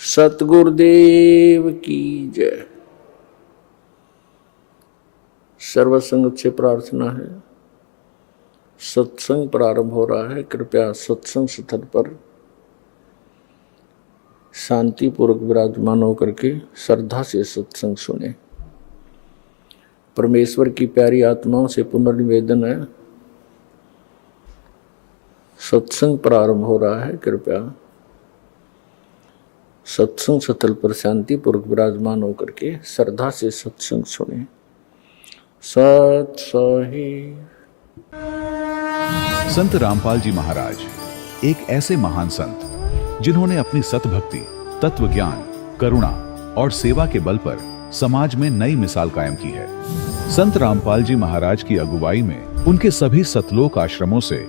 सतगुरुदेव की जय। सर्वसंगत से प्रार्थना है, सत्संग प्रारंभ हो रहा है। कृपया सत्संग स्थल पर शांतिपूर्वक विराजमान होकर के श्रद्धा से सत्संग सुने। परमेश्वर की प्यारी आत्माओं से पुनर्निवेदन है, सत्संग प्रारंभ हो रहा है। कृपया सत्संग स्थल पर शांतिपूर्वक विराजमान होकर के श्रद्धा से सत्संग सुने। सत सही। संत रामपाल जी महाराज एक ऐसे महान संत जिन्होंने अपनी सतभक्ति, तत्व ज्ञान, करुणा और सेवा के बल पर समाज में नई मिसाल कायम की है। संत रामपाल जी महाराज की अगुवाई में उनके सभी सतलोक आश्रमों से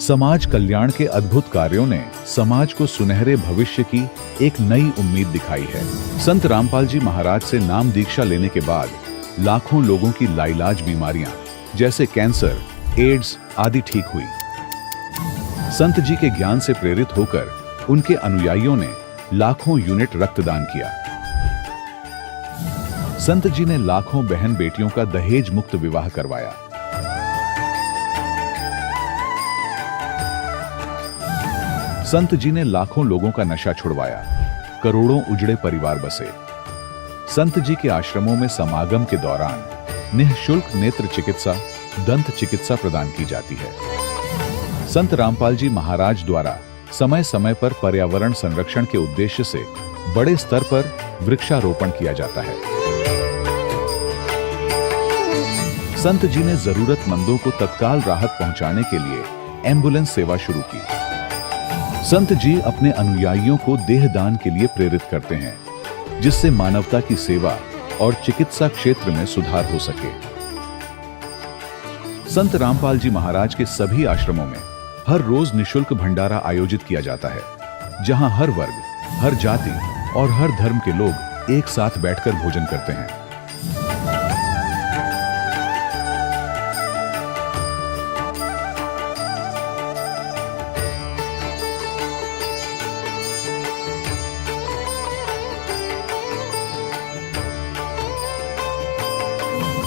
समाज कल्याण के अद्भुत कार्यों ने समाज को सुनहरे भविष्य की एक नई उम्मीद दिखाई है। संत रामपाल जी महाराज से नाम दीक्षा लेने के बाद लाखों लोगों की लाइलाज बीमारियां जैसे कैंसर, एड्स आदि ठीक हुई। संत जी के ज्ञान से प्रेरित होकर उनके अनुयायियों ने लाखों यूनिट रक्तदान किया। संत जी ने लाखों बहन बेटियों का दहेज मुक्त विवाह करवाया। संत जी ने लाखों लोगों का नशा छुड़वाया, करोड़ों उजड़े परिवार बसे। संत जी के आश्रमों में समागम के दौरान निःशुल्क नेत्र चिकित्सा, दंत चिकित्सा प्रदान की जाती है। संत रामपाल जी महाराज द्वारा समय समय पर पर्यावरण संरक्षण के उद्देश्य से बड़े स्तर पर वृक्षारोपण किया जाता है। संत जी ने जरूरतमंदों को तत्काल राहत पहुंचाने के लिए एम्बुलेंस सेवा शुरू की। संत जी अपने अनुयायियों को देहदान के लिए प्रेरित करते हैं, जिससे मानवता की सेवा और चिकित्सा क्षेत्र में सुधार हो सके। संत रामपाल जी महाराज के सभी आश्रमों में हर रोज निःशुल्क भंडारा आयोजित किया जाता है, जहां हर वर्ग, हर जाति और हर धर्म के लोग एक साथ बैठकर भोजन करते हैं।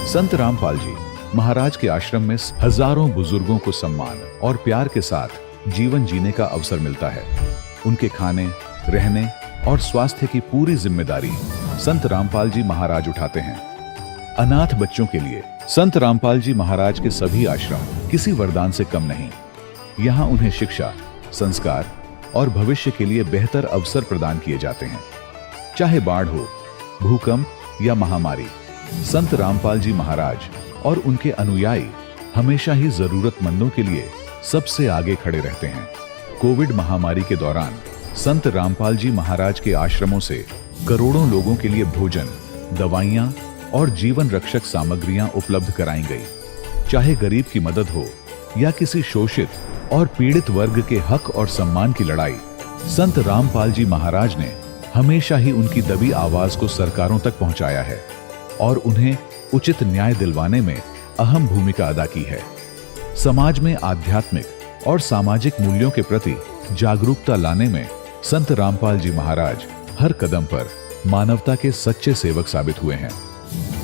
संत रामपाल जी महाराज के आश्रम में हजारों बुजुर्गों को सम्मान और प्यार के साथ जीवन जीने का अवसर मिलता है। उनके खाने, रहने और स्वास्थ्य की पूरी जिम्मेदारी संत रामपाल जी महाराज उठाते हैं। अनाथ बच्चों के लिए संत रामपाल जी महाराज के सभी आश्रम किसी वरदान से कम नहीं। यहाँ उन्हें शिक्षा, संस्कार और भविष्य के लिए बेहतर अवसर प्रदान किए जाते हैं। चाहे बाढ़ हो, भूकंप या महामारी, संत रामपाल जी महाराज और उनके अनुयायी हमेशा ही जरूरतमंदों के लिए सबसे आगे खड़े रहते हैं। कोविड महामारी के दौरान संत रामपाल जी महाराज के आश्रमों से करोड़ों लोगों के लिए भोजन, दवाइयां और जीवन रक्षक सामग्रियां उपलब्ध कराई गई। चाहे गरीब की मदद हो या किसी शोषित और पीड़ित वर्ग के हक और सम्मान की लड़ाई, संत रामपाल जी महाराज ने हमेशा ही उनकी दबी आवाज को सरकारों तक पहुंचाया है और उन्हें उचित न्याय दिलवाने में अहम भूमिका अदा की है। समाज में आध्यात्मिक और सामाजिक मूल्यों के प्रति जागरूकता लाने में संत रामपाल जी महाराज हर कदम पर मानवता के सच्चे सेवक साबित हुए हैं।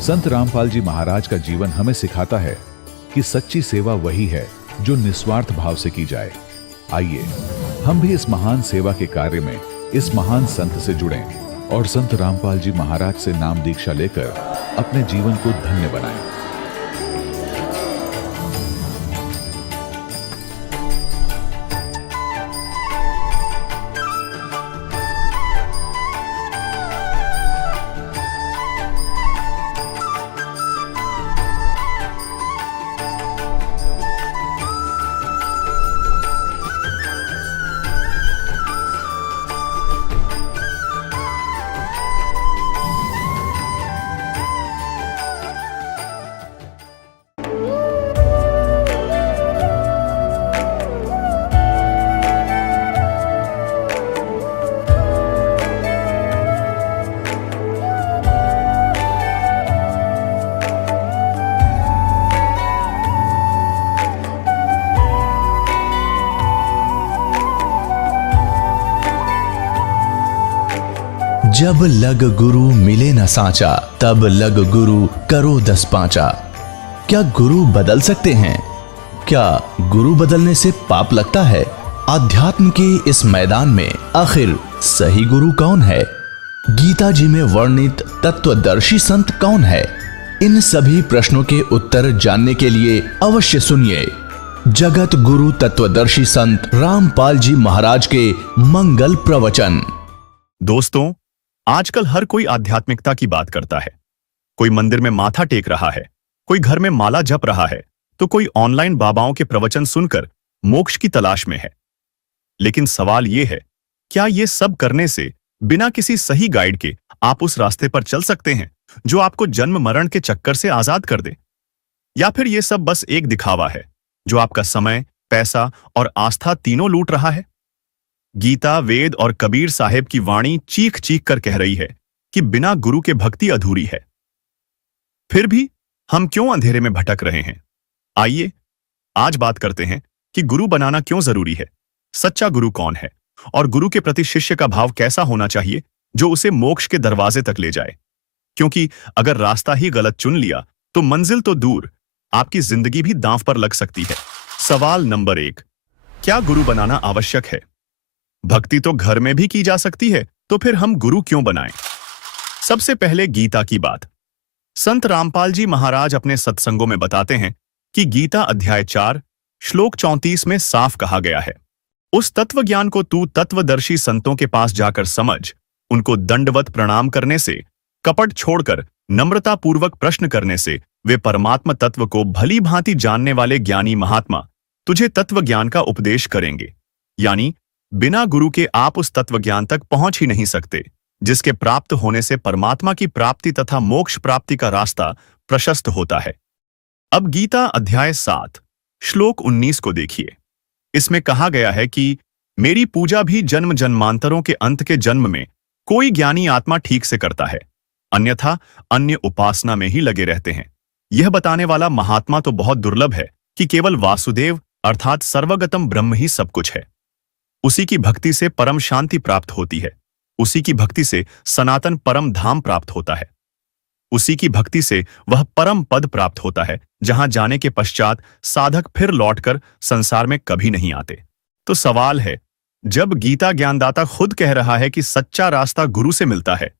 संत रामपाल जी महाराज का जीवन हमें सिखाता है कि सच्ची सेवा वही है जो निस्वार्थ भाव से की जाए। आइए हम भी इस महान सेवा के कार्य में इस महान संत से जुड़ें और संत रामपाल जी महाराज से नाम दीक्षा लेकर अपने जीवन को धन्य बनाएं। जब लग गुरु मिले न साचा, तब लग गुरु करो 10 पांचा। क्या गुरु बदल सकते हैं? क्या गुरु बदलने से पाप लगता है? आध्यात्म के इस मैदान में आखिर सही गुरु कौन है? गीता जी में वर्णित तत्वदर्शी संत कौन है? इन सभी प्रश्नों के उत्तर जानने के लिए अवश्य सुनिए जगत गुरु तत्वदर्शी संत रामपाल जी महाराज के मंगल प्रवचन। दोस्तों, आजकल हर कोई आध्यात्मिकता की बात करता है। कोई मंदिर में माथा टेक रहा है, कोई घर में माला जप रहा है, तो कोई ऑनलाइन बाबाओं के प्रवचन सुनकर मोक्ष की तलाश में है। लेकिन सवाल यह है, क्या ये सब करने से बिना किसी सही गाइड के आप उस रास्ते पर चल सकते हैं जो आपको जन्म मरण के चक्कर से आजाद कर दे? या फिर यह सब बस एक दिखावा है जो आपका समय, पैसा और आस्था तीनों लूट रहा है? गीता, वेद और कबीर साहेब की वाणी चीख चीख कर कह रही है कि बिना गुरु के भक्ति अधूरी है। फिर भी हम क्यों अंधेरे में भटक रहे हैं? आइए आज बात करते हैं कि गुरु बनाना क्यों जरूरी है, सच्चा गुरु कौन है और गुरु के प्रति शिष्य का भाव कैसा होना चाहिए जो उसे मोक्ष के दरवाजे तक ले जाए। क्योंकि अगर रास्ता ही गलत चुन लिया तो मंजिल तो दूर, आपकी जिंदगी भी दांव पर लग सकती है। सवाल नंबर 1, क्या गुरु बनाना आवश्यक है? भक्ति तो घर में भी की जा सकती है, तो फिर हम गुरु क्यों बनाएं? सबसे पहले गीता की बात। संत रामपाल जी महाराज अपने सत्संगों में बताते हैं कि गीता अध्याय 4 श्लोक 34 में साफ कहा गया है, उस तत्व ज्ञान को तू तत्वदर्शी संतों के पास जाकर समझ। उनको दंडवत प्रणाम करने से, कपट छोड़कर नम्रता पूर्वक प्रश्न करने से वे परमात्मा तत्व को भली भांति जानने वाले ज्ञानी महात्मा तुझे तत्व ज्ञान का उपदेश करेंगे। यानी बिना गुरु के आप उस तत्व ज्ञान तक पहुंच ही नहीं सकते, जिसके प्राप्त होने से परमात्मा की प्राप्ति तथा मोक्ष प्राप्ति का रास्ता प्रशस्त होता है। अब गीता अध्याय 7 श्लोक 19 को देखिए। इसमें कहा गया है कि मेरी पूजा भी जन्म जन्मांतरों के अंत के जन्म में कोई ज्ञानी आत्मा ठीक से करता है, अन्यथा अन्य उपासना में ही लगे रहते हैं। यह बताने वाला महात्मा तो बहुत दुर्लभ है कि केवल वासुदेव अर्थात सर्वगतम ब्रह्म ही सब कुछ है। उसी की भक्ति से परम शांति प्राप्त होती है, उसी की भक्ति से सनातन परम धाम प्राप्त होता है, उसी की भक्ति से वह परम पद प्राप्त होता है जहां जाने के पश्चात साधक फिर लौटकर संसार में कभी नहीं आते। तो सवाल है, जब गीता ज्ञानदाता खुद कह रहा है कि सच्चा रास्ता गुरु से मिलता है,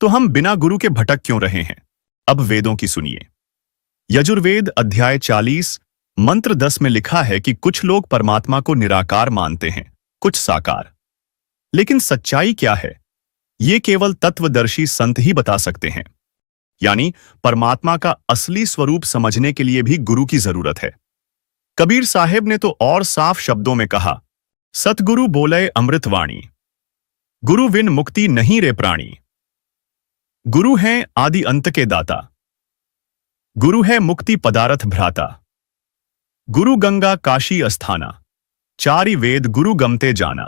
तो हम बिना गुरु के भटक क्यों रहे हैं? अब वेदों की सुनिए। यजुर्वेद अध्याय 40 मंत्र 10 में लिखा है कि कुछ लोग परमात्मा को निराकार मानते हैं, कुछ साकार। लेकिन सच्चाई क्या है? ये केवल तत्वदर्शी संत ही बता सकते हैं। यानी परमात्मा का असली स्वरूप समझने के लिए भी गुरु की जरूरत है। कबीर साहेब ने तो और साफ शब्दों में कहा, सतगुरु बोले अमृतवाणी, गुरु विन मुक्ति नहीं रे प्राणी। गुरु हैं आदि अंत के दाता, गुरु है मुक्ति पदारथ भ्राता। गुरु गंगा काशी अस्थाना, चारि वेद गुरु गमते जाना।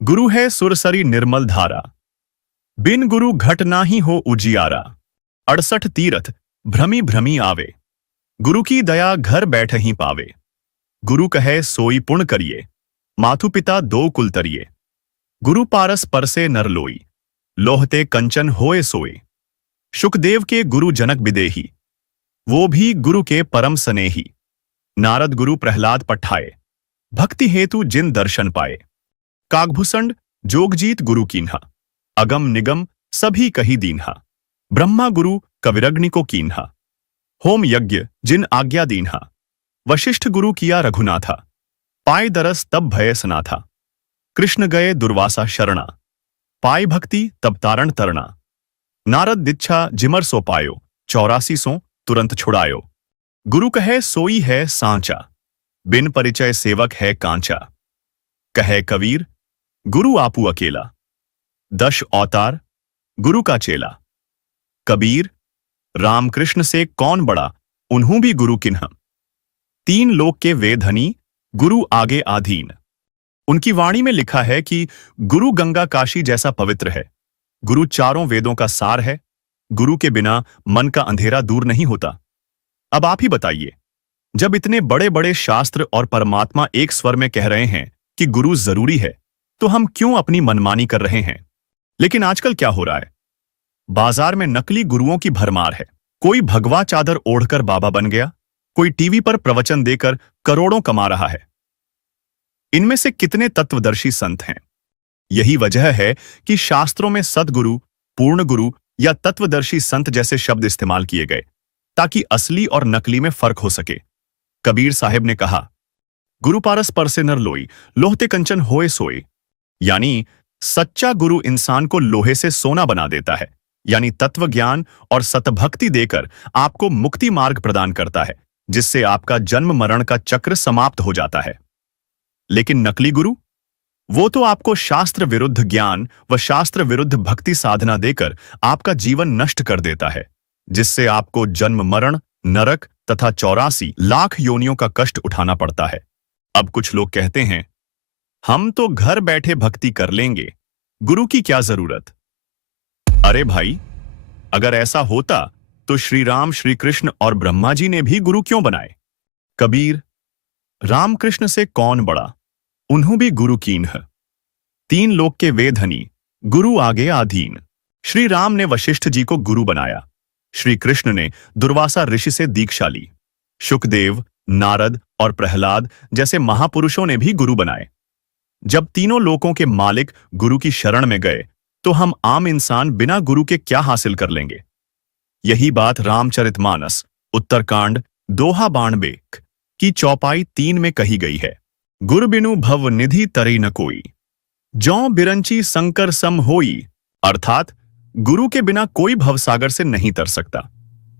गुरु है सुरसरी निर्मल धारा, बिन गुरु घट नाही हो उजियारा। 68 तीरथ भ्रमी भ्रमी आवे, गुरु की दया घर बैठ ही पावे। गुरु कहे सोई पुण्य करिए, मातु पिता दो कुल तरिए। गुरु पारस परसे नर लोई, लोहते कंचन होए सोए। शुकदेव के गुरु जनक बिदेही, वो भी गुरु के परम सनेही। नारद गुरु प्रहलाद पठाए, भक्ति हेतु जिन दर्शन पाए। काकभूषण जोगजीत गुरु कीन्हा, अगम निगम सभी कही दीन्हा। ब्रह्मा गुरु कविरग्नि को कीन्हा, होम यज्ञ जिन आज्ञा दीन्हा। वशिष्ठ गुरु किया रघुनाथा, पाए दरस तब भय सनाथा। कृष्ण गए दुर्वासा शरणा, पाई भक्ति तब तारण तरना। नारद दिच्छा जिमर सो पायो, 84 सो तुरंत छुड़ायो। गुरु कहे सोई है सांचा, बिन परिचय सेवक है कांचा। कहे कबीर गुरु आपू अकेला, 10 अवतार गुरु का चेला। कबीर रामकृष्ण से कौन बड़ा, उन्हों भी गुरु किन्ह। 3 लोक के वे धनी, गुरु आगे आधीन। उनकी वाणी में लिखा है कि गुरु गंगा काशी जैसा पवित्र है। गुरु चारों वेदों का सार है। गुरु के बिना मन का अंधेरा दूर नहीं होता। अब आप ही बताइए, जब इतने बड़े बड़े शास्त्र और परमात्मा एक स्वर में कह रहे हैं कि गुरु जरूरी है, तो हम क्यों अपनी मनमानी कर रहे हैं? लेकिन आजकल क्या हो रहा है? बाजार में नकली गुरुओं की भरमार है। कोई भगवा चादर ओढ़कर बाबा बन गया, कोई टीवी पर प्रवचन देकर करोड़ों कमा रहा है। इनमें से कितने तत्वदर्शी संत हैं? यही वजह है कि शास्त्रों में सद्गुरु, पूर्ण गुरु या तत्वदर्शी संत जैसे शब्द इस्तेमाल किए गए, ताकि असली और नकली में फर्क हो सके। कबीर साहिब ने कहा, गुरु पारस पर से नर लोई, लोहते कंचन होए सोए। यानी सच्चा गुरु इंसान को लोहे से सोना बना देता है, यानी तत्व ज्ञान और सतभक्ति देकर आपको मुक्ति मार्ग प्रदान करता है, जिससे आपका जन्म मरण का चक्र समाप्त हो जाता है। लेकिन नकली गुरु, वो तो आपको शास्त्र विरुद्ध ज्ञान व शास्त्र विरुद्ध भक्ति साधना देकर आपका जीवन नष्ट कर देता है, जिससे आपको जन्म मरण, नरक तथा 84 लाख योनियों का कष्ट उठाना पड़ता है। अब कुछ लोग कहते हैं, हम तो घर बैठे भक्ति कर लेंगे, गुरु की क्या जरूरत? अरे भाई, अगर ऐसा होता तो श्री राम, श्री कृष्ण और ब्रह्मा जी ने भी गुरु क्यों बनाए? कबीर, रामकृष्ण से कौन बड़ा, उन्हों भी गुरु कीन है। 3 लोक के वेधनी, गुरु आगे आधीन। श्री राम ने वशिष्ठ जी को गुरु बनाया, श्री कृष्ण ने दुर्वासा ऋषि से दीक्षा ली, शुकदेव, नारद और प्रहलाद जैसे महापुरुषों ने भी गुरु बनाए। जब तीनों लोकों के मालिक गुरु की शरण में गए, तो हम आम इंसान बिना गुरु के क्या हासिल कर लेंगे? यही बात रामचरितमानस उत्तरकांड दोहा बाणबेक की चौपाई 3 में कही गई है। गुर बिनु भव निधि तरे न कोई, जौ बिरंची संकर सम होई। अर्थात गुरु के बिना कोई भवसागर से नहीं तर सकता,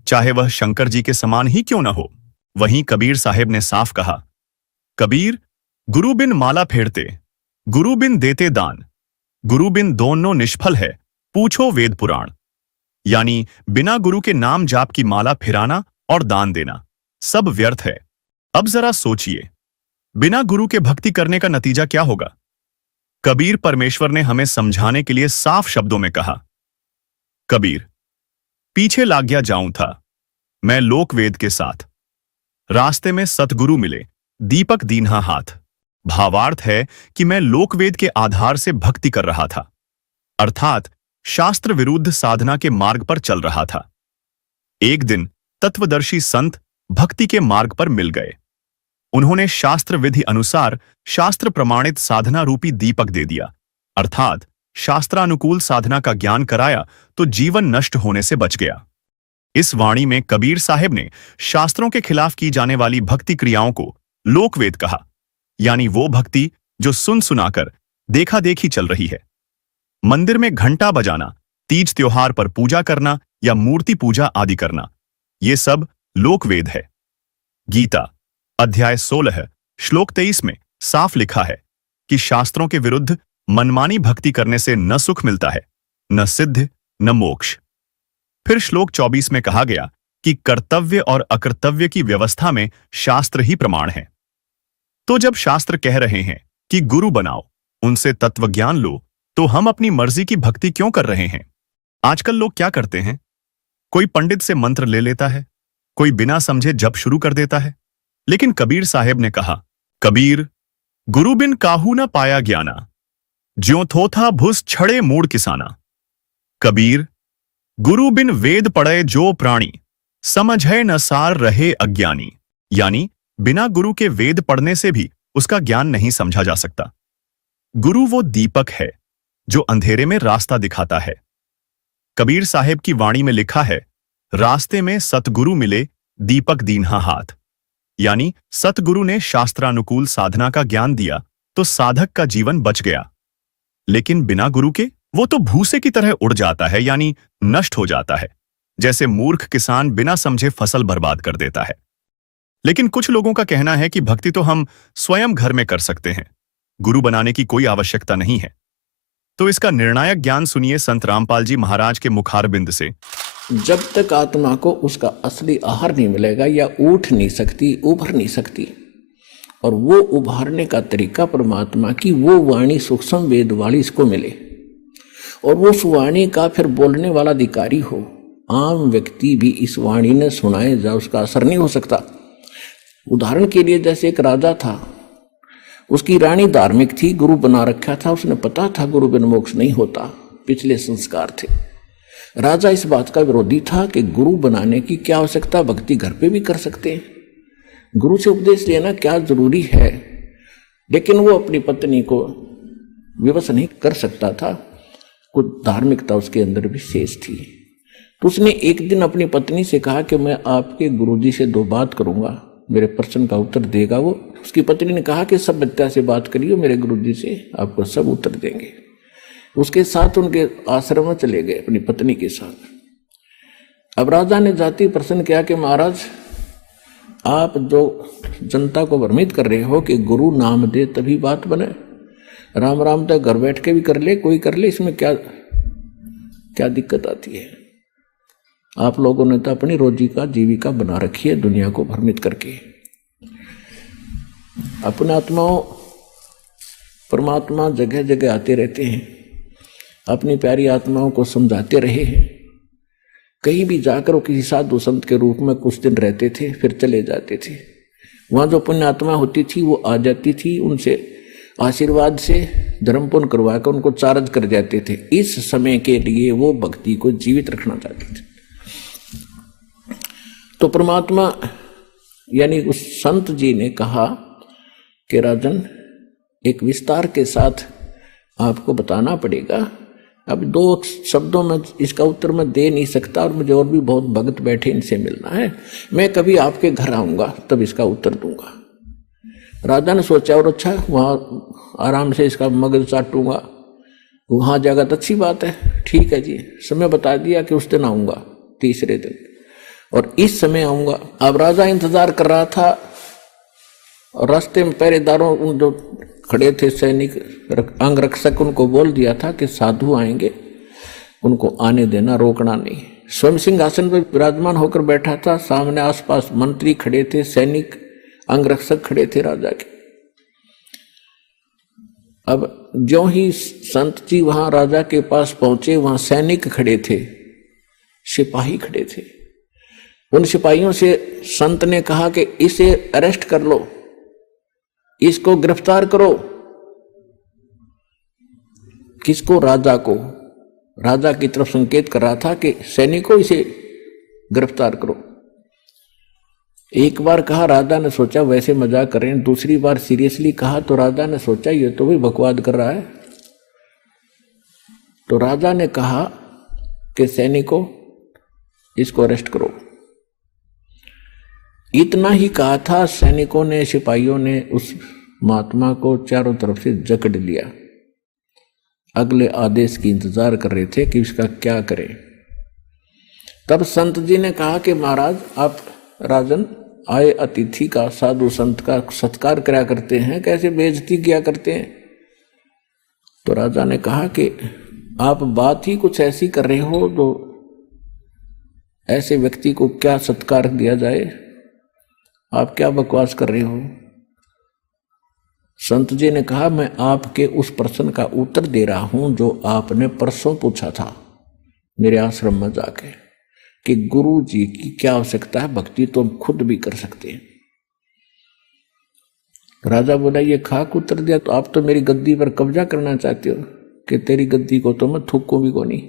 चाहे वह शंकर जी के समान ही क्यों न हो। वहीं कबीर साहिब ने साफ कहा, कबीर, गुरु बिन माला फेरते, गुरु बिन देते दान, गुरु बिन दोनों निष्फल है, पूछो वेद पुराण। यानी बिना गुरु के नाम जाप की माला फिराना और दान देना सब व्यर्थ है। अब जरा सोचिए, बिना गुरु के भक्ति करने का नतीजा क्या होगा? कबीर परमेश्वर ने हमें समझाने के लिए साफ शब्दों में कहा, कबीर, पीछे लाग गया जाऊं था मैं लोकवेद के साथ, रास्ते में सतगुरु मिले, दीपक दीन्हा हाथ। भावार्थ है कि मैं लोकवेद के आधार से भक्ति कर रहा था, अर्थात शास्त्र विरुद्ध साधना के मार्ग पर चल रहा था। एक दिन तत्वदर्शी संत भक्ति के मार्ग पर मिल गए। उन्होंने शास्त्र विधि अनुसार शास्त्र प्रमाणित साधना रूपी दीपक दे दिया, अर्थात शास्त्रानुकूल साधना का ज्ञान कराया, तो जीवन नष्ट होने से बच गया। इस वाणी में कबीर साहिब ने शास्त्रों के खिलाफ की जाने वाली भक्ति क्रियाओं को लोकवेद कहा, यानी वो भक्ति जो सुन सुनाकर देखा देखी चल रही है। मंदिर में घंटा बजाना, तीज त्योहार पर पूजा करना या मूर्ति पूजा आदि करना, ये सब लोकवेद है। गीता अध्याय 16 श्लोक 23 में साफ लिखा है कि शास्त्रों के विरुद्ध मनमानी भक्ति करने से न सुख मिलता है, न सिद्ध, न मोक्ष। फिर श्लोक 24 में कहा गया कि कर्तव्य और अकर्तव्य की व्यवस्था में शास्त्र ही प्रमाण है। तो जब शास्त्र कह रहे हैं कि गुरु बनाओ, उनसे तत्व ज्ञान लो, तो हम अपनी मर्जी की भक्ति क्यों कर रहे हैं? आजकल लोग क्या करते हैं? कोई पंडित से मंत्र ले लेता है, कोई बिना समझे जप शुरू कर देता है। लेकिन कबीर साहिब ने कहा, कबीर, गुरु बिन काहू न पाया ज्ञाना, ज्यों थोथा भुस छड़े मूड किसाना। कबीर, गुरु बिन वेद पढ़े जो प्राणी, समझे न सार रहे अज्ञानी। यानी बिना गुरु के वेद पढ़ने से भी उसका ज्ञान नहीं समझा जा सकता। गुरु वो दीपक है जो अंधेरे में रास्ता दिखाता है। कबीर साहिब की वाणी में लिखा है, रास्ते में सतगुरु मिले, दीपक दीन्हा हाथ। यानी सतगुरु ने शास्त्रानुकूल साधना का ज्ञान दिया तो साधक का जीवन बच गया। लेकिन बिना गुरु के वो तो भूसे की तरह उड़ जाता है, यानी नष्ट हो जाता है, जैसे मूर्ख किसान बिना समझे फसल बर्बाद कर देता है। लेकिन कुछ लोगों का कहना है कि भक्ति तो हम स्वयं घर में कर सकते हैं, गुरु बनाने की कोई आवश्यकता नहीं है। तो इसका निर्णायक ज्ञान सुनिए संत रामपाल जी महाराज के मुखारबिंद से। जब तक आत्मा को उसका असली आहार नहीं मिलेगा, या उठ नहीं सकती, उभर नहीं सकती, और वो उभारने का तरीका परमात्मा की वो वाणी सूक्ष्म वेद वाली इसको मिले, और वो उस वाणी का फिर बोलने वाला अधिकारी हो। आम व्यक्ति भी इस वाणी ने सुनाए जा, उसका असर नहीं हो सकता। उदाहरण के लिए, जैसे एक राजा था, उसकी रानी धार्मिक थी, गुरु बना रखा था, उसने पता था गुरु बिन मोक्ष नहीं होता, पिछले संस्कार थे। राजा इस बात का विरोधी था कि गुरु बनाने की क्या आवश्यकता, भक्ति घर पे भी कर सकते हैं, गुरु से उपदेश लेना क्या जरूरी है। लेकिन वो अपनी पत्नी को विवश नहीं कर सकता था, कुछ धार्मिकता उसके अंदर भी शेष थी। तो उसने एक दिन अपनी पत्नी से कहा कि मैं आपके गुरुजी से 2 बात करूंगा, मेरे प्रश्न का उत्तर देगा वो। उसकी पत्नी ने कहा कि सब बच्चा से बात करिए, मेरे गुरुजी से आपको सब उत्तर देंगे। उसके साथ उनके आश्रम में चले गए अपनी पत्नी के साथ। अब राजा ने जाति प्रश्न किया कि महाराज, आप जो जनता को भ्रमित कर रहे हो कि गुरु नाम दे तभी बात बने, राम राम तक घर बैठ के भी कर ले, कोई कर ले, इसमें क्या क्या दिक्कत आती है? आप लोगों ने तो अपनी रोजी का जीविका बना रखी है दुनिया को भ्रमित करके। अपने आत्माओं परमात्मा जगह जगह आते रहते हैं, अपनी प्यारी आत्माओं को समझाते रहे हैं। कहीं भी जाकर वो किसी साधु संत के रूप में कुछ दिन रहते थे, फिर चले जाते थे। वहाँ जो पुण्य आत्मा होती थी वो आ जाती थी, उनसे आशीर्वाद से धर्म पुण्य करवा कर उनको चार्ज कर जाते थे। इस समय के लिए वो भक्ति को जीवित रखना चाहते थे। तो परमात्मा यानी उस संत जी ने कहा कि राजन, एक विस्तार के साथ आपको बताना पड़ेगा। अब 2 शब्दों में इसका उत्तर मैं दे नहीं सकता, और मुझे और भी बहुत भक्त बैठे, इनसे मिलना है। मैं कभी आपके घर आऊंगा तब इसका उत्तर दूंगा। राजा ने सोचा, और अच्छा वहाँ आराम से इसका मगज चाटूंगा, वहाँ जाएगा तो अच्छी बात है, ठीक है जी। समय बता दिया कि उस दिन आऊंगा, तीसरे दिन, और इस समय आऊंगा। अब राजा इंतजार कर रहा था, और रास्ते में पहरेदारों उन जो खड़े थे सैनिक अंग रक्षक, उनको बोल दिया था कि साधु आएंगे, उनको आने देना, रोकना नहीं। स्वयं सिंहासन पर विराजमान होकर बैठा था, सामने आसपास मंत्री खड़े थे, सैनिक अंग रक्षक खड़े थे राजा के। अब ज्यों ही संत जी वहां राजा के पास पहुंचे, वहां सैनिक खड़े थे, सिपाही खड़े थे। उन सिपाहियों से संत ने कहा कि इसे अरेस्ट कर लो, इसको गिरफ्तार करो। किसको? राजा को। राजा की तरफ संकेत कर रहा था कि सैनिकों, इसे गिरफ्तार करो। एक बार कहा, राजा ने सोचा वैसे मजाक कर रहे हैं। दूसरी बार सीरियसली कहा तो राजा ने सोचा ये तो भी बकवाद कर रहा है। तो राजा ने कहा कि सैनिकों, इसको अरेस्ट करो। इतना ही कहा था, सैनिकों ने, सिपाहियों ने उस महात्मा को चारों तरफ से जकड़ लिया। अगले आदेश की इंतजार कर रहे थे कि इसका क्या करें। तब संत जी ने कहा कि महाराज, आप राजन आए अतिथि का, साधु संत का सत्कार किया करते हैं, कैसे बेइज्जती किया करते हैं। तो राजा ने कहा कि आप बात ही कुछ ऐसी कर रहे हो तो ऐसे व्यक्ति को क्या सत्कार दिया जाए, आप क्या बकवास कर रहे हो। संत जी ने कहा, मैं आपके उस प्रश्न का उत्तर दे रहा हूं जो आपने परसों पूछा था मेरे आश्रम में जाके, कि गुरु जी की क्या आवश्यकता है, भक्ति तो हम खुद भी कर सकते हैं। राजा बोला, ये खाक उत्तर दिया, तो आप तो मेरी गद्दी पर कब्जा करना चाहते हो कि तेरी गद्दी को तो मैं थूकूं भी को नहीं।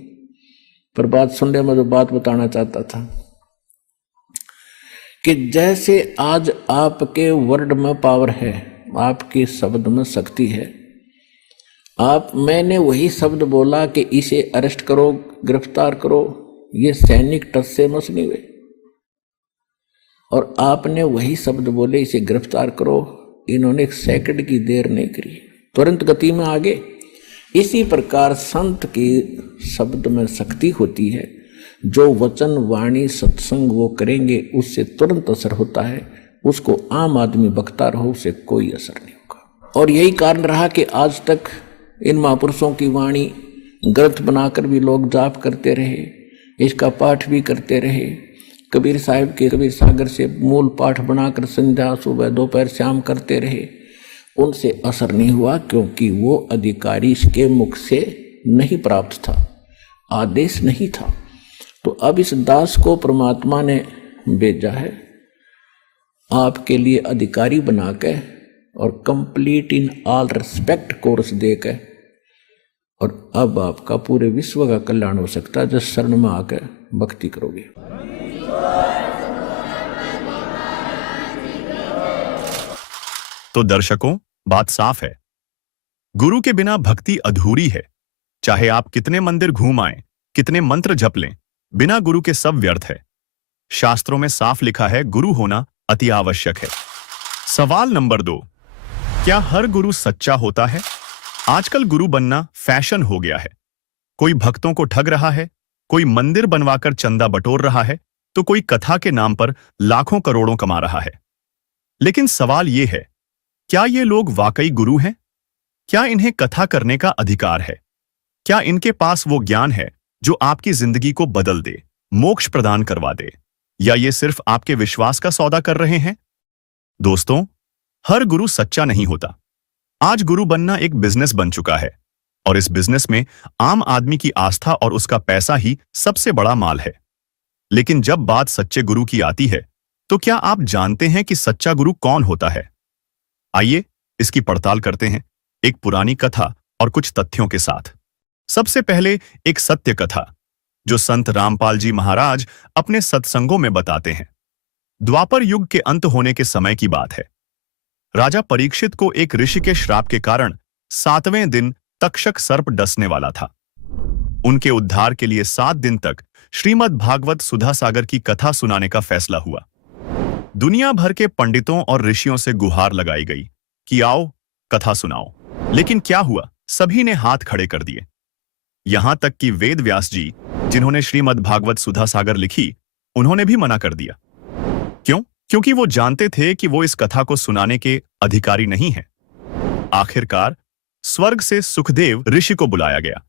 पर बात सुनने में जो बात बताना चाहता था कि जैसे आज आपके वर्ड में पावर है, आपके शब्द में शक्ति है। मैंने वही शब्द बोला कि इसे अरेस्ट करो, गिरफ्तार करो, ये सैनिक टस से मस नहीं हुए, और आपने वही शब्द बोले इसे गिरफ्तार करो, इन्होंने 1 सेकंड की देर नहीं करी, तुरंत गति में आगे। इसी प्रकार संत की शब्द में शक्ति होती है। जो वचन वाणी सत्संग वो करेंगे उससे तुरंत असर होता है, उसको आम आदमी बकता रहो उसे कोई असर नहीं होगा। और यही कारण रहा कि आज तक इन महापुरुषों की वाणी ग्रंथ बनाकर भी लोग जाप करते रहे, इसका पाठ भी करते रहे। कबीर साहिब के कबीर सागर से मूल पाठ बनाकर संध्या सुबह दोपहर शाम करते रहे, उनसे असर नहीं हुआ, क्योंकि वो अधिकारी के मुख से नहीं प्राप्त था, आदेश नहीं था। तो अब इस दास को परमात्मा ने भेजा है आपके लिए अधिकारी बनाकर, और complete in all respect course देकर और अब आपका पूरे विश्व का कल्याण हो सकता है जब शरण में आकर भक्ति करोगे। तो दर्शकों, बात साफ है, गुरु के बिना भक्ति अधूरी है। चाहे आप कितने मंदिर घूम आएं, कितने मंत्र जप लें, बिना गुरु के सब व्यर्थ है। शास्त्रों में साफ लिखा है, गुरु होना अति आवश्यक है। सवाल नंबर 2, क्या हर गुरु सच्चा होता है? आजकल गुरु बनना फैशन हो गया है। कोई भक्तों को ठग रहा है, कोई मंदिर बनवाकर चंदा बटोर रहा है, तो कोई कथा के नाम पर लाखों करोड़ों कमा रहा है। लेकिन सवाल यह है, क्या ये लोग वाकई गुरु हैं? क्या इन्हें कथा करने का अधिकार है? क्या इनके पास वो ज्ञान है जो आपकी जिंदगी को बदल दे, मोक्ष प्रदान करवा दे, या ये सिर्फ आपके विश्वास का सौदा कर रहे हैं? दोस्तों, हर गुरु सच्चा नहीं होता। आज गुरु बनना एक बिजनेस बन चुका है, और इस बिजनेस में आम आदमी की आस्था और उसका पैसा ही सबसे बड़ा माल है। लेकिन जब बात सच्चे गुरु की आती है, तो क्या आप जानते हैं कि सच्चा गुरु कौन होता है? आइए इसकी पड़ताल करते हैं, एक पुरानी कथा और कुछ तथ्यों के साथ। सबसे पहले एक सत्य कथा जो संत रामपाल जी महाराज अपने सत्संगों में बताते हैं। द्वापर युग के अंत होने के समय की बात है। राजा परीक्षित को एक ऋषि के श्राप के कारण 7वें दिन तक्षक सर्प डसने वाला था। उनके उद्धार के लिए 7 दिन तक श्रीमद् भागवत सुधा सागर की कथा सुनाने का फैसला हुआ। दुनिया भर के पंडितों और ऋषियों से गुहार लगाई गई कि आओ कथा सुनाओ, लेकिन क्या हुआ? सभी ने हाथ खड़े कर दिए। यहां तक कि वेद व्यास जी, जिन्होंने श्रीमद् भागवत सुधा सागर लिखी, उन्होंने भी मना कर दिया। क्यों? क्योंकि वो जानते थे कि वो इस कथा को सुनाने के अधिकारी नहीं हैं। आखिरकार स्वर्ग से सुखदेव ऋषि को बुलाया गया,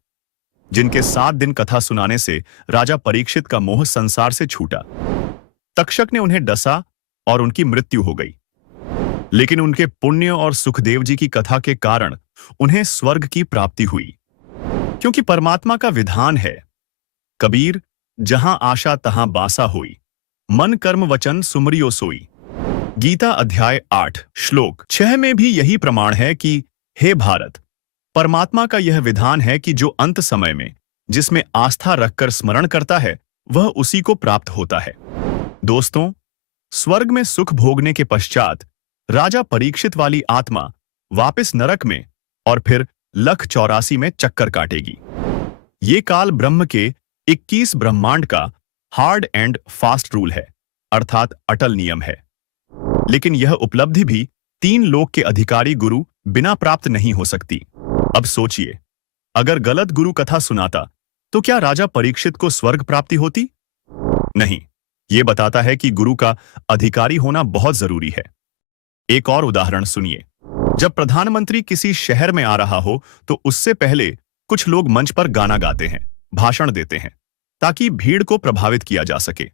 जिनके 7 दिन कथा सुनाने से राजा परीक्षित का मोह संसार से छूटा। तक्षक ने उन्हें डसा और उनकी मृत्यु हो गई। लेकिन उनके पुण्य और सुखदेव जी की कथा के कारण उन्हें स्वर्ग की प्राप्ति हुई, क्योंकि परमात्मा का विधान है, कबीर जहां आशा तहां बासा होई, मन कर्म वचन सुमरियो सोई। गीता अध्याय 8 श्लोक 6 में भी यही प्रमाण है कि हे भारत, परमात्मा का यह विधान है कि जो अंत समय में जिसमें आस्था रखकर स्मरण करता है, वह उसी को प्राप्त होता है। दोस्तों, स्वर्ग में सुख भोगने के पश्चात राजा परीक्षित वाली आत्मा वापस नरक में और फिर लख 84 में चक्कर काटेगी। ये काल ब्रह्म के 21 ब्रह्मांड का हार्ड एंड फास्ट रूल है, अर्थात अटल नियम है। लेकिन यह उपलब्धि भी 3 लोक के अधिकारी गुरु बिना प्राप्त नहीं हो सकती। अब सोचिए, अगर गलत गुरु कथा सुनाता तो क्या राजा परीक्षित को स्वर्ग प्राप्ति होती? नहीं। यह बताता है कि गुरु का अधिकारी होना बहुत जरूरी है। एक और उदाहरण सुनिए। जब प्रधानमंत्री किसी शहर में आ रहा हो तो उससे पहले कुछ लोग मंच पर गाना गाते हैं, भाषण देते हैं, ताकि भीड़ को प्रभावित किया जा सके।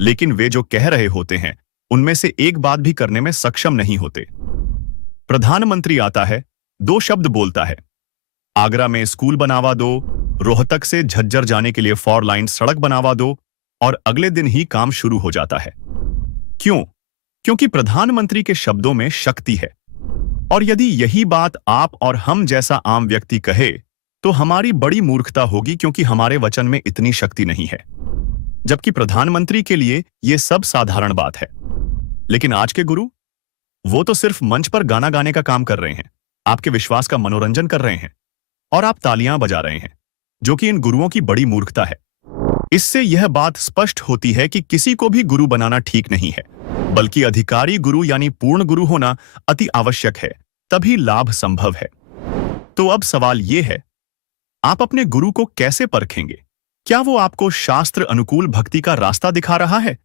लेकिन वे जो कह रहे होते हैं उनमें से एक बात भी करने में सक्षम नहीं होते। प्रधानमंत्री आता है, 2 शब्द बोलता है, आगरा में स्कूल बनावा दो, रोहतक से झज्जर जाने के लिए 4 लाइन सड़क बनावा दो, और अगले दिन ही काम शुरू हो जाता है। क्यों? क्योंकि प्रधानमंत्री के शब्दों में शक्ति है। और यदि यही बात आप और हम जैसा आम व्यक्ति कहे तो हमारी बड़ी मूर्खता होगी, क्योंकि हमारे वचन में इतनी शक्ति नहीं है। जबकि प्रधानमंत्री के लिए यह सब साधारण बात है। लेकिन आज के गुरु, वो तो सिर्फ मंच पर गाना गाने का काम कर रहे हैं, आपके विश्वास का मनोरंजन कर रहे हैं, और आप तालियां बजा रहे हैं, जो कि इन गुरुओं की बड़ी मूर्खता है। इससे यह बात स्पष्ट होती है कि किसी को भी गुरु बनाना ठीक नहीं है, बल्कि अधिकारी गुरु यानी पूर्ण गुरु होना अति आवश्यक है, तभी लाभ संभव है। तो अब सवाल यह है, आप अपने गुरु को कैसे परखेंगे? क्या वो आपको शास्त्र अनुकूल भक्ति का रास्ता दिखा रहा है,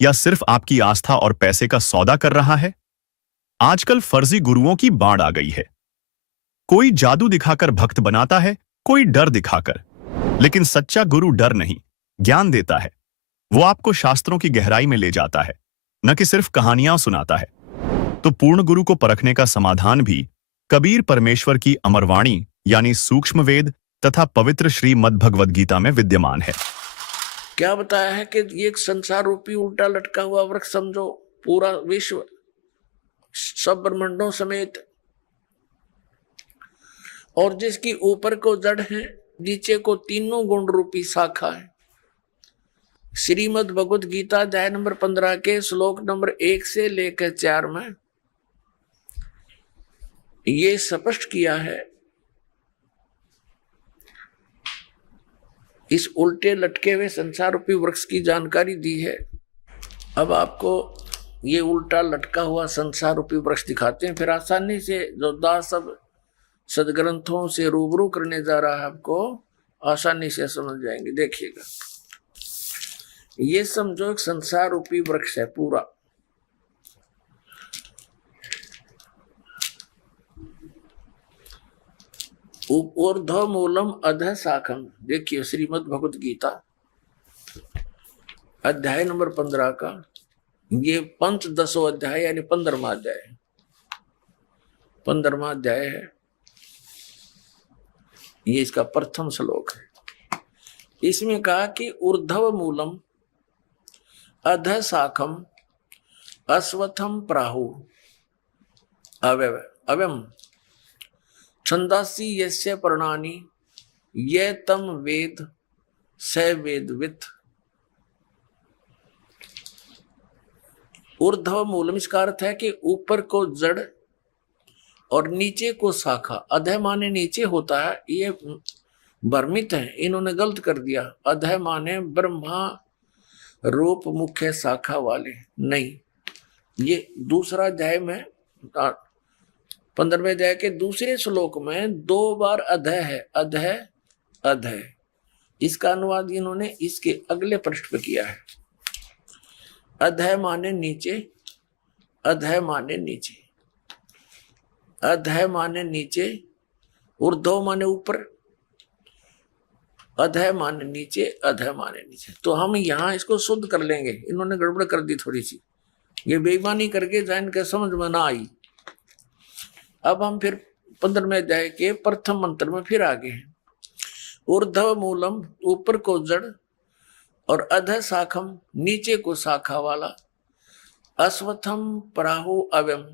या सिर्फ आपकी आस्था और पैसे का सौदा कर रहा है? आजकल फर्जी गुरुओं की बाढ़ आ गई है। कोई जादू दिखाकर भक्त बनाता है, कोई डर दिखाकर। लेकिन सच्चा गुरु डर नहीं, ज्ञान देता है। वो आपको शास्त्रों की गहराई में ले जाता है, न कि सिर्फ कहानियां सुनाता है। तो पूर्ण गुरु को परखने का समाधान भी कबीर परमेश्वर की अमरवाणी यानी सूक्ष्म वेद तथा पवित्र श्रीमद् भगवद गीता में विद्यमान है। क्या बताया है कि ये एक संसार रूपी उल्टा लटका हुआ वृक्ष समझो, पूरा विश्व सब ब्रह्मांडों समेत, और जिसकी ऊपर को जड़ है, नीचे को तीनों गुण रूपी शाखा है। श्रीमद् भगवत गीता अध्याय नंबर 15 के श्लोक नंबर 1 से लेकर 4 में ये स्पष्ट किया है। इस उल्टे लटके हुए संसार रूपी वृक्ष की जानकारी दी है। अब आपको ये उल्टा लटका हुआ संसार रूपी वृक्ष दिखाते हैं, फिर आसानी से जो दास सब सदग्रंथों से रूबरू करने जा रहा है आपको आसानी से समझ जाएंगे। देखिएगा, ये समझो एक संसार रूपी वृक्ष है पूरा। ऊर्ध्व मूलम अधः शाखम। देखिए श्रीमद् भगवत गीता अध्याय नंबर 15 का ये पंचदशो अध्याय यानी 15वां अध्याय, 15वां अध्याय है। ये इसका प्रथम श्लोक है। इसमें कहा कि ऊर्ध्व मूलम अधः शाखम अश्वत्थम प्राहु अव्यम छंदासी यस्य पर्णानि ये तम वेद स वेदवित्। ऊर्ध्व मूलम इसका अर्थ है कि ऊपर को जड़ और नीचे को शाखा। अधः माने नीचे होता है, ये भ्रमित है, इन्होंने गलत कर दिया। अधः माने ब्रह्मा रूप मुख्य शाखा वाले, नहीं। ये दूसरा अध्याय में 15वें अध्याय के दूसरे श्लोक में 2 बार अधः है, अधः अधः। इसका अनुवाद इन्होंने इसके अगले पृष्ठ पे किया है। अधः माने नीचे, अधः माने नीचे, अधः माने नीचे, ऊर्ध्व माने ऊपर, अधः माने नीचे, अधः माने नीचे। तो हम यहाँ इसको शुद्ध कर लेंगे, इन्होंने गड़बड़ कर दी थोड़ी सी, ये बेईमानी करके जान के समझ में ना आई। अब हम फिर 15वें अध्याय के प्रथम मंत्र में फिर आगे हैं। ऊर्ध्व मूलम ऊपर को जड़ और अधः शाखम नीचे को शाखा वाला, अश्वत्थम प्राहु अव्यम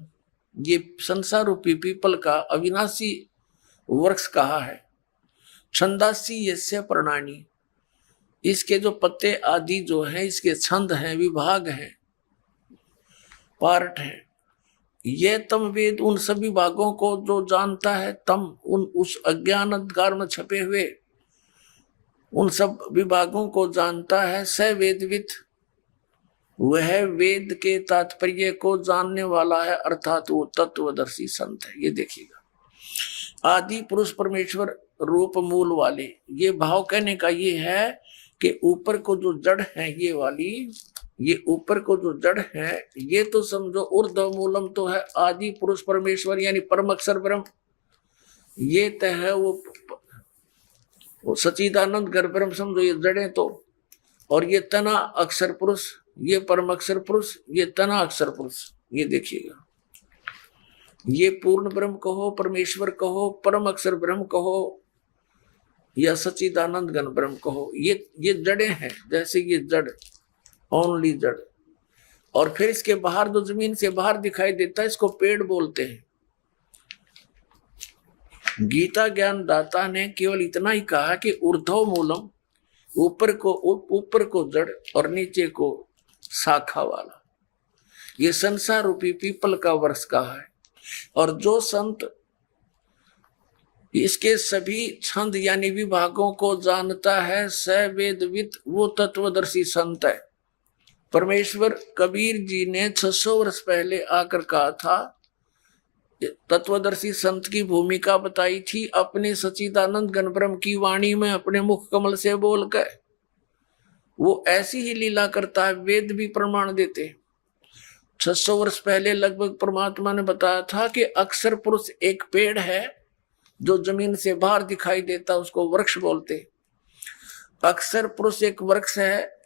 ये संसार रूपी पीपल का अविनाशी वृक्ष कहा है। छंदासी यस्य पर्णानि इसके जो पत्ते आदि जो हैं इसके छंद हैं, विभाग हैं, पार्ट हैं। ये तम वेद उन सभी भागों को जो जानता है, तम उन उस अज्ञान अंधकार में छपे हुए उन सब विभागों को जानता है। स वेदवित् वह वेद के तात्पर्य को जानने वाला है, अर्थात वो तत्वदर्शी संत है। ये देखिएगा, आदि पुरुष परमेश्वर रूप मूल वाले, ये भाव कहने का ये है कि ऊपर को जो जड़ है ये वाली, ये ऊपर को जो जड़ है ये तो समझो ऊर्ध्व मूलम तो है आदि पुरुष परमेश्वर यानी परम अक्षर ब्रह्म, ये तो है वो सच्चिदानंद घर ब्रह्म समझो ये जड़ें तो। और ये तना अक्षर पुरुष, ये परम अक्षर पुरुष, ये तना अक्षर पुरुष। ये देखिएगा, ये पूर्ण ब्रह्म कहो, परमेश्वर कहो, परम अक्षर ब्रह्म कहो या सच्चिदानंद घन ब्रह्म कहो, ये जड़ें हैं। जैसे ये जड़, ओनली जड़, और फिर इसके बाहर जो जमीन से बाहर दिखाई देता है इसको पेड़ बोलते हैं। गीता ज्ञान दाता ने केवल इतना ही कहा कि ऊर्ध्व मूलम ऊपर को जड़ और नीचे को शाखा वाला, ये संसार रूपी पीपल का वृक्ष कहा है। और जो संत इसके सभी छंद यानी विभागों को जानता है, स वेदवित् वो तत्वदर्शी संत है। परमेश्वर कबीर जी ने 600 वर्ष पहले आकर कहा था, तत्वदर्शी संत की भूमिका बताई थी अपने सच्चिदानंद घन ब्रह्म की वाणी में अपने मुख कमल से बोलकर। वो ऐसी ही लीला करता है, वेद भी प्रमाण देते। 600 वर्ष पहले लगभग परमात्मा ने बताया था कि अक्षर पुरुष एक पेड़ है जो जमीन से बाहर दिखाई देता, उसको वृक्ष बोलते। अक्षर पुरुष एक वृक्ष है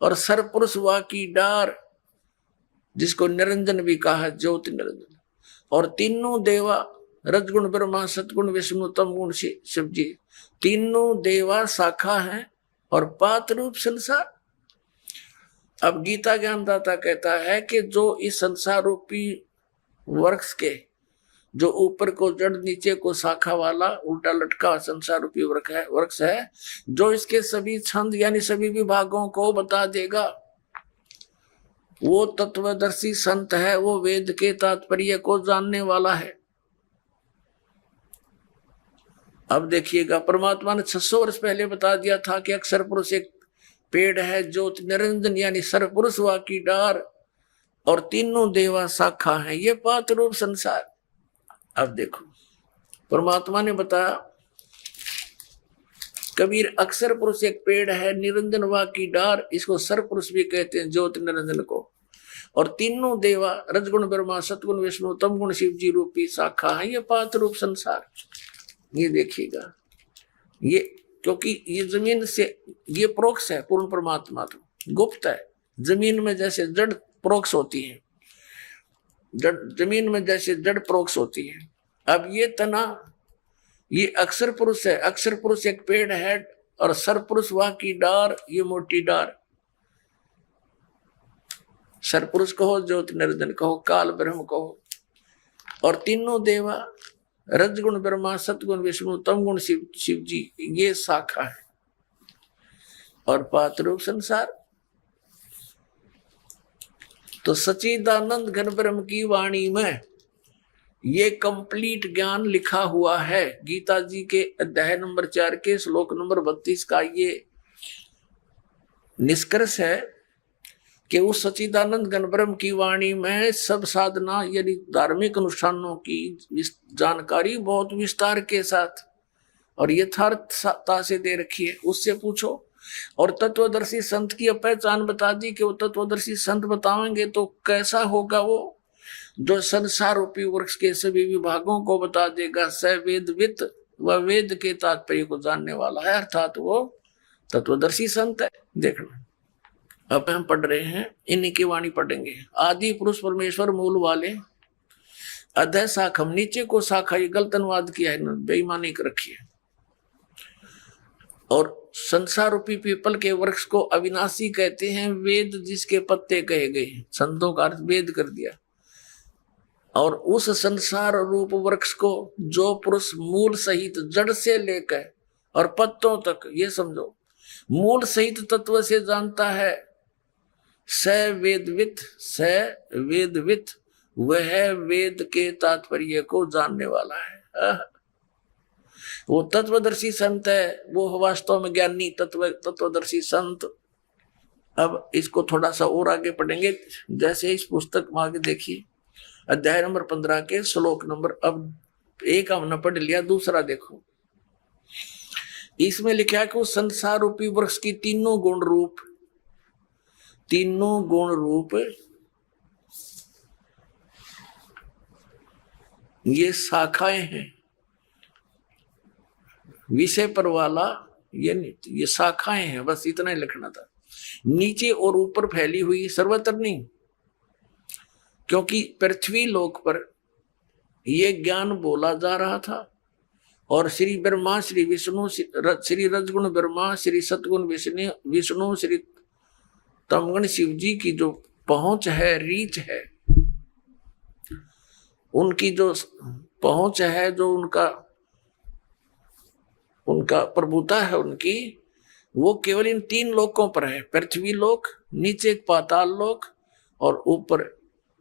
और सर पुरुष वा की डार जिसको निरंजन भी कहा है, ज्योति निरंजन। और तीनों देवा रजगुण ब्रह्मा सतगुण विष्णु तम गुण शिव जी, तीनों देवा शाखा हैं और पात रूप संसार। अब गीता ज्ञानदाता कहता है कि जो इस संसार रूपी वृक्ष के जो ऊपर को जड़ नीचे को शाखा वाला उल्टा लटका संसार रूपी वृक्ष है, जो इसके सभी छंद यानी सभी विभागों को बता देगा, वो तत्वदर्शी संत है, वो वेद के तात्पर्य को जानने वाला है। अब देखिएगा, परमात्मा ने 600 वर्ष पहले बता दिया था कि अक्षर पुरुष एक पेड़ है, ज्योति निरंजन यानी सर्वपुरुष वा की डार, और तीनों देवा शाखा है, ये पात रूप संसार। अब देखो, परमात्मा ने बताया, कबीर अक्षर पुरुष एक पेड़ है, निरंजन वा की डार, इसको सर्वपुरुष भी कहते हैं, ज्योति निरंजन को, और तीनों देवा रजगुण ब्रह्मा सतगुण विष्णु तमगुण शिव जी रूपी शाखा है, ये पात रूप संसार। ये देखिएगा, ये क्योंकि ये जमीन से ये प्रोक्ष है, पूर्ण परमात्मा तो गुप्त है। जमीन में जैसे जड़ प्रोक्ष होती है, जमीन में जैसे जड़ प्रोक्ष होती है। अब ये तना, ये अक्षर पुरुष है, अक्षर पुरुष एक पेड़ है, और सरपुरुष वह की डार, ये मोटी डार। सरपुरुष कहो, ज्योति निरंजन कहो, काल ब्रह्म कहो, और तीनों देवा रजगुण ब्रह्मा सतगुण विष्णु तमगुण शिव जी, ये शाखा है, और पात रूप संसार। तो सच्चिदानंद घन ब्रह्म की वाणी में ये कंप्लीट ज्ञान लिखा हुआ है। गीता जी के अध्याय नंबर 4 के श्लोक नंबर 32 का ये निष्कर्ष है कि उस सच्चिदानंद घन ब्रह्म की वाणी में सब साधना यानी धार्मिक अनुष्ठानों की जानकारी बहुत विस्तार के साथ और यथार्थता से दे रखी है। उससे पूछो, और तत्वदर्शी संत की पहचान बता दी कि वो तत्वदर्शी संत बताएंगे तो कैसा होगा, वो जो संसार रूपी वृक्ष के सभी विभागों को बता देगा। स वेदवित, वह वेद के तात्पर्य को जानने वाला है, अर्थात वो तत्वदर्शी संत है। देखना, अब हम पढ़ रहे हैं, इन्हीं की वाणी पढ़ेंगे। आदि पुरुष परमेश्वर मूल वाले अधय शाखम, नीचे को शाखा, ये गलत अनुवाद किया है, बेईमानी कर रखी है। और संसार रूपी पीपल के वृक्ष को अविनाशी कहते हैं, वेद जिसके पत्ते कहे गए, संतों का अर्थ वेद कर दिया। और उस संसार रूप वृक्ष को जो पुरुष मूल सहित जड़ से लेकर और पत्तों तक, ये समझो, मूल सहित तत्व से जानता है, स वेदवित, वह वेद के तात्पर्य को जानने वाला है। वो तत्वदर्शी संत है, वो वास्तव में ज्ञानी तत्वदर्शी संत। अब इसको थोड़ा सा और आगे पढ़ेंगे, जैसे इस पुस्तक में आगे देखिए, अध्याय नंबर 15 के श्लोक नंबर, अब एक हमने पढ़ लिया, दूसरा देखो। इसमें लिखा है कि उस संसार रूपी वृक्ष की तीनों गुण रूप ये शाखाएं हैं। विषय पर वाला ये शाखाएं हैं, बस इतना ही लिखना था। नीचे और ऊपर फैली हुई, सर्वत्र नहीं, क्योंकि पृथ्वी लोक पर ये ज्ञान बोला जा रहा था, और श्री ब्रह्मा, श्री विष्णु, श्री रजगुण ब्रह्मा, श्री सतगुण विष्णु, श्री तमगुण शिव जी की जो पहुंच है, रीच है, उनकी जो पहुंच है, जो उनका प्रभुता है उनकी, वो केवल इन 3 लोकों पर है। पृथ्वी लोक, नीचे पाताल लोक, और ऊपर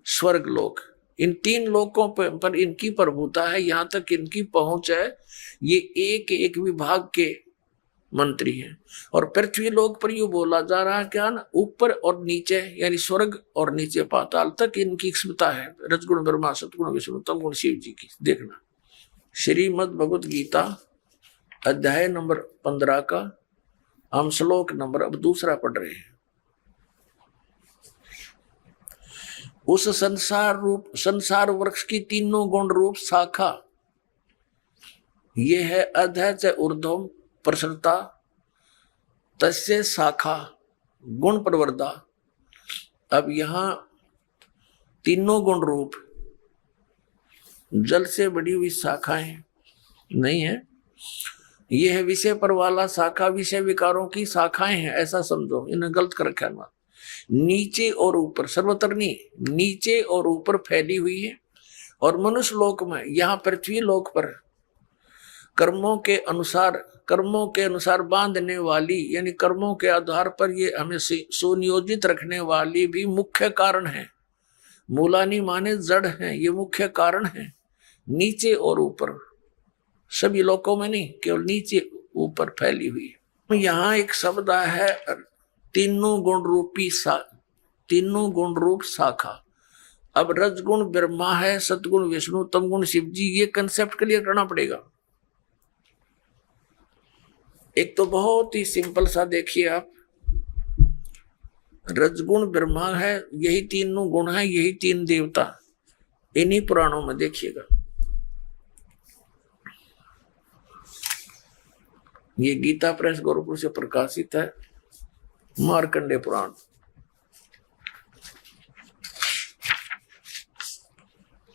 स्वर्ग लोक। इन 3 लोकों पर इनकी प्रभुता है, यहाँ तक इनकी पहुंच है। ये एक एक विभाग के मंत्री हैं। और पृथ्वी लोक पर यू बोला जा रहा है क्या ना, ऊपर और नीचे यानी स्वर्ग और नीचे पाताल तक इनकी क्षमता है। रजगुण ब्रह्मा सतगुण विष्णु तमगुण शिव जी की। देखना, श्रीमद् भगवत गीता अध्याय नंबर 15 का हम श्लोक नंबर अब दूसरा पढ़ रहे हैं। उस संसार वृक्ष की तीनों गुण रूप शाखा, ये है अधः च ऊर्ध्वम प्रसरता तस्य शाखा गुण प्रवर्धा। अब यहां तीनों गुण रूप जल से बड़ी हुई शाखाएं नहीं है, यह है विषय पर वाला शाखा, विषय विकारों की शाखाएं हैं, ऐसा समझो। इन्हें गलत कर रखा है। नीचे और ऊपर, सर्वत्र नहीं, नीचे और ऊपर फैली हुई है, और मनुष्य लोक में, यहाँ पृथ्वी लोक पर कर्मों के अनुसार बांधने वाली, यानी कर्मों के आधार पर ये हमें सुनियोजित रखने वाली भी मुख्य कारण है। मूलानी माने जड़ है, ये मुख्य कारण है। नीचे और ऊपर, सभी लोकों में नहीं, केवल नीचे ऊपर फैली हुई है। यहाँ एक शब्द है तीनों गुण रूप शाखा। अब रजगुण ब्रह्मा है, सतगुण विष्णु, तमगुण शिव जी, ये कंसेप्ट क्लियर करना पड़ेगा। एक तो बहुत ही सिंपल सा देखिए आप, रजगुण ब्रह्मा है, यही तीनों गुण है, यही तीन देवता, इन्हीं पुराणों में देखिएगा। ये गीता प्रेस गोरखपुर से प्रकाशित है, मार्कंडे पुराण।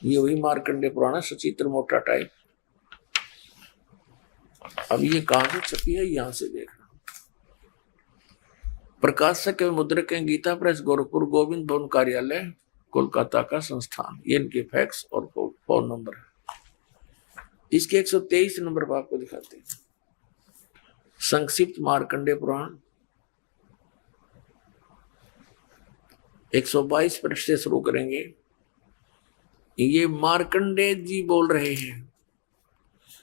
ये वही मार्कंडे पुराण है, सचित्र मोटा टाइप। अब ये कहां से छपी है, यहां से देखना। प्रकाशक एवं मुद्रक हैं गीता प्रेस गोरखपुर, गोविंद भवन कार्यालय, कोलकाता का संस्थान। ये इनके फैक्स और फोन नंबर है। इसके 123 नंबर पर आपको दिखाते हैं। संक्षिप्त मार्कंडे पुराण 122 पृष्ठ से शुरू करेंगे। ये मार्कंडे जी बोल रहे हैं,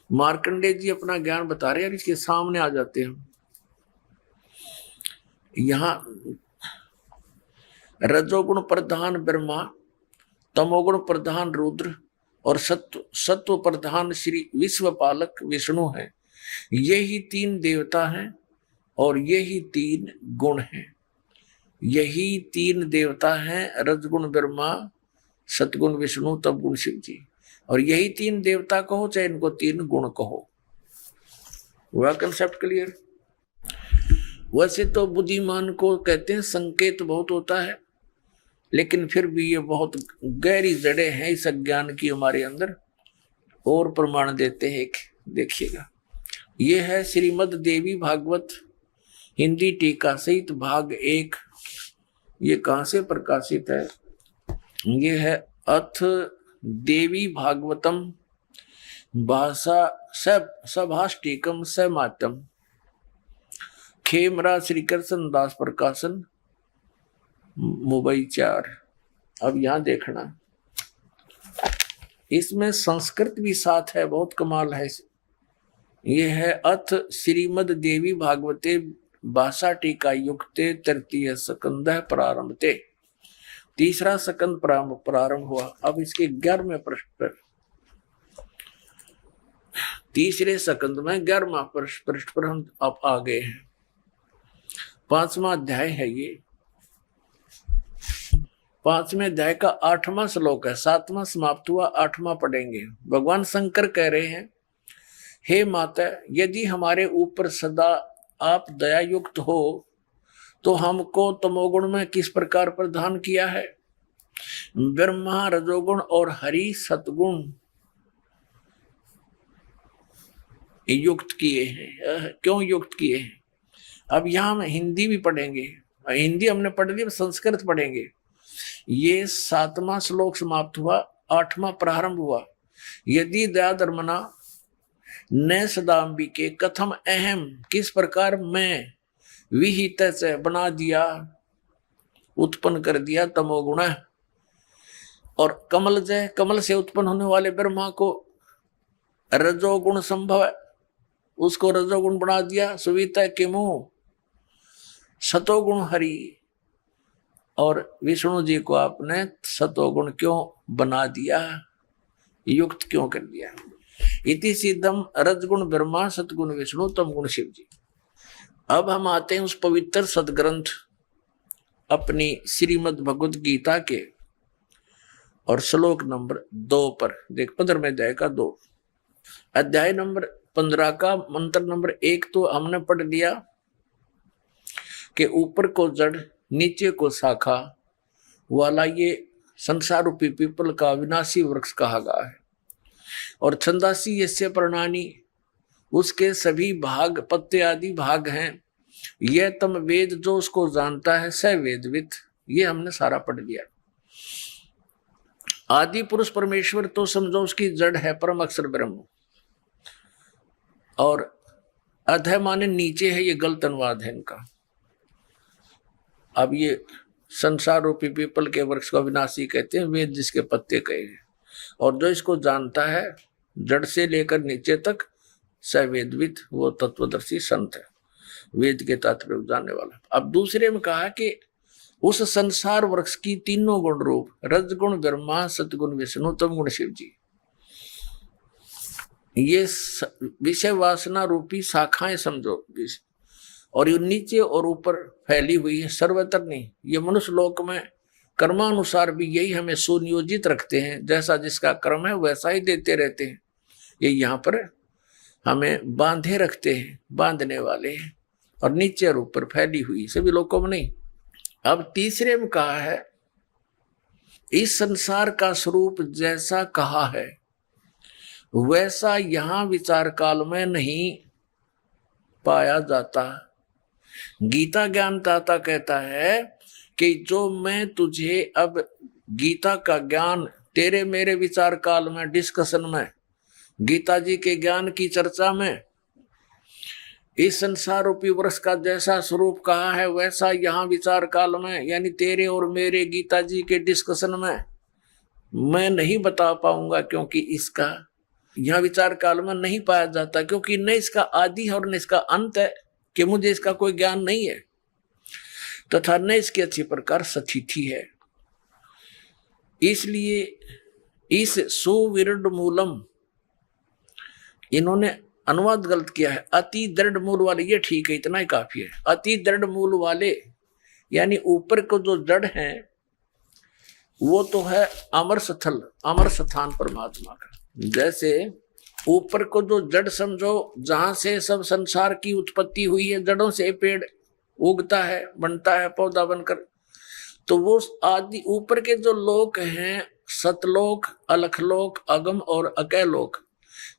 मार्कंडे जी अपना ज्ञान बता रहे हैं, इसके सामने आ जाते हैं। यहां रजोगुण प्रधान ब्रह्मा, तमोगुण प्रधान रुद्र और सत्व प्रधान श्री विश्वपालक विष्णु है। यही तीन देवता हैं और यही तीन गुण हैं। यही तीन देवता हैं, रजगुण ब्रह्मा, सतगुण विष्णु, तमगुण शिव जी। और यही तीन देवता कहो चाहे इनको तीन गुण कहो। वह कंसेप्ट क्लियर। वैसे तो बुद्धिमान को कहते हैं संकेत बहुत होता है, लेकिन फिर भी ये बहुत गहरी जड़ें हैं इस अज्ञान की हमारे अंदर। और प्रमाण देते हैं, देखिएगा। ये है श्रीमद् देवी भागवत हिंदी टीका सहित भाग 1। ये कहां से प्रकाशित है? ये है अथ देवी भागवतम भाषा सभाष्टिकम समातम, खेमरा श्री कृष्ण दास प्रकाशन, मुंबई 4। अब यहां देखना, इसमें संस्कृत भी साथ है, बहुत कमाल है। ये है अथ श्रीमद् देवी भागवते भाषा टीका युक्ते तृतीय स्कंध प्रारंभते। तीसरा स्कंद प्रारंभ हुआ। अब इसके 11वें पृष्ठ पर, तीसरे स्कंद में 11वां पृष्ठ पर हम अब आ गए हैं। 5वां अध्याय है ये। 5वें अध्याय का 8वां श्लोक है। 7वां समाप्त हुआ, 8वां पढ़ेंगे। भगवान शंकर कह रहे हैं, हे माता, यदि हमारे ऊपर सदा आप दया युक्त हो तो हमको तमोगुण में किस प्रकार प्रदान किया है? ब्रह्मा रजोगुण और हरि सतगुण युक्त किए हैं। क्यों युक्त किए हैं? अब यहां हम हिंदी भी पढ़ेंगे। हिंदी हमने पढ़ ली, संस्कृत पढ़ेंगे। ये 7वां श्लोक समाप्त हुआ, 8वां प्रारंभ हुआ। यदि दया धर्मना न सदाम्बिके कथम अहम, किस प्रकार मैं विहित से बना दिया, उत्पन्न कर दिया तमोगुण। और कमल से उत्पन्न होने वाले ब्रह्मा को रजोगुण संभव है, उसको रजोगुण बना दिया। सुविता किमु सतोगुण हरि, और विष्णु जी को आपने सतोगुण क्यों बना दिया, युक्त क्यों कर दिया? इति सिद्धम रजगुण ब्रह्मा सतगुण विष्णु तमगुण शिव जी। अब हम आते हैं उस पवित्र सदग्रंथ अपनी श्रीमद् भगवद गीता के, और श्लोक नंबर 2 पर देख। 15वें अध्याय का 2, अध्याय नंबर 15 का मंत्र नंबर 1 तो हमने पढ़ लिया कि ऊपर को जड़ नीचे को शाखा वाला ये संसार रूपी पीपल का विनाशी वृक्ष कहा गया है। और छंदासी यस्य प्रणानी, उसके सभी भाग पत्ते आदि भाग हैं। यह तम वेद, जो उसको जानता है, स वेदवित। ये हमने सारा पढ़ लिया। आदि पुरुष परमेश्वर तो समझो उसकी जड़ है परम अक्षर ब्रह्म, और अधः माने नीचे है, ये गलत अनुवाद है इनका। अब ये संसार रूपी पीपल के वृक्ष को अविनाशी कहते हैं, वेद जिसके पत्ते कहे हैं, और जो इसको जानता है जड़ से लेकर नीचे तक सवेदविद, वो तत्वदर्शी संत है, वेद के तात्पर्य जानने वाला। अब दूसरे में कहा कि उस संसार वृक्ष की तीनों गुण रूप, रजगुण ब्रह्मा, सतगुण विष्णु, तम गुण शिव जी, ये विषय वासना रूपी शाखाएं समझो, और ये नीचे और ऊपर फैली हुई है, सर्वत्र नहीं। ये मनुष्य लोक में कर्मानुसार भी यही हमें सुनियोजित रखते हैं, जैसा जिसका कर्म है वैसा ही देते रहते हैं। ये यहाँ पर हमें बांधे रखते हैं, बांधने वाले हैं, और नीचे और ऊपर फैली हुई, सभी लोगों में नहीं। अब तीसरे में कहा है इस संसार का स्वरूप जैसा कहा है वैसा यहाँ विचार काल में नहीं पाया जाता। गीता ज्ञानदाता कहता है कि जो मैं तुझे अब गीता का ज्ञान तेरे मेरे विचार काल में, डिस्कशन में, गीता जी के ज्ञान की चर्चा में, इस संसार रूपी वृक्ष का जैसा स्वरूप कहा है वैसा यहाँ विचार काल में, यानी तेरे और मेरे गीता जी के डिस्कशन में मैं नहीं बता पाऊंगा, क्योंकि इसका यहाँ विचार काल में नहीं पाया जाता, क्योंकि न इसका आदि है और न इसका अंत है, कि मुझे इसका कोई ज्ञान नहीं है, तथा न इसकी अच्छी प्रकार सथिति है। इसलिए इस सुविरुद्ध मूलम, इन्होंने अनुवाद गलत किया है, अति दृढ़ मूल वाले, ये ठीक है, इतना ही काफी है। अति दृढ़ मूल वाले यानी ऊपर को जो जड़ है वो तो है अमर स्थल, अमर स्थान परमात्मा का। जैसे ऊपर को जो जड़ समझो, जहां से सब संसार की उत्पत्ति हुई है, जड़ों से पेड़ उगता है, बनता है पौधा बनकर, तो वो आदि ऊपर के जो लोक हैं, सतलोक, अलखलोक, अगम और अकैलोक,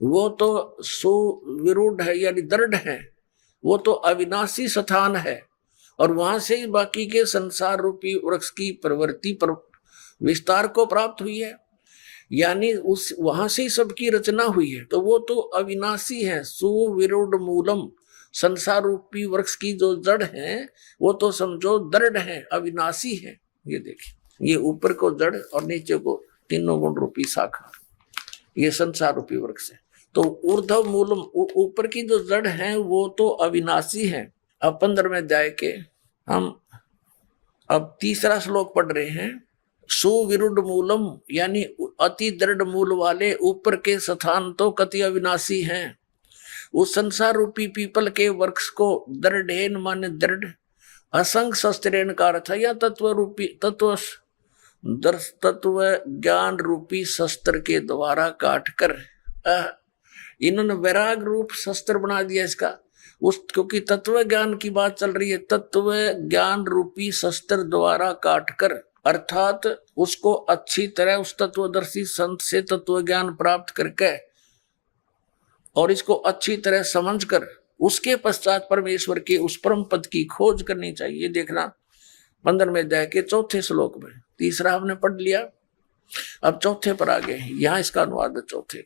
वो तो सुविरूढ़ है यानी दृढ़ है, वो तो अविनाशी स्थान है, और वहां से ही बाकी के संसार रूपी वृक्ष की प्रवृत्ति पर विस्तार को प्राप्त हुई है, यानी उस वहां से ही सबकी रचना हुई है, तो वो तो अविनाशी है। सुविरूढ़ मूलम, संसार रूपी वृक्ष की जो जड़ है वो तो समझो दृढ़ है, अविनाशी है। ये देखिए, ये ऊपर को जड़ और नीचे को तीनों गुण रूपी शाखा, ये संसार रूपी वृक्ष है। तो ऊर्ध्व मूलम, ऊपर की जो जड़ है वो तो अविनाशी है। अब 15वें अध्याय के हम अब तीसरा श्लोक पढ़ रहे हैं। सुविरुद्ध मूलम यानी अति दृढ़ मूल वाले ऊपर के स्थान तो कति अविनाशी हैं। उस संसार रूपी पीपल के वृक्ष को दृढ़ेन माने दृढ़, असंग शस्त्रेण का अर्थ है या तत्व रूपी तत्व ज्ञान रूपी शस्त्र के द्वारा काट कर, इन्होंने वैराग रूप शस्त्र बना दिया इसका, उस क्योंकि तत्व ज्ञान की बात चल रही है, तत्व ज्ञान रूपी शस्त्र द्वारा काट कर, अर्थात उसको अच्छी तरह उस तत्वदर्शी संत से तत्व ज्ञान प्राप्त करके और इसको अच्छी तरह समझकर उसके पश्चात परमेश्वर के उस परम पद की खोज करनी चाहिए। देखना 15वें अध्याय के 4थे श्लोक में, तीसरा हमने पढ़ लिया, अब 4थे पर आ गए। यहां इसका अनुवाद है 4थे।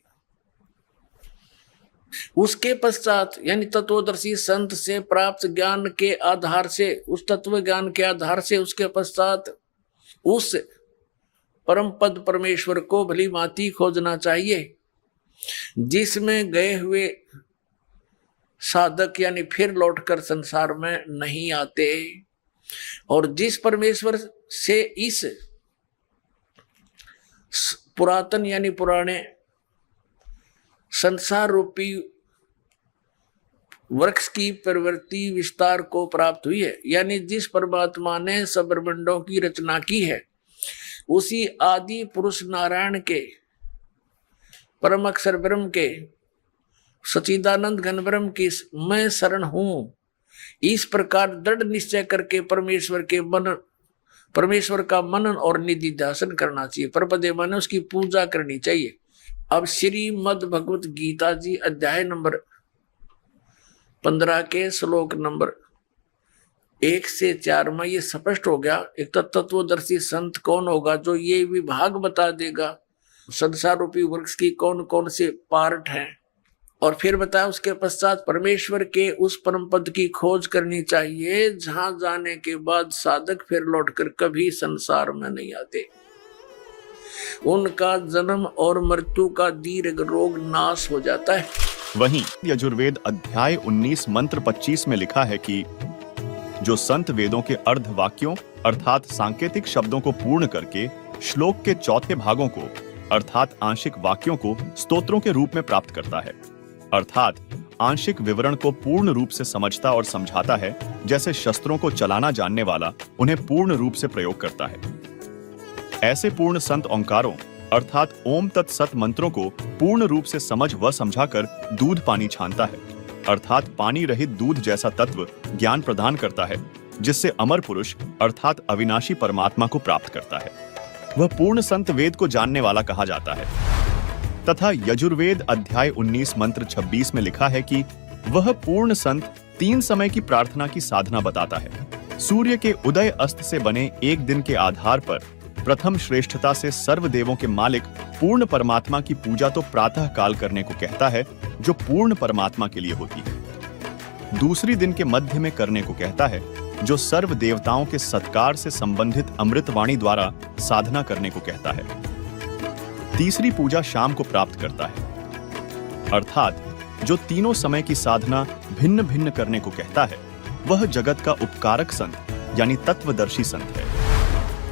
उसके पश्चात यानी तत्वदर्शी संत से प्राप्त ज्ञान के आधार से, उस तत्व ज्ञान के आधार से उसके पश्चात उस परम पद परमेश्वर को भली माती खोजना चाहिए, जिसमें गए हुए साधक यानी फिर लौटकर संसार में नहीं आते, और जिस परमेश्वर से इस पुरातन यानी पुराने संसार रूपी वृक्ष की प्रवृत्ति विस्तार को प्राप्त हुई है, यानी जिस परमात्मा ने सब ब्रह्मांडों की रचना की है, उसी आदि पुरुष नारायण के परम अक्षर ब्रह्म के सचिदानंद घन ब्रह्म की मैं शरण हूं, इस प्रकार दृढ़ निश्चय करके परमेश्वर का मनन और निधि ध्यान करना चाहिए। परपदे माने उसकी पूजा करनी चाहिए। अब श्रीमद् भगवत गीता जी अध्याय नंबर 15 के श्लोक नंबर 1 से 4 में ये स्पष्ट हो गया। एक तो तत्वदर्शी संत कौन होगा जो ये विभाग बता देगा संसार रूपी वृक्ष की कौन कौन से पार्ट हैं, और फिर बताया उसके पश्चात परमेश्वर के उस परम पद की खोज करनी चाहिए जहां जाने के बाद साधक फिर लौटकर कभी संसार में नहीं आते। उनका जन्म और मृत्यु का दीर्घ रोग नाश हो जाता है। वहीं यजुर्वेद अध्याय 19 मंत्र 25 में लिखा है कि जो संत वेदों के अर्ध वाक्यों अर्थात सांकेतिक शब्दों को पूर्ण करके श्लोक के चौथे भागों को अर्थात आंशिक वाक्यों को स्तोत्रों के रूप में प्राप्त करता है, अर्थात आंशिक विवरण को पूर्ण रूप से समझता और समझाता है, जैसे शस्त्रों को चलाना जानने वाला उन्हें पूर्ण रूप से प्रयोग करता है। ऐसे पूर्ण संत ओंकारों अर्थात ओम तत्सत मंत्रों को पूर्ण रूप से समझ व समझाकर दूध पानी छानता है, अर्थात पानी रहित दूध जैसा तत्व ज्ञान प्रदान करता है, जिससे अमर पुरुष अर्थात अविनाशी परमात्मा को प्राप्त करता है। वह पूर्ण संत वेद को जानने वाला कहा जाता है। तथा यजुर्वेद अध्याय 19 मंत्र 26 में लिखा है कि वह पूर्ण संत 3 समय की प्रार्थना की साधना बताता है। सूर्य के उदय अस्त से बने एक दिन के आधार पर प्रथम श्रेष्ठता से सर्व देवों के मालिक पूर्ण परमात्मा की पूजा तो प्रातः काल करने को कहता है, जो पूर्ण परमात्मा के लिए होती है। दूसरी दिन के मध्य में करने को कहता है, जो सर्व देवताओं के सत्कार से संबंधित अमृतवाणी द्वारा साधना करने को कहता है। तीसरी पूजा शाम को प्राप्त करता है, अर्थात जो तीनों समय की साधना भिन्न भिन्न करने को कहता है, वह जगत का उपकारक संत यानी तत्वदर्शी संत है।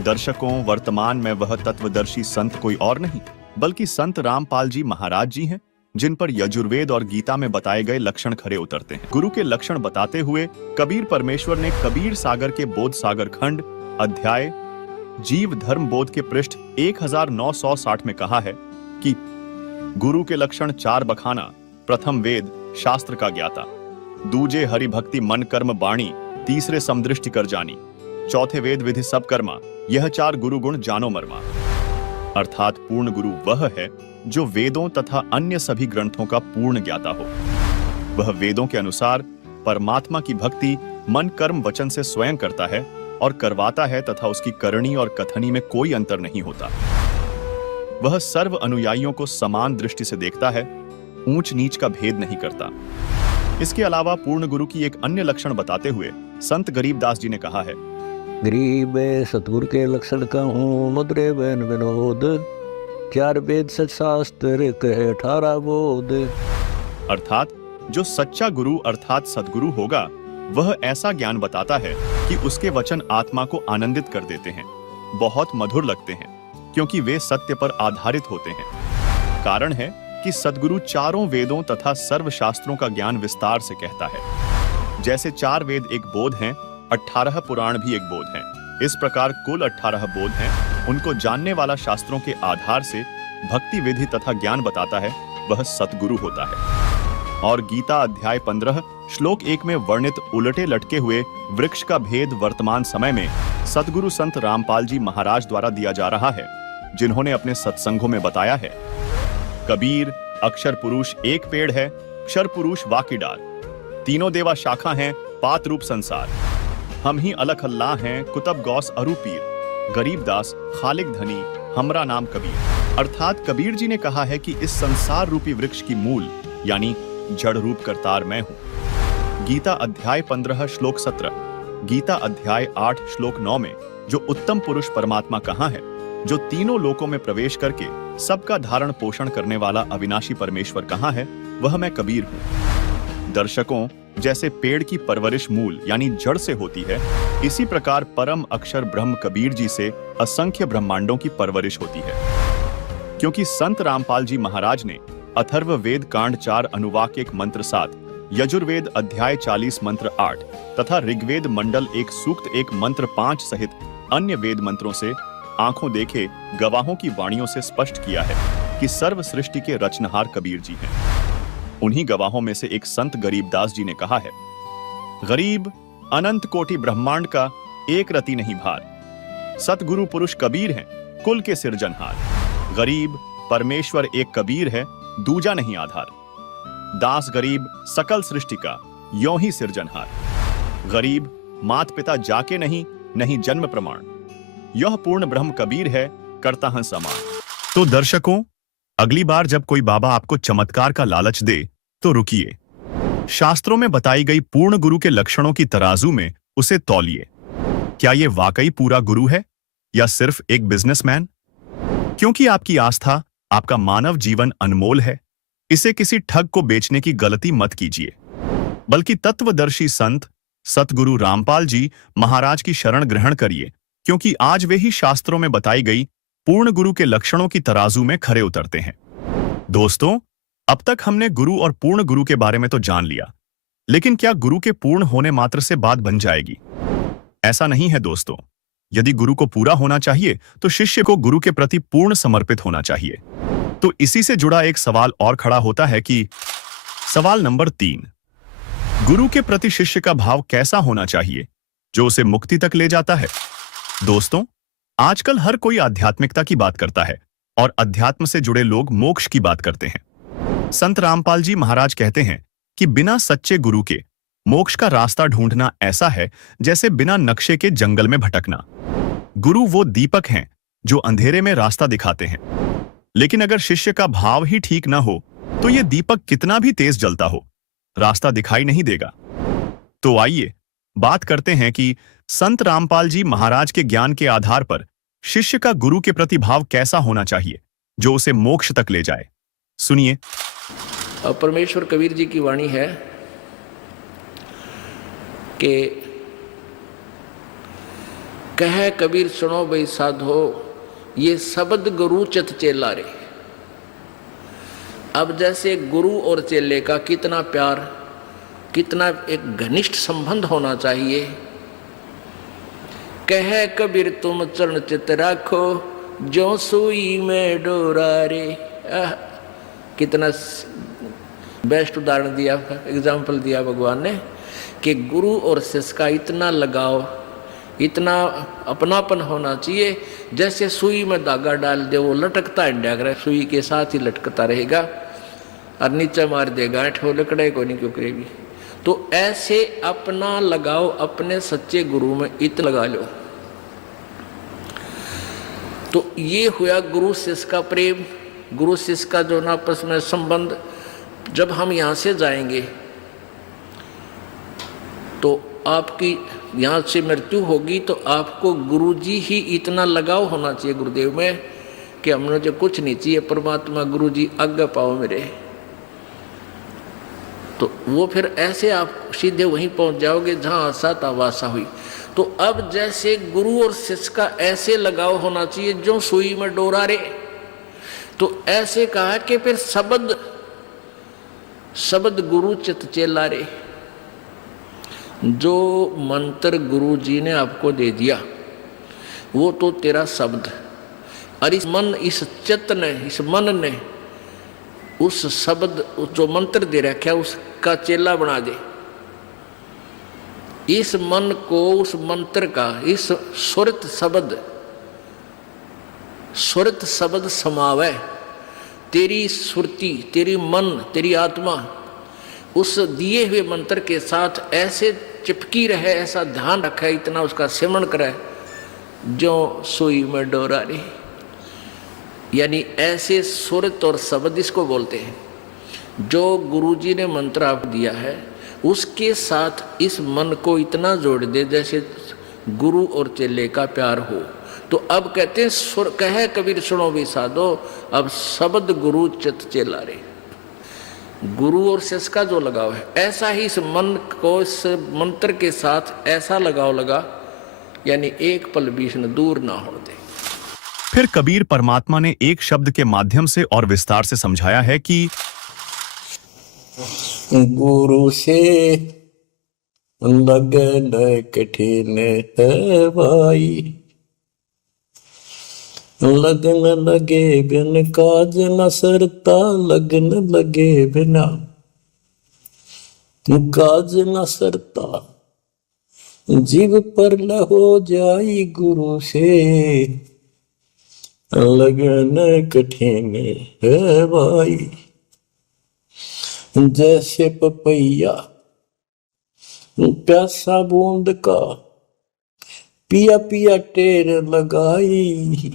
दर्शकों, वर्तमान में वह तत्वदर्शी संत कोई और नहीं बल्कि संत रामपाल जी महाराज जी हैं, जिन पर यजुर्वेद और गीता में बताए गए लक्षण खरे उतरते हैं। गुरु के लक्षण बताते हुए कबीर परमेश्वर ने कबीर सागर के बोध सागर खंड अध्याय जीव धर्म बोध के पृष्ठ 1960 में कहा है कि गुरु के लक्षण 4 बखाना। प्रथम वेद शास्त्र का ज्ञाता, दूजे हरि भक्ति मन कर्म बाणी, तीसरे समदृष्टि कर जानी, चौथे वेद विधि सब कर्मा, यह 4 गुरु गुण जानो मर्मा। अर्थात पूर्ण गुरु वह है जो वेदों तथा अन्य सभी ग्रंथों का पूर्ण ज्ञाता हो। वह वेदों के अनुसार परमात्मा की भक्ति मन कर्म वचन से स्वयं करता है और करवाता है तथा उसकी करनी और कथनी में कोई अंतर नहीं होता। वह सर्व अनुयायियों को समान दृष्टि से देखता है, ऊंच नीच का भेद नहीं करता। इसके अलावा पूर्ण गुरु की एक अन्य लक्षण बताते हुए संत गरीबदास जी ने कहा है, गरीब सतगुरु के लक्षण कहूँ मुद्रे बन विनोद, 4 वेद सच शास्त्र कहे 18 बोध। अर्थात जो सच्चा गुरु अर्थात सदगुरु होगा वह ऐसा ज्ञान बताता है कि उसके वचन आत्मा को आनंदित कर देते हैं, बहुत मधुर लगते हैं, क्योंकि वे सत्य पर आधारित होते हैं। कारण है कि सदगुरु चारों वेदों तथा सर्व शास्त्रों का ज्ञान विस्तार से कहता है। जैसे 4 वेद एक बोध हैं, 18 पुराण भी एक बोध हैं। इस प्रकार कुल 18 बोध हैं। उनको जानने वाला शास्त्रों के आधार से भक्ति विधि तथा ज्ञान बताता है, वह सतगुरु होता है। और गीता अध्याय 15 श्लोक 1 में वर्णित उलटे लटके हुए वृक्ष का भेद वर्तमान समय में सतगुरु संत रामपाल जी महाराज द्वारा दिया जा रहा है, जिन्होंने अपने सत्संगों में बताया है। कबीर अक्षर पुरुष एक पेड़ है, क्षर पुरुष वाकी डाल, तीनों देवा शाखा हैं, पात रूप संसार, हम ही अलख अल्लाह हैं, कुतब गौस अरू पीर, गरीबदास खालिक धनी, हमरा नाम कबीर। अर्थात कबीर जी ने कहा है कि इस संसार रूपी वृक्ष की मूल यानी जड़ रूप करतार मैं हूं। गीता अध्याय 15 श्लोक 17, गीता अध्याय 8 श्लोक 9 में जो उत्तम पुरुष परमात्मा कहाँ है, जो तीनों लोकों में प्रवेश करके सबका धारण पोषण करने वाला अविनाशी परमेश्वर कहाँ है, वह मैं कबीर हूं। दर्शकों, जैसे पेड़ की परवरिश मूल यानी जड़ से होती है, इसी प्रकार परम अक्षर ब्रह्म कबीर जी से असंख्य ब्रह्मांडों की परवरिश होती है। क्योंकि संत रामपाल जी महाराज ने अथर्व वेद कांड 4 अनुवाक 1 मंत्र 7, यजुर्वेद अध्याय 40 मंत्र 8 तथा ऋग्वेद मंडल 1 सूक्त 1 मंत्र 5 सहित अन्य वेद मंत्रों से आंखों देखे गवाहों की वाणियों से स्पष्ट किया है कि सर्व सृष्टि के रचनहार कबीर जी हैं। उन्हीं गवाहों में से एक संत गरीबदास जी ने कहा है, गरीब अनंत कोटि ब्रह्मांड का एक रति नहीं भार, सतगुरु पुरुष कबीर हैं कुल के सिरजनहार। गरीब परमेश्वर एक कबीर है, दूजा नहीं आधार, दास गरीब सकल सृष्टि का यों ही सिरजनहार। गरीब मात पिता जाके नहीं, नहीं जन्म प्रमाण। यह पूर्ण ब्रह्म कबीर है, करता हूं समान। तो दर्शकों, अगली बार जब कोई बाबा आपको चमत्कार का लालच दे तो रुकिए। शास्त्रों में बताई गई पूर्ण गुरु के लक्षणों की तराजू में उसे तौलिए। क्या यह वाकई पूरा गुरु है या सिर्फ एक बिजनेसमैन? क्योंकि आपकी आस्था, आपका मानव जीवन अनमोल है। इसे किसी ठग को बेचने की गलती मत कीजिए, बल्कि तत्वदर्शी संत सतगुरु रामपाल जी महाराज की शरण ग्रहण करिए, क्योंकि आज वे ही शास्त्रों में बताई गई पूर्ण गुरु के लक्षणों की तराजू में खरे उतरते हैं। दोस्तों, अब तक हमने गुरु और पूर्ण गुरु के बारे में तो जान लिया, लेकिन क्या गुरु के पूर्ण होने मात्र से बात बन जाएगी? ऐसा नहीं है दोस्तों। यदि गुरु को पूरा होना चाहिए तो शिष्य को गुरु के प्रति पूर्ण समर्पित होना चाहिए। तो इसी से जुड़ा एक सवाल और खड़ा होता है कि सवाल नंबर 3, गुरु के प्रति शिष्य का भाव कैसा होना चाहिए जो उसे मुक्ति तक ले जाता है? दोस्तों, आजकल हर कोई आध्यात्मिकता की बात करता है और अध्यात्म से जुड़े लोग मोक्ष की बात करते हैं। संत रामपाल जी महाराज कहते हैं कि बिना सच्चे गुरु के मोक्ष का रास्ता ढूंढना ऐसा है जैसे बिना नक्शे के जंगल में भटकना। गुरु वो दीपक हैं जो अंधेरे में रास्ता दिखाते हैं, लेकिन अगर शिष्य का भाव ही ठीक ना हो तो यह दीपक कितना भी तेज जलता हो, रास्ता दिखाई नहीं देगा। तो आइए बात करते हैं कि संत रामपाल जी महाराज के ज्ञान के आधार पर शिष्य का गुरु के प्रति भाव कैसा होना चाहिए जो उसे मोक्ष तक ले जाए। सुनिए। अब परमेश्वर कबीर जी की वाणी है कि कह कबीर सुनो भाई साधो, ये शब्द गुरु चित चेला रे। अब जैसे गुरु और चेले का कितना प्यार, कितना एक घनिष्ठ संबंध होना चाहिए। कह कबीर तुम चरण चित राखो, जो सुई में डोरा रे। कितना बेस्ट उदाहरण दिया, एग्जाम्पल दिया भगवान ने कि गुरु और शिष्य का इतना लगाव, इतना अपनापन होना चाहिए जैसे सुई में धागा डाल दे, वो लटकता है, सुई के साथ ही लटकता रहेगा और नीचे मार देगा, ठो लकड़े को नहीं क्यों करेगी। तो ऐसे अपना लगाओ अपने सच्चे गुरु में इत लगा लो। तो ये हुआ गुरु शिष्य का प्रेम, गुरु शिष्य का जो ना आपस में संबंध। जब हम यहाँ से जाएंगे तो आपकी यहाँ से मृत्यु होगी तो आपको गुरुजी ही इतना लगाव होना चाहिए गुरुदेव में कि हमने जो कुछ नहीं चाहिए, परमात्मा गुरुजी आज्ञा पाओ मेरे। तो वो फिर ऐसे आप सीधे वहीं पहुंच जाओगे जहाँ आशा था वासा हुई। तो अब जैसे गुरु और शिष्य का ऐसे लगाव होना चाहिए जो सुई में डोरा रे। तो ऐसे कहा कि फिर शब्द गुरु चित चेला रे। जो मंत्र गुरु जी ने आपको दे दिया वो तो तेरा शब्द, और इस मन, इस चित्त ने, इस मन ने उस शब्द जो मंत्र दे रखा उसका चेला बना दे। इस मन को उस मंत्र का, इस सुरत शब्द समावे। तेरी सुरती, तेरी मन, तेरी आत्मा उस दिए हुए मंत्र के साथ ऐसे चिपकी रहे, ऐसा ध्यान रखे, इतना उसका सिमरण करे जो सुई में डोरा रे। यानी ऐसे सुरत और शब्द इसको बोलते हैं। जो गुरुजी ने मंत्र आप दिया है उसके साथ इस मन को इतना जोड़ दे जैसे गुरु और चेले का प्यार हो। तो अब कहते हैं कहे कबीर सुनो भी साधो, अब शब्द गुरु चित चेला रे। गुरु और शिष्य का जो लगाव है ऐसा ही इस मन को इस मंत्र के साथ ऐसा लगाव लगा, यानी एक पल भी इसने दूर ना हो दे। फिर कबीर परमात्मा ने एक शब्द के माध्यम से और विस्तार से समझाया है कि गुरु से लगन कठिन है भाई, लगन लगे बिन काज न सरता, लगन लगे बिना काज न सरता। जीव पर हो जाई गुरु से, लगन कठिन है भाई। जैसे पपैया प्यासा बूंद का पिया पिया टेर लगाई,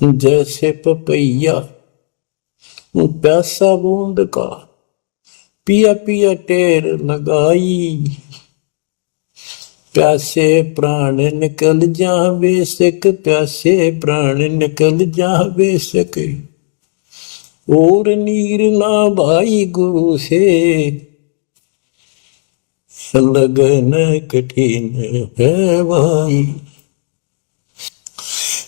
जैसे पपैया प्यासा बूंद का पिया पिया टेर लगाई, प्यासे प्राण निकल जा बेशक, प्यासे प्राण निकल जा बेशक, और नीर ना भाई गुरु से लगन कठिन है भाई।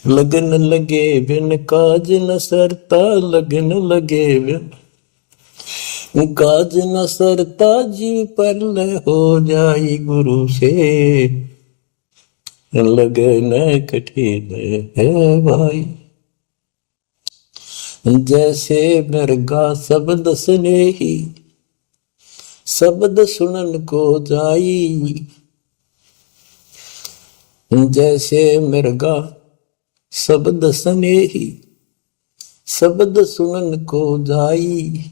लगन लगे बिन काज न सरता, लगन लगे बिन काज न सरता, जीव परलय हो जाई गुरु से लगन कठिन है भाई। जैसे मृगा शब्द स्नेही, शब्द सुनन को जाई, जैसे मृगा शब्द स्नेही, शब्द सुनन को जाई,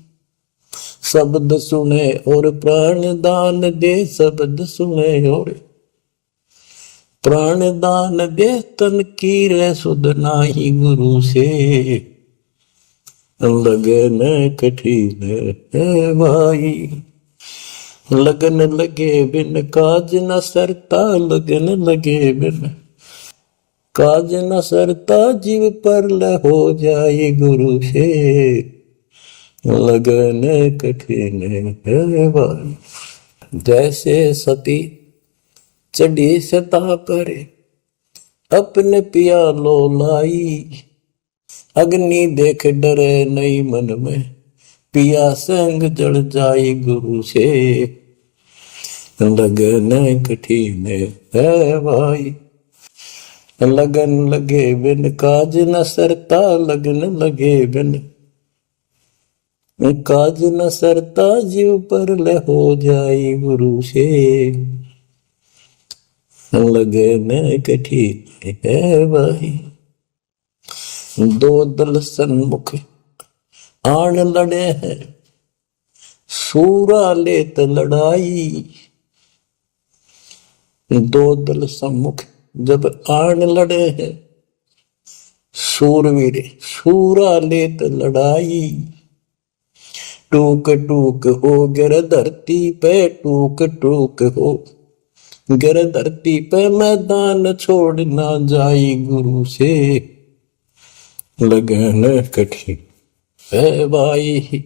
शब्द सुने और प्राण दान दे, शब्द सुने और प्राण दान दे, तन की रे सुध नाही गुरु से लगन कठिन है भाई। लगन लगे बिन काज न सरता, लगन लगे बिन काज न सरता, जीव परलय हो जाए गुरु से लगन कठिन है भाई। जैसे सती चढ़ी सता करे, अपने पिया लो लाई, अग्नि देख डरे नहीं मन में, पिया संग जड़ जाई गुरु से लगन कठिन है भाई। लगन लगे बिन काज न सरता, लगन लगे बिन काज न सरता, जीव परलय हो जाई गुरु से लगन कठिन है भाई। दो दल सन्मुख आन लड़े हैं, सूरा लेत लड़ाई, दो दल सम्मुख जब आन लड़े हैं, सूरवीर सूरा लेत लड़ाई, टूक टूक हो गिर धरती पे, टूक टूक हो गिर धरती पे, मैदान छोड़ ना जाई गुरु से लगन कठिन है भाई।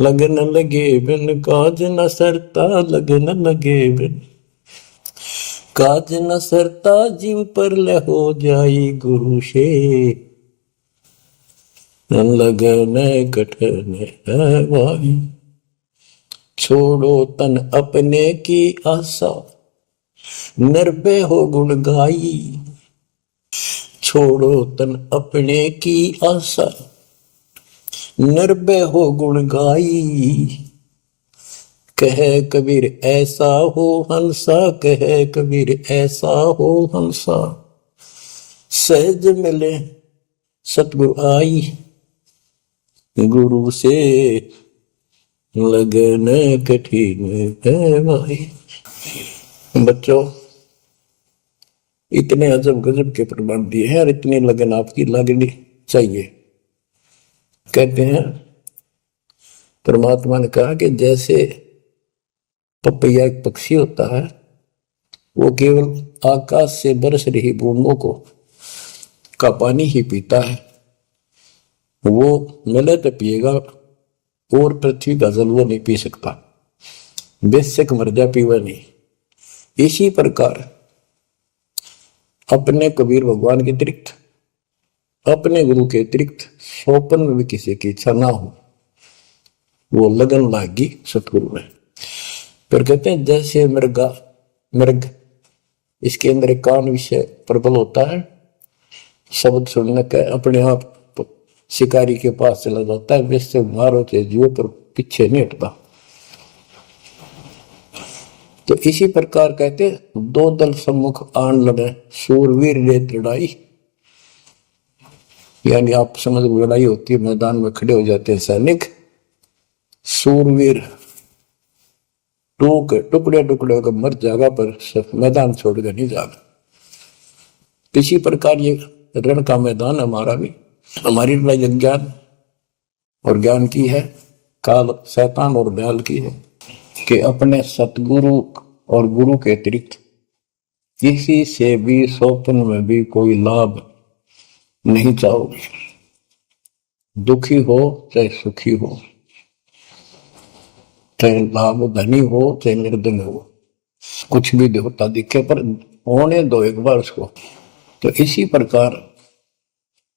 लगन लगे बिन काज न सरता, लगन लगे बिन काज न सरता, जीव परलय हो जाई गुरु से लगन कठिन है भाई। छोड़ो तन अपने की आशा, निर्भय हो गुण गाई, छोड़ो तन अपने की आशा, निर्भय हो गुण गाई, कहे कबीर ऐसा हो हंसा, कहे कबीर ऐसा हो हंसा, सहज मिले सतगुरु आई, गुरु से लगन कठिन है भाई। बच्चों, इतने अजब गजब के प्रमाण दिए हैं और इतनी लगन आपकी लगनी चाहिए। कहते हैं परमात्मा ने कहा कि जैसे पपैया एक पक्षी होता है, वो केवल आकाश से बरस रही बूंदों को का पानी ही पीता है, वो मिले तो पिएगा और पृथ्वी का जल वो नहीं पी सकता, बेशक मर जा पीवा नहीं। इसी प्रकार अपने कबीर भगवान के अतिरिक्त, अपने गुरु के अतिरिक्त सोपन में भी किसी की इच्छा ना हो, वो लगन लागी सतगुरु में। फिर कहते हैं जैसे मृग इसके अंदर एक कान विषय प्रबल होता है, शब्द सुनने का अपने आप शिकारी के पास चला जाता है, वैसे मारो चाहे जीव पर पीछे नहीं हटता। तो इसी प्रकार कहते दो दल सम्मुख आन लड़े, सूरवीर रेत लड़ाई, यानी आप समझ लड़ाई होती है, मैदान में खड़े हो जाते हैं सैनिक, सूरवीर टुकड़े टुकड़े होकर मर जाएगा, पर मैदान छोड़कर नहीं जाएगा। किसी प्रकार ये रण का मैदान हमारा भी, हमारी लड़ाई अज्ञान और ज्ञान की है, काल शैतान और दयाल की है कि अपने सतगुरु और गुरु के अतिरिक्त किसी से भी स्वप्न में भी कोई लाभ नहीं चाहोगे। दुखी हो चाहे सुखी हो, चाहे लाभ धनी हो चाहे निर्धन हो, कुछ भी देवता दिखे पर होने दो एक बार उसको। तो इसी प्रकार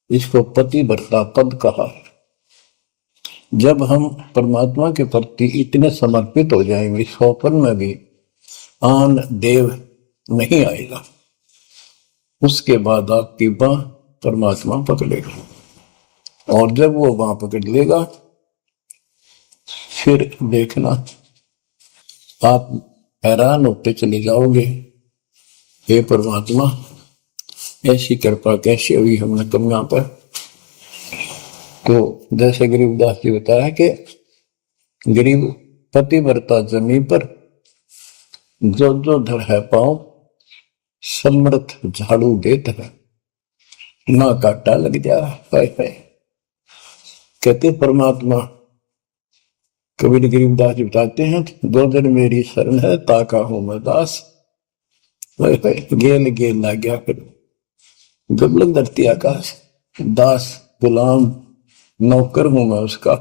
इसको पतिव्रता पद कहा है। जब हम परमात्मा के प्रति इतने समर्पित हो जाएंगे, स्वप्न में भी आन देव नहीं आएगा, उसके बाद आपकी बांह परमात्मा पकड़ेगा, और जब वो बांह पकड़ लेगा फिर देखना आप हैरान होते चले जाओगे, हे परमात्मा ऐसी कृपा कैसे हुई हमने तुम यहाँ पर। तो जैसे गरीबदास जी बताया कि गरीब पतिव्रता जमीन पर जो जो धर है पाओ, समर्थ झाड़ू देता है, ना काटा लग जा। कहते परमात्मा, कबीर गरीबदास जी बताते हैं, दो दिन मेरी शरण है ताका हूं मैं दास। गेल गेल ला गया फिर गबलन धरती आकाश, दास गुलाम नौकर हूं मैं उसका।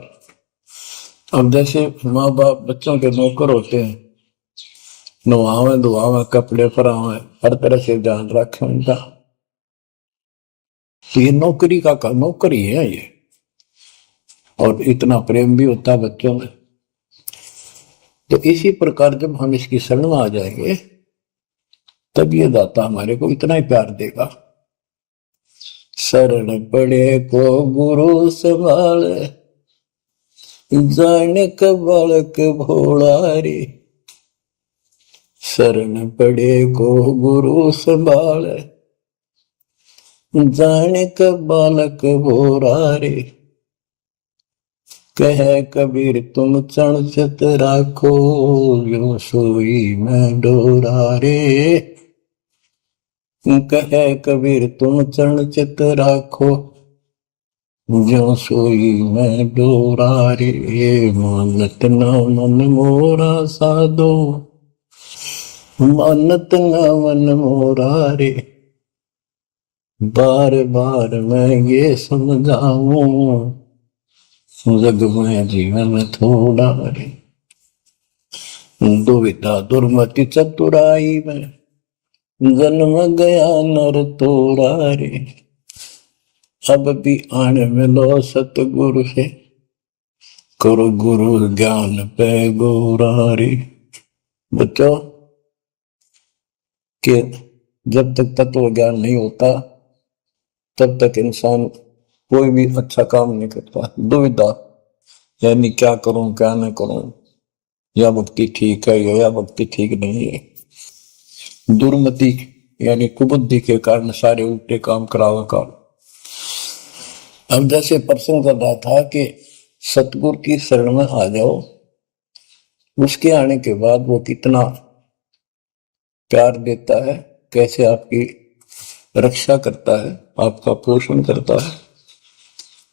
अब जैसे माँ बाप बच्चों के नौकर होते हैं, नवावे धुआवे कपड़े परावे हर तरह से ध्यान रखें उनका, तो ये नौकरी का नौकर ही है ये। और इतना प्रेम भी होता है बच्चों में। तो इसी प्रकार जब हम इसकी शरण में आ जाएंगे तब ये दाता हमारे को इतना ही प्यार देगा। शरण पड़े को गुरु संभाले, जाने का बालक भोला रे। शरण पड़े को गुरु संभाले, जाने का बालक भोला रे। कह कबीर तुम चरण चित राखो, यो सोई मैं डोरा रे। कह कबीर तुम चरण चित राखो, जो सोई मैं डोरा रे। मानत न मन मोरा साधो, मानत न मन मोरा रे। बार बार मैं ये समझाऊं, जग में जीवन थोड़ा रे। दुविधा दुर्मति चतुराई में, जन्म गया नर तोड़ा रे। अब भी आन मिलो सतगुरु से, करो गुरु ज्ञान पे गोरा रे। बच्चों कि जब तक तत्व ज्ञान नहीं होता तब तक इंसान कोई भी अच्छा काम नहीं करता। दुविधा यानी क्या करूं क्या न करूं, या भक्ति ठीक है या भक्ति ठीक नहीं है। दुर्मति यानी कुबुद्धि के कारण सारे उल्टे काम करावा काम। अब जैसे प्रसंग कर रहा था कि सतगुरु की शरण में आ जाओ, उसके आने के बाद वो कितना प्यार देता है, कैसे आपकी रक्षा करता है, आपका पोषण करता है,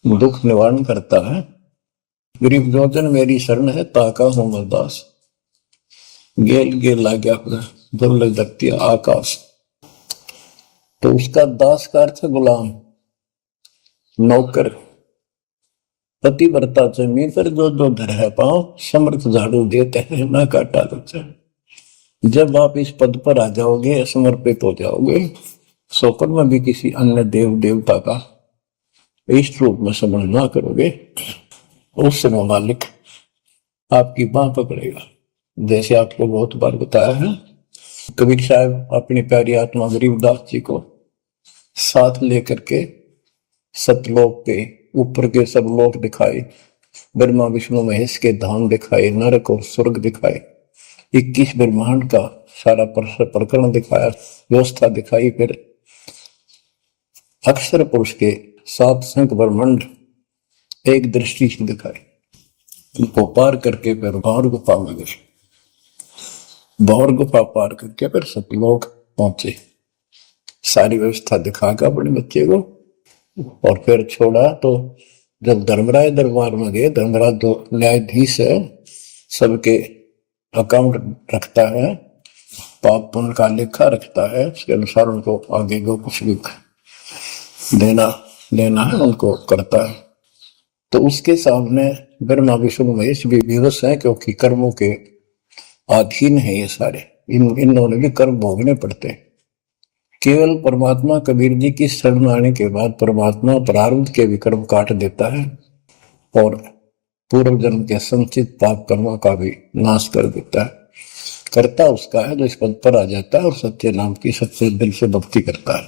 दुख निवारण करता है। गरीब जोजन मेरी शरण है ताका हूं मैं दास। गेल गेल ला गया जब लग धरती आकाश। तो उसका दास का अर्थ गुलाम, नौकर। पतिव्रता जमीन पर जो जो धर है पाओ, समर्थ झाड़ू देते हैं ना काटा लगता है। जब आप इस पद पर आ जाओगे, समर्पित हो जाओगे, स्वप्न में भी किसी अन्य देव देवता का इष्ट रूप में समझ ना करोगे, उस समय मालिक आपकी बांह पकड़ेगा। जैसे आपको बहुत बार बताया है, कबीर साहब अपनी प्यारी आत्मा गरीबदास जी को साथ लेकर के सतलोक पे ऊपर के सब लोक दिखाए, ब्रह्मा विष्णु महेश के धाम दिखाए, नरक और स्वर्ग दिखाए, 21 ब्रह्मांड का सारा प्रकरण दिखाया, व्यवस्था दिखाई। फिर अक्षर पुरुष के 7 संख ब्रह्मांड एक दृष्टि से दिखाए। उनको पार करके फिर और गुफा में गए। भौर गुफा पार करके फिर सतलोक पहुंचे। सारी व्यवस्था दिखा के अपने बच्चे को और फिर छोड़ा। तो जब धर्मराज दरबार में गए, धर्मराज जो न्यायाधीश है, सबके अकाउंट रखता है, पाप पुण्य का लेखा रखता है, उसके अनुसार उनको आगे को कुछ भी देना लेना है उनको करता है। तो उसके सामने ब्रह्मा विष्णु महेश भी विवश है, क्योंकि कर्मों के अधीन है ये सारे, इन्होंने भी कर्म भोगने पड़ते हैं। केवल परमात्मा कबीर जी की शरण आने के बाद परमात्मा प्रारब्ध के भी कर्म काट देता है और पूर्व जन्म के संचित पाप कर्मों का भी नाश कर देता है। करता उसका है जो इस पद पर आ जाता है और सच्चे नाम की सच्चे दिल से भक्ति करता है।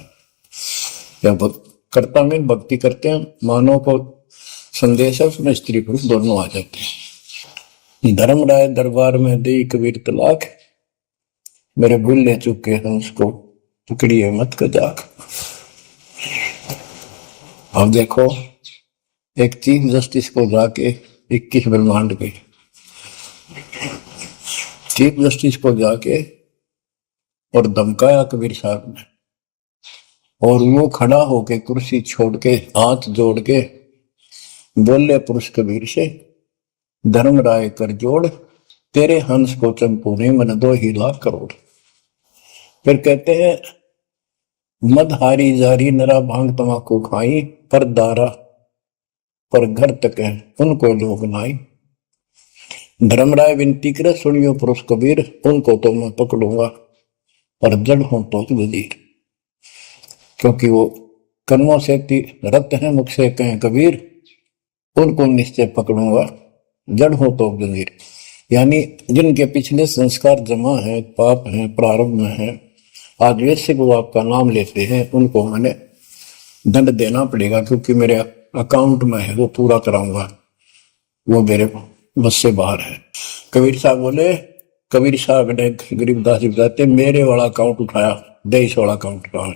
या करता में भक्ति करते हैं, मानव को संदेश है, उसमें स्त्री पुरुष दोनों आ जाते हैं। धर्मराय दरबार में दे कबीर तलाक, मेरे भूल ले चुके हैं उसको पकड़िए मत कजाक। अब देखो, एक चीफ जस्टिस को जाके 21 ब्रह्मांड के चीफ जस्टिस को जाके और धमकाया कबीर साहब ने, और वो खड़ा होके कुर्सी छोड़ के हाथ जोड़ के बोले पुरुष कबीर से, धर्मराय कर जोड़, तेरे हंस को चंपू ने मन 2 लाख करोड़। फिर कहते हैं, मदहारी जारी नरा भांग तमाकू खाई, पर दारा पर घर तक है उनको लोग नाई। धर्मराय विनती करे, सुनियो पुरुष कबीर, उनको तो मैं पकड़ूंगा और जड़ हूं तो वजीर। क्योंकि वो कर्मों से रत है, मुख से कहें कबीर, उनको निश्चय पकड़ूंगा, जड़ हो तो वजीर। यानी जिनके पिछले संस्कार जमा है, पाप है, प्रारंभ में है, आज वैसे वो आपका नाम लेते हैं, उनको मैंने दंड देना पड़ेगा, क्योंकि मेरे अकाउंट में है, वो पूरा कराऊंगा, वो मेरे बस से बाहर है। कबीर साहब बोले, कबीर साहब ने गरीबदास जी बताते, मेरे वाला अकाउंट उठाया, देश वाला अकाउंट उठाया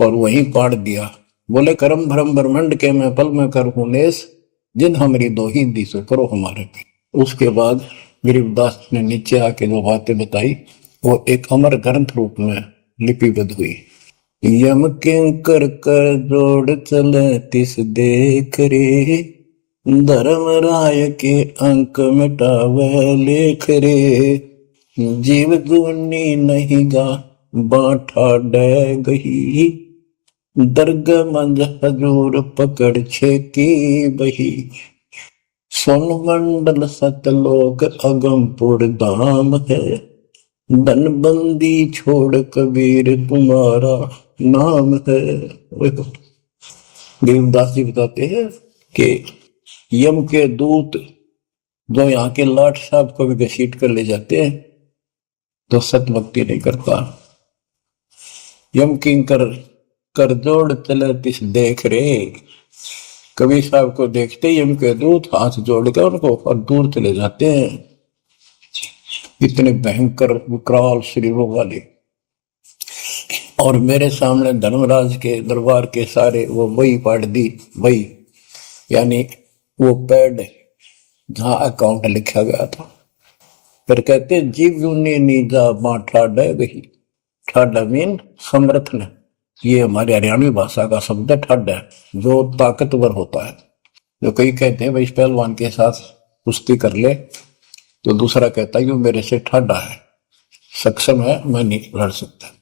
और वहीं पाड़ दिया। बोले, करम भरम ब्रह्मंड के मैं पल में कर हूं नेस, जिन हमारी 2 ही दी सो करो हमारे पे। उसके बाद गरीबदास ने नीचे आके जो बातें बताई, वो एक अमर ग्रंथ रूप में लिपिबद्ध हुई। यम किंकर कर जोड़ चले तिस देख रे, धर्म राय के अंक मिटावे लेख रे, जीव दूनी नहीं गा बाठा डे गही, दर्ग मंज हजूर पकड़ छेकी बही, सोन मंडल सतलोक अगमपुर धाम है, धनबंदी छोड़ कबीर तुम्हारा नाम है। देवदास जी बताते हैं कि यम के दूत जो यहाँ के लाट साहब को भी घसीट कर ले जाते हैं तो सत भक्ति नहीं करता। यम किंकर कर जोड़ चले तिस देख रे, कबीर साहब को देखते ही यम के दूत हाथ जोड़ कर उनको और दूर चले जाते हैं। इतने भयंकर विकराल शरीरों वाले। और मेरे सामने धर्मराज के दरबार के सारे वो वही पाड़ दी, वही यानी वो पैड जहां अकाउंट लिखा गया था। फिर कहते, जीव यूनी नीजा मां ठाडा गही, ठाडा मीन समर्थन, ये हमारी हरियाणवी भाषा का शब्द है ठाडा, जो ताकतवर होता है। जो कई कहते हैं भाई इस पहलवान के साथ कुश्ती कर ले, तो दूसरा कहता है कि मेरे से ठाडा है, सक्षम है, मैं नहीं लड़ सकता।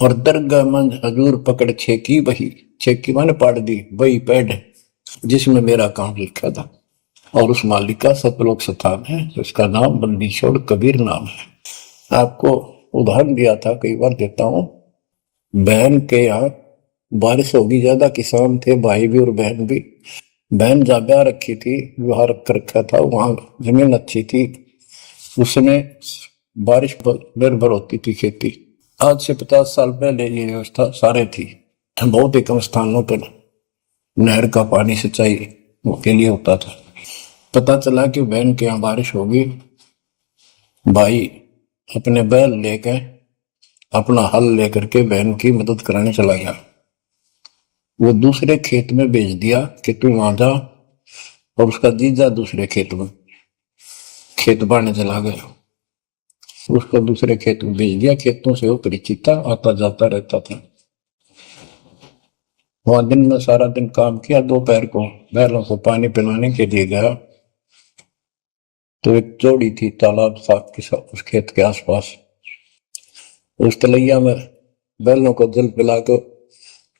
और दरगाह मंज हजूर पकड़ छेकी बही, छेकी मैंने पाड़ दी, वही पैड जिसमें मेरा अकाउंट लिखा था, और उस मालिक का सतलोक स्थान है, उसका नाम बंदी छोड़ कबीर नाम है। आपको उदाहरण दिया था, कई बार देता हूँ। बहन के यहाँ बारिश होगी ज्यादा, किसान थे, भाई भी और बहन भी। बहन जहाँ ब्याह रखी थी, विवाह रख रखा था, वहां जमीन अच्छी थी, उसमें बारिश पर निर्भर होती थी खेती। आज से 50 साल पहले ये व्यवस्था सारे थी। बहुत ही कम स्थानों पर नहर का पानी सिंचाई के लिए होता था। पता चला कि बहन के यहाँ बारिश होगी, भाई अपने बैल लेकर अपना हल लेकर के बहन की मदद कराने चला गया। वो दूसरे खेत में भेज दिया कि तू वहां जा, और उसका जीजा दूसरे खेत में खेत बांटने चला गया। उसको दूसरे खेत में भेज दिया। खेतों से वो परिचित था, आता जाता रहता था। वहां दिन में सारा दिन काम किया। दोपहर को बैलों को पानी पिलाने के लिए गया तो एक जोड़ी थी तालाब था उस खेत के आसपास। उस तलैया में बैलों को जल पिला के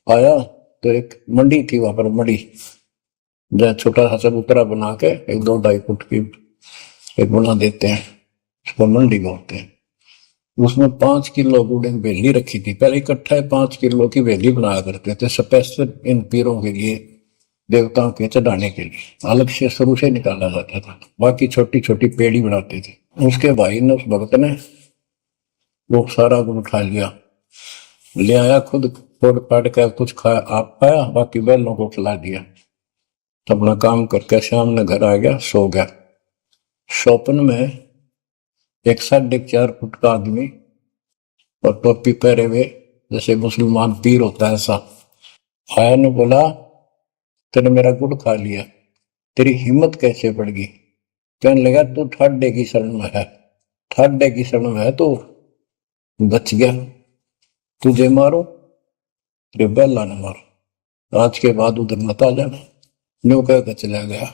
आया तो एक मंडी थी, वहां पर मंडी जहाँ छोटा सा चबूतरा बना के 1-2 फुट की एक बना देते हैं, उसको मंडी बोलते हैं। उसमें 5 किलो गुड़ की बेली रखी थी। पहले इकट्ठा 5 किलो की बेली बनाया करते थे स्पेशल इन पीरों के लिए, देवताओं के चढ़ाने के लिए अलग से शुरू से निकाला जाता था। बाकी छोटी छोटी पेड़ी बनाते थे। उसके भाई ने, उस भक्त ने वो सारा गुड़ उठा लिया, ले आया, खुद फोड़ पाट कर कुछ खाया, आप खाया, बाकी बैलों को खिला दिया। अपना काम करके शाम में घर आ गया, सो गया। स्वप्न में एक 4.5 फुट का आदमी और टोपी पहरे हुए जैसे मुसलमान पीर होता है ऐसा आया ने बोला, तेने मेरा गुड़ खा लिया, तेरी हिम्मत कैसे बढ़ गई? कहने लगा, तू ठाडे की शरण में है, ठाडे की शरण में है तो बच गया, तुझे मारो तेरे बैला न मारो, आज के बाद उधर मत आ जाना। न्यू कहकर चला गया।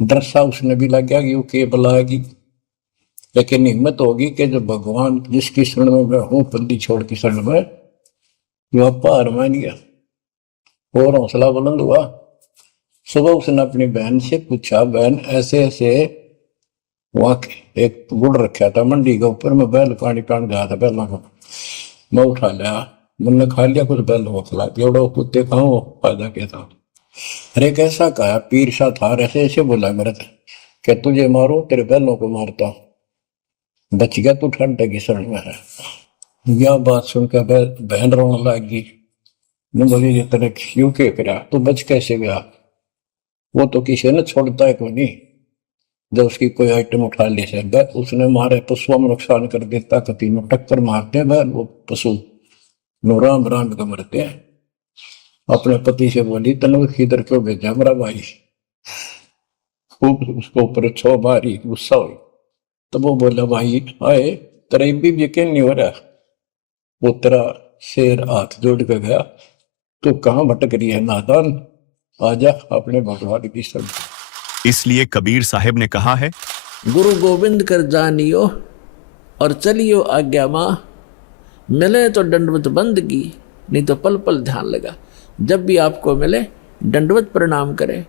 दरसा उसने भी लग गया कि वो के बुलाएगी, लेकिन हिम्मत होगी कि जो भगवान जिसकी शरण में मैं हूं, पल्ली छोड़ की शरण में, जो पार मान गया और हौसला बुलंद हुआ। सुबह उसने अपनी बहन से पूछा, बहन ऐसे ऐसे वहां एक गुड़ रखा था मंडी के ऊपर, मैं बैल पानी पान गया था, बैलों को मैं उठा लिया, मैंने खा लिया, कुछ बैलों को खिला दिया, और कुत्ते खाओ फायदा क्या था। अरे कैसा कहा पीर सा था, ऐसे ऐसे बोला मेरे कि तुझे मारो तेरे बैलों को मारता, बच गया तू ठंडे की शरण में है। यह बात सुनकर बहन रोने लगी। बोली, ये तेरे क्यों के करा, तू बच कैसे गया? वो तो किसी ने छोड़ता है कोई नहीं, जब उसकी कोई आइटम उठा ले से उसने मारे पशुओं में नुकसान कर देता, कति में टक्कर मारते हैं वो पशु राम राम का मरते हैं। अपने पति से बोली, तनु किधर क्यों भेजा मेरा भाई? खूब उसको ऊपर 6 बारी गुस्सा हुई। तो वो बोला, भाई आए तेरा भी यकीन नहीं हो रहा, वो तेरा शेर हाथ जोड़ के गया, तू कहाँ भटक रही है नादान, आजा अपने भगवान की शरण। इसलिए कबीर साहब ने कहा है, गुरु गोविंद कर जानियो और चलियो आज्ञा माँ, मिले तो दंडवत बंदगी, नहीं तो पल पल ध्यान लगा। जब भी आपको मिले दंडवत प्रणाम करें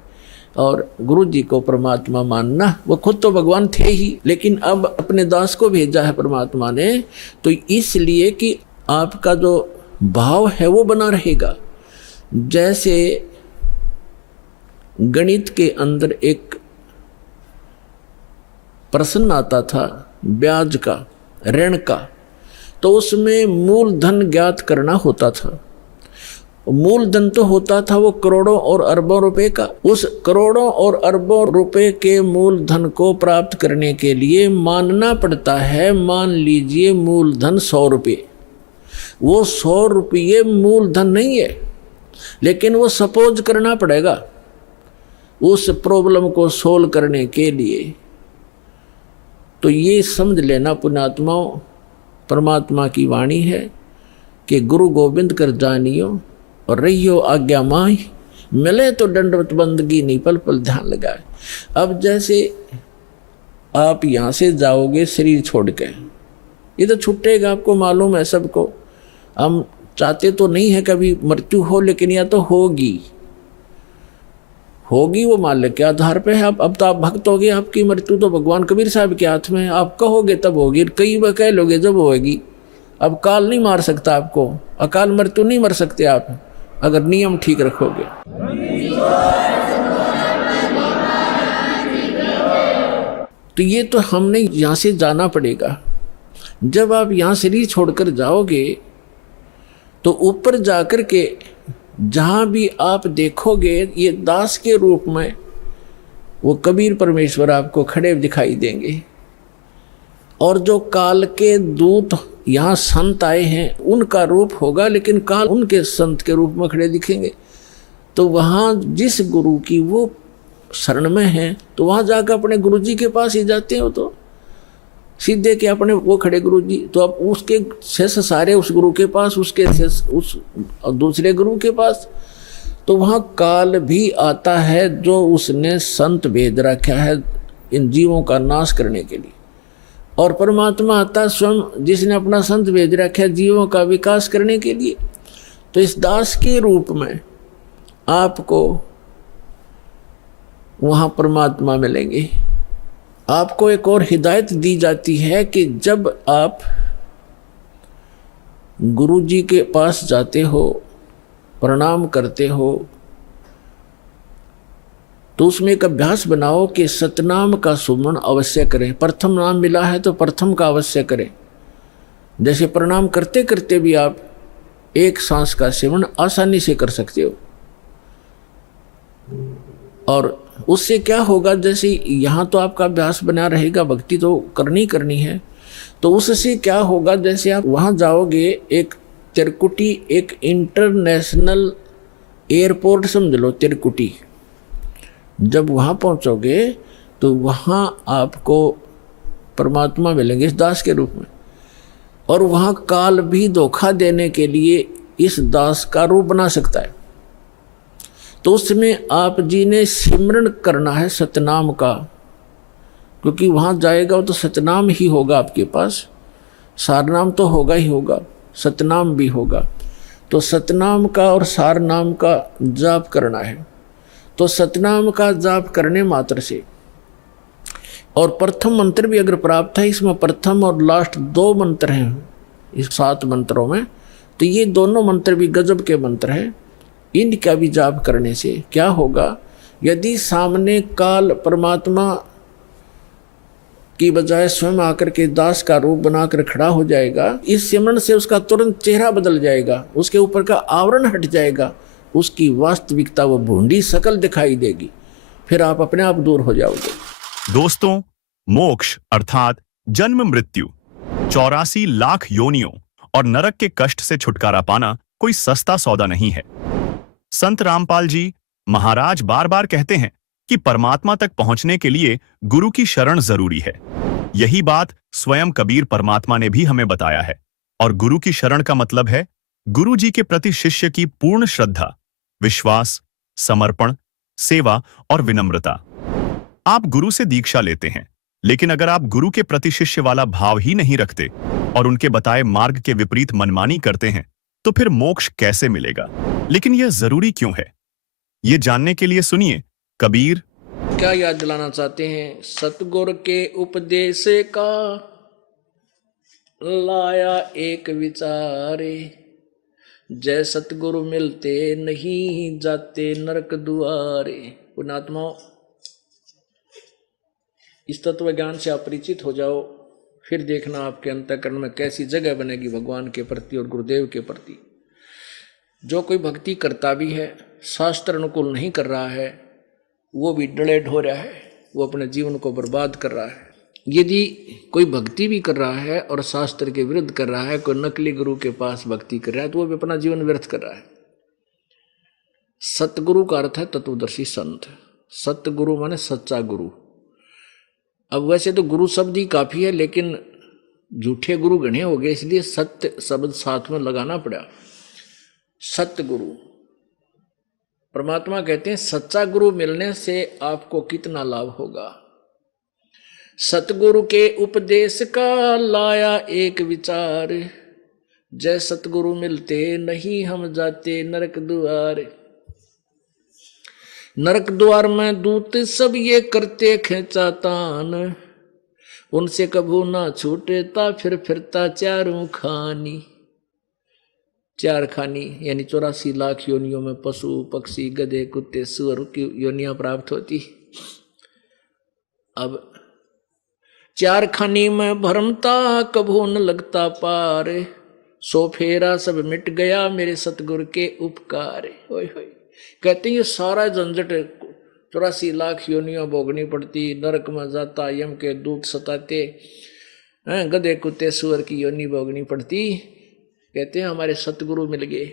और गुरु जी को परमात्मा मानना। वो खुद तो भगवान थे ही, लेकिन अब अपने दास को भेजा है परमात्मा ने, तो इसलिए कि आपका जो भाव है वो बना रहेगा। जैसे गणित के अंदर एक प्रश्न आता था ब्याज का, ऋण का, तो उसमें मूलधन ज्ञात करना होता था। मूलधन तो होता था वो करोड़ों और अरबों रुपए का। उस करोड़ों और अरबों रुपए के मूलधन को प्राप्त करने के लिए मानना पड़ता है, मान लीजिए मूलधन 100 रुपये। वो 100 रुपये मूलधन नहीं है, लेकिन वो सपोज करना पड़ेगा उस प्रॉब्लम को सोल्व करने के लिए। तो ये समझ लेना पुण्यात्माओं, परमात्मा की वाणी है कि गुरु गोविंद कर जानियो और रहियो आज्ञा माही, मिले तो दंडवत बंदगी, नहीं पल पल ध्यान लगाए। अब जैसे आप यहाँ से जाओगे शरीर छोड़ के, ये तो छूटेगा, आपको मालूम है सबको। हम चाहते तो नहीं है कभी मृत्यु हो, लेकिन या तो होगी वो मालिक के आधार पे है। अब तो आप भक्त हो गए, आपकी मृत्यु तो भगवान कबीर साहब के हाथ में है। आप कहोगे तब होगी, कई बार कह लोगे जब होगी। अब काल नहीं मार सकता आपको, अकाल मृत्यु नहीं मर सकते आप, अगर नियम ठीक रखोगे। तो ये तो हमने यहाँ से जाना पड़ेगा। जब आप यहाँ शरीर छोड़कर जाओगे तो ऊपर जाकर के जहाँ भी आप देखोगे ये दास के रूप में वो कबीर परमेश्वर आपको खड़े दिखाई देंगे। और जो काल के दूत यहाँ संत आए हैं उनका रूप होगा, लेकिन काल उनके संत के रूप में खड़े दिखेंगे। तो वहाँ जिस गुरु की वो शरण में है तो वहाँ जाकर अपने गुरु जी के पास ही जाते हो। सीधे के अपने वो खड़े गुरु जी, तो अब उसके शिष्य सारे उस गुरु के पास, उसके शिष्य उस दूसरे गुरु के पास। तो वहाँ काल भी आता है जो उसने संत भेज रखा है इन जीवों का नाश करने के लिए, और परमात्मा आता स्वयं जिसने अपना संत भेज रखा है जीवों का विकास करने के लिए। तो इस दास के रूप में आपको वहाँ परमात्मा मिलेंगे। आपको एक और हिदायत दी जाती है कि जब आप गुरु जी के पास जाते हो, प्रणाम करते हो, तो उसमें एक अभ्यास बनाओ कि सतनाम का सुमरण अवश्य करें। प्रथम नाम मिला है तो प्रथम का अवश्य करें। जैसे प्रणाम करते करते भी आप एक सांस का सेवन आसानी से कर सकते हो। और उससे क्या होगा, जैसे यहाँ तो आपका अभ्यास बना रहेगा, भक्ति तो करनी है, तो उससे क्या होगा, जैसे आप वहाँ जाओगे, एक तिरकुटी, एक इंटरनेशनल एयरपोर्ट समझ लो तिरकुटी, जब वहाँ पहुँचोगे तो वहाँ आपको परमात्मा मिलेंगे इस दास के रूप में। और वहाँ काल भी धोखा देने के लिए इस दास का रूप बना सकता है। तो उसमें आप जी ने सिमरण करना है सतनाम का, क्योंकि वहाँ जाएगा तो सतनाम ही होगा आपके पास, सारनाम तो होगा ही होगा, सतनाम भी होगा। तो सतनाम का और सारनाम का जाप करना है। तो सतनाम का जाप करने मात्र से, और प्रथम मंत्र भी अगर प्राप्त है, इसमें प्रथम और लास्ट 2 मंत्र हैं इस 7 मंत्रों में, तो ये दोनों मंत्र भी गजब के मंत्र हैं। इनका भी जाप करने से क्या होगा, यदि सामने काल परमात्मा की बजाय स्वयं आकर के दास का रूप बनाकर खड़ा हो जाएगा, इस सिमरण से उसका तुरंत चेहरा बदल जाएगा, उसके ऊपर का आवरण हट जाएगा, उसकी वास्तविकता वो भूंडी शकल दिखाई देगी, फिर आप अपने आप दूर हो जाओगे। दोस्तों, मोक्ष अर्थात जन्म मृत्यु, 84 लाख योनियों और नरक के कष्ट से छुटकारा पाना कोई सस्ता सौदा नहीं है। संत रामपाल जी महाराज बार बार कहते हैं कि परमात्मा तक पहुंचने के लिए गुरु की शरण जरूरी है। यही बात स्वयं कबीर परमात्मा ने भी हमें बताया है। और गुरु की शरण का मतलब है गुरु जी के प्रति शिष्य की पूर्ण श्रद्धा, विश्वास, समर्पण, सेवा और विनम्रता। आप गुरु से दीक्षा लेते हैं, लेकिन अगर आप गुरु के प्रति शिष्य वाला भाव ही नहीं रखते और उनके बताए मार्ग के विपरीत मनमानी करते हैं, तो फिर मोक्ष कैसे मिलेगा? लेकिन यह जरूरी क्यों है, ये जानने के लिए सुनिए कबीर क्या याद दिलाना चाहते हैं। सतगुर के उपदेश का लाया एक विचारे, जय सतगुरु मिलते नहीं जाते नरक दुआरे। पुण्यात्माओं, इस तत्व ज्ञान से आप परिचित हो जाओ, फिर देखना आपके अंतःकरण में कैसी जगह बनेगी भगवान के प्रति और गुरुदेव के प्रति। जो कोई भक्ति करता भी है, शास्त्र अनुकूल नहीं कर रहा है, वो भी डलेड हो रहा है, वो अपने जीवन को बर्बाद कर रहा है। यदि कोई भक्ति भी कर रहा है और शास्त्र के विरुद्ध कर रहा है, कोई नकली गुरु के पास भक्ति कर रहा है, तो वो भी अपना जीवन व्यर्थ कर रहा है। सतगुरु का अर्थ है तत्वदर्शी संत। सतगुरु माने सच्चा गुरु। अब वैसे तो गुरु शब्द ही काफी है, लेकिन झूठे गुरु घने हो गए, इसलिए सत्य शब्द साथ में लगाना पड़ा। सतगुरु परमात्मा कहते हैं सच्चा गुरु मिलने से आपको कितना लाभ होगा। सतगुरु के उपदेश का लाया एक विचार, जय सतगुरु मिलते नहीं हम जाते नरक द्वार। नरक द्वार में दूत सब ये करते खेचा तान, उनसे कभू ना छूटता फिर फिरता चारों खानी। 4 खानी यानी 84 लाख योनियों में पशु पक्षी गधे कुत्ते सुअर की योनियां प्राप्त होती। अब 4 खानी में भरमता कभू न लगता पार, सो फेरा सब मिट गया मेरे सतगुरु के उपकार। ओए होए, कहते हैं ये सारा झंझट 84 लाख योनियां भोगनी पड़ती, नरक में जाता, यम के दूत सताते, गधे कुत्ते सुअर की योनि भोगनी पड़ती। कहते हैं हमारे सतगुरु मिल गए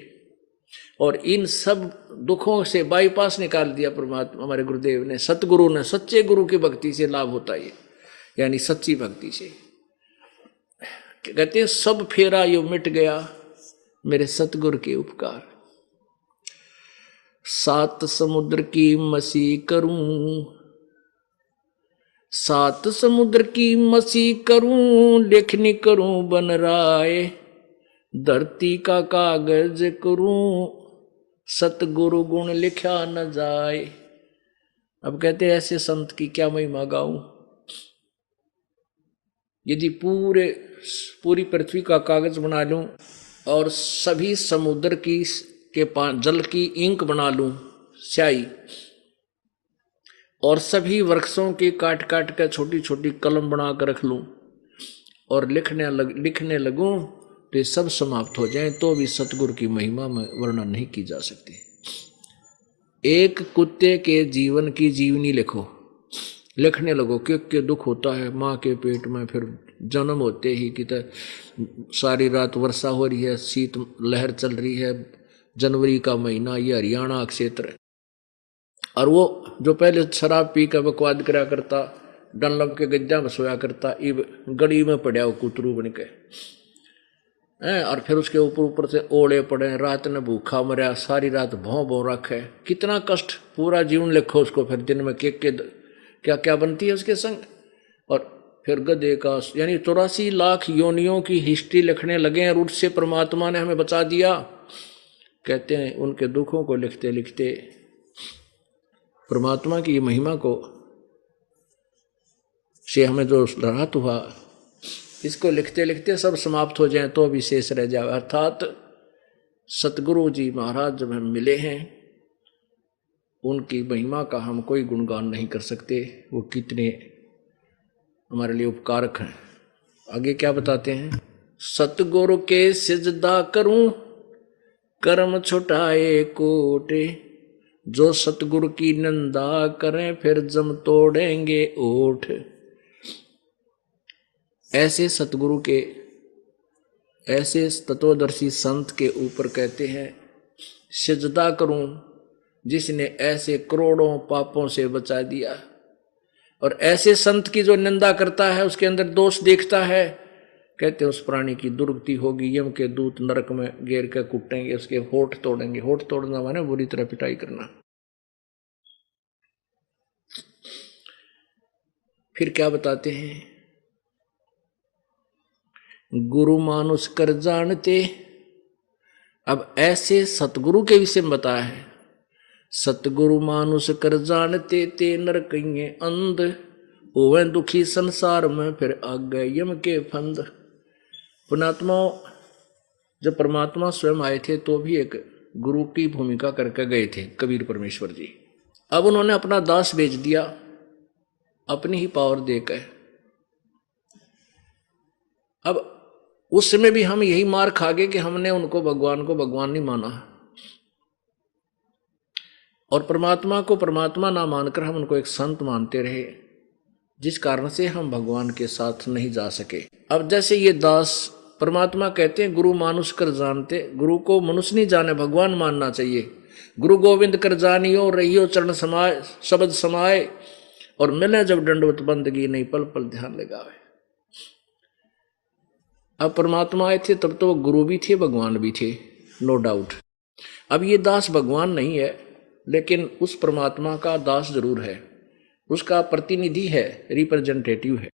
और इन सब दुखों से बाईपास निकाल दिया परमात्मा हमारे गुरुदेव ने। सतगुरु ने, सच्चे गुरु की भक्ति से लाभ होता है, यानी सच्ची भक्ति से। कहते हैं सब फेरा यो मिट गया मेरे सतगुरु के उपकार। सात समुद्र की मसी करूं, सात समुद्र की मसी करूं, लेखनी करूं बन राय, धरती का कागज करूं, सतगुरु गुण लिखा न जाए। अब कहते हैं ऐसे संत की क्या महिमा गाऊं। यदि पूरी पृथ्वी का कागज बना लूं और सभी समुद्र की के जल की इंक बना लूं, स्याही, और सभी वृक्षों की काट काट कर छोटी छोटी कलम बना कर रख लूं और लिखने लगूं तो ये सब समाप्त हो जाएं, तो भी सतगुरु की महिमा में वर्णन नहीं की जा सकती। एक कुत्ते के जीवन की जीवनी लिखो, लिखने लगो कि दुख होता है माँ के पेट में, फिर जन्म होते ही कि सारी रात वर्षा हो रही है, शीत लहर चल रही है, जनवरी का महीना, ये हरियाणा क्षेत्र, और वो जो पहले शराब पी कर बकवाद करा करता, डनलप के गद्दा में सोया करता, इब गड़ी में पड़ा वो कुतरू बन के, और फिर उसके ऊपर से ओले पड़े, रात ने भूखा मरा, सारी रात भौं भौं रखे, कितना कष्ट, पूरा जीवन लिखो उसको, फिर दिन में क्या क्या बनती है उसके संग, और फिर गधे का, यानी 84 लाख योनियों की हिस्ट्री लिखने लगे और उससे परमात्मा ने हमें बचा दिया। कहते हैं उनके दुखों को लिखते लिखते परमात्मा की महिमा को से हमें जो राहत हुआ, इसको लिखते लिखते सब समाप्त हो जाए तो भी शेष रह जाए। अर्थात सतगुरु जी महाराज जब हम मिले हैं, उनकी महिमा का हम कोई गुणगान नहीं कर सकते, वो कितने हमारे लिए उपकारक हैं। आगे क्या बताते हैं, सतगुरु के सिजदा करूं, कर्म छुटाए कोटे, जो सतगुरु की निंदा करें फिर जम तोड़ेंगे ओठ। ऐसे सतगुरु के, ऐसे तत्वदर्शी संत के ऊपर कहते हैं सिजदा करूं, जिसने ऐसे करोड़ों पापों से बचा दिया। और ऐसे संत की जो निंदा करता है, उसके अंदर दोष देखता है, कहते हैं उस प्राणी की दुर्गति होगी, यम के दूत नरक में घेर कर कुटेंगे, उसके होठ तोड़ेंगे। होठ तोड़ना माने बुरी तरह पिटाई करना। फिर क्या बताते हैं, गुरु मानुष कर जानते। अब ऐसे सतगुरु के विषय में बताया है, सतगुरु मानुष कर जानते, ते नर कहिए अंध, होवे दुखी संसार में फिर आगे यम के फंद। पुणात्मा जब परमात्मा स्वयं आए थे तो भी एक गुरु की भूमिका करके गए थे कबीर परमेश्वर जी। अब उन्होंने अपना दास बेच दिया अपनी ही पावर देकर। अब उस समय भी हम यही मार खा गए कि हमने उनको भगवान को भगवान नहीं माना, और परमात्मा को परमात्मा ना मानकर हम उनको एक संत मानते रहे, जिस कारण से हम भगवान के साथ नहीं जा सके। अब जैसे ये दास, परमात्मा कहते हैं गुरु मानुष कर जानते, गुरु को मनुष्य नहीं जाने, भगवान मानना चाहिए। गुरु गोविंद कर जानियो, रहियो चरण समाए, शब्द समाए, और मिले जब दंडवत बंदगी, नहीं पल पल ध्यान लगावे। अब परमात्मा आए थे तब तो गुरु भी थे भगवान भी थे, नो डाउट। अब ये दास भगवान नहीं है, लेकिन उस परमात्मा का दास जरूर है, उसका प्रतिनिधि है, रिप्रेजेंटेटिव है।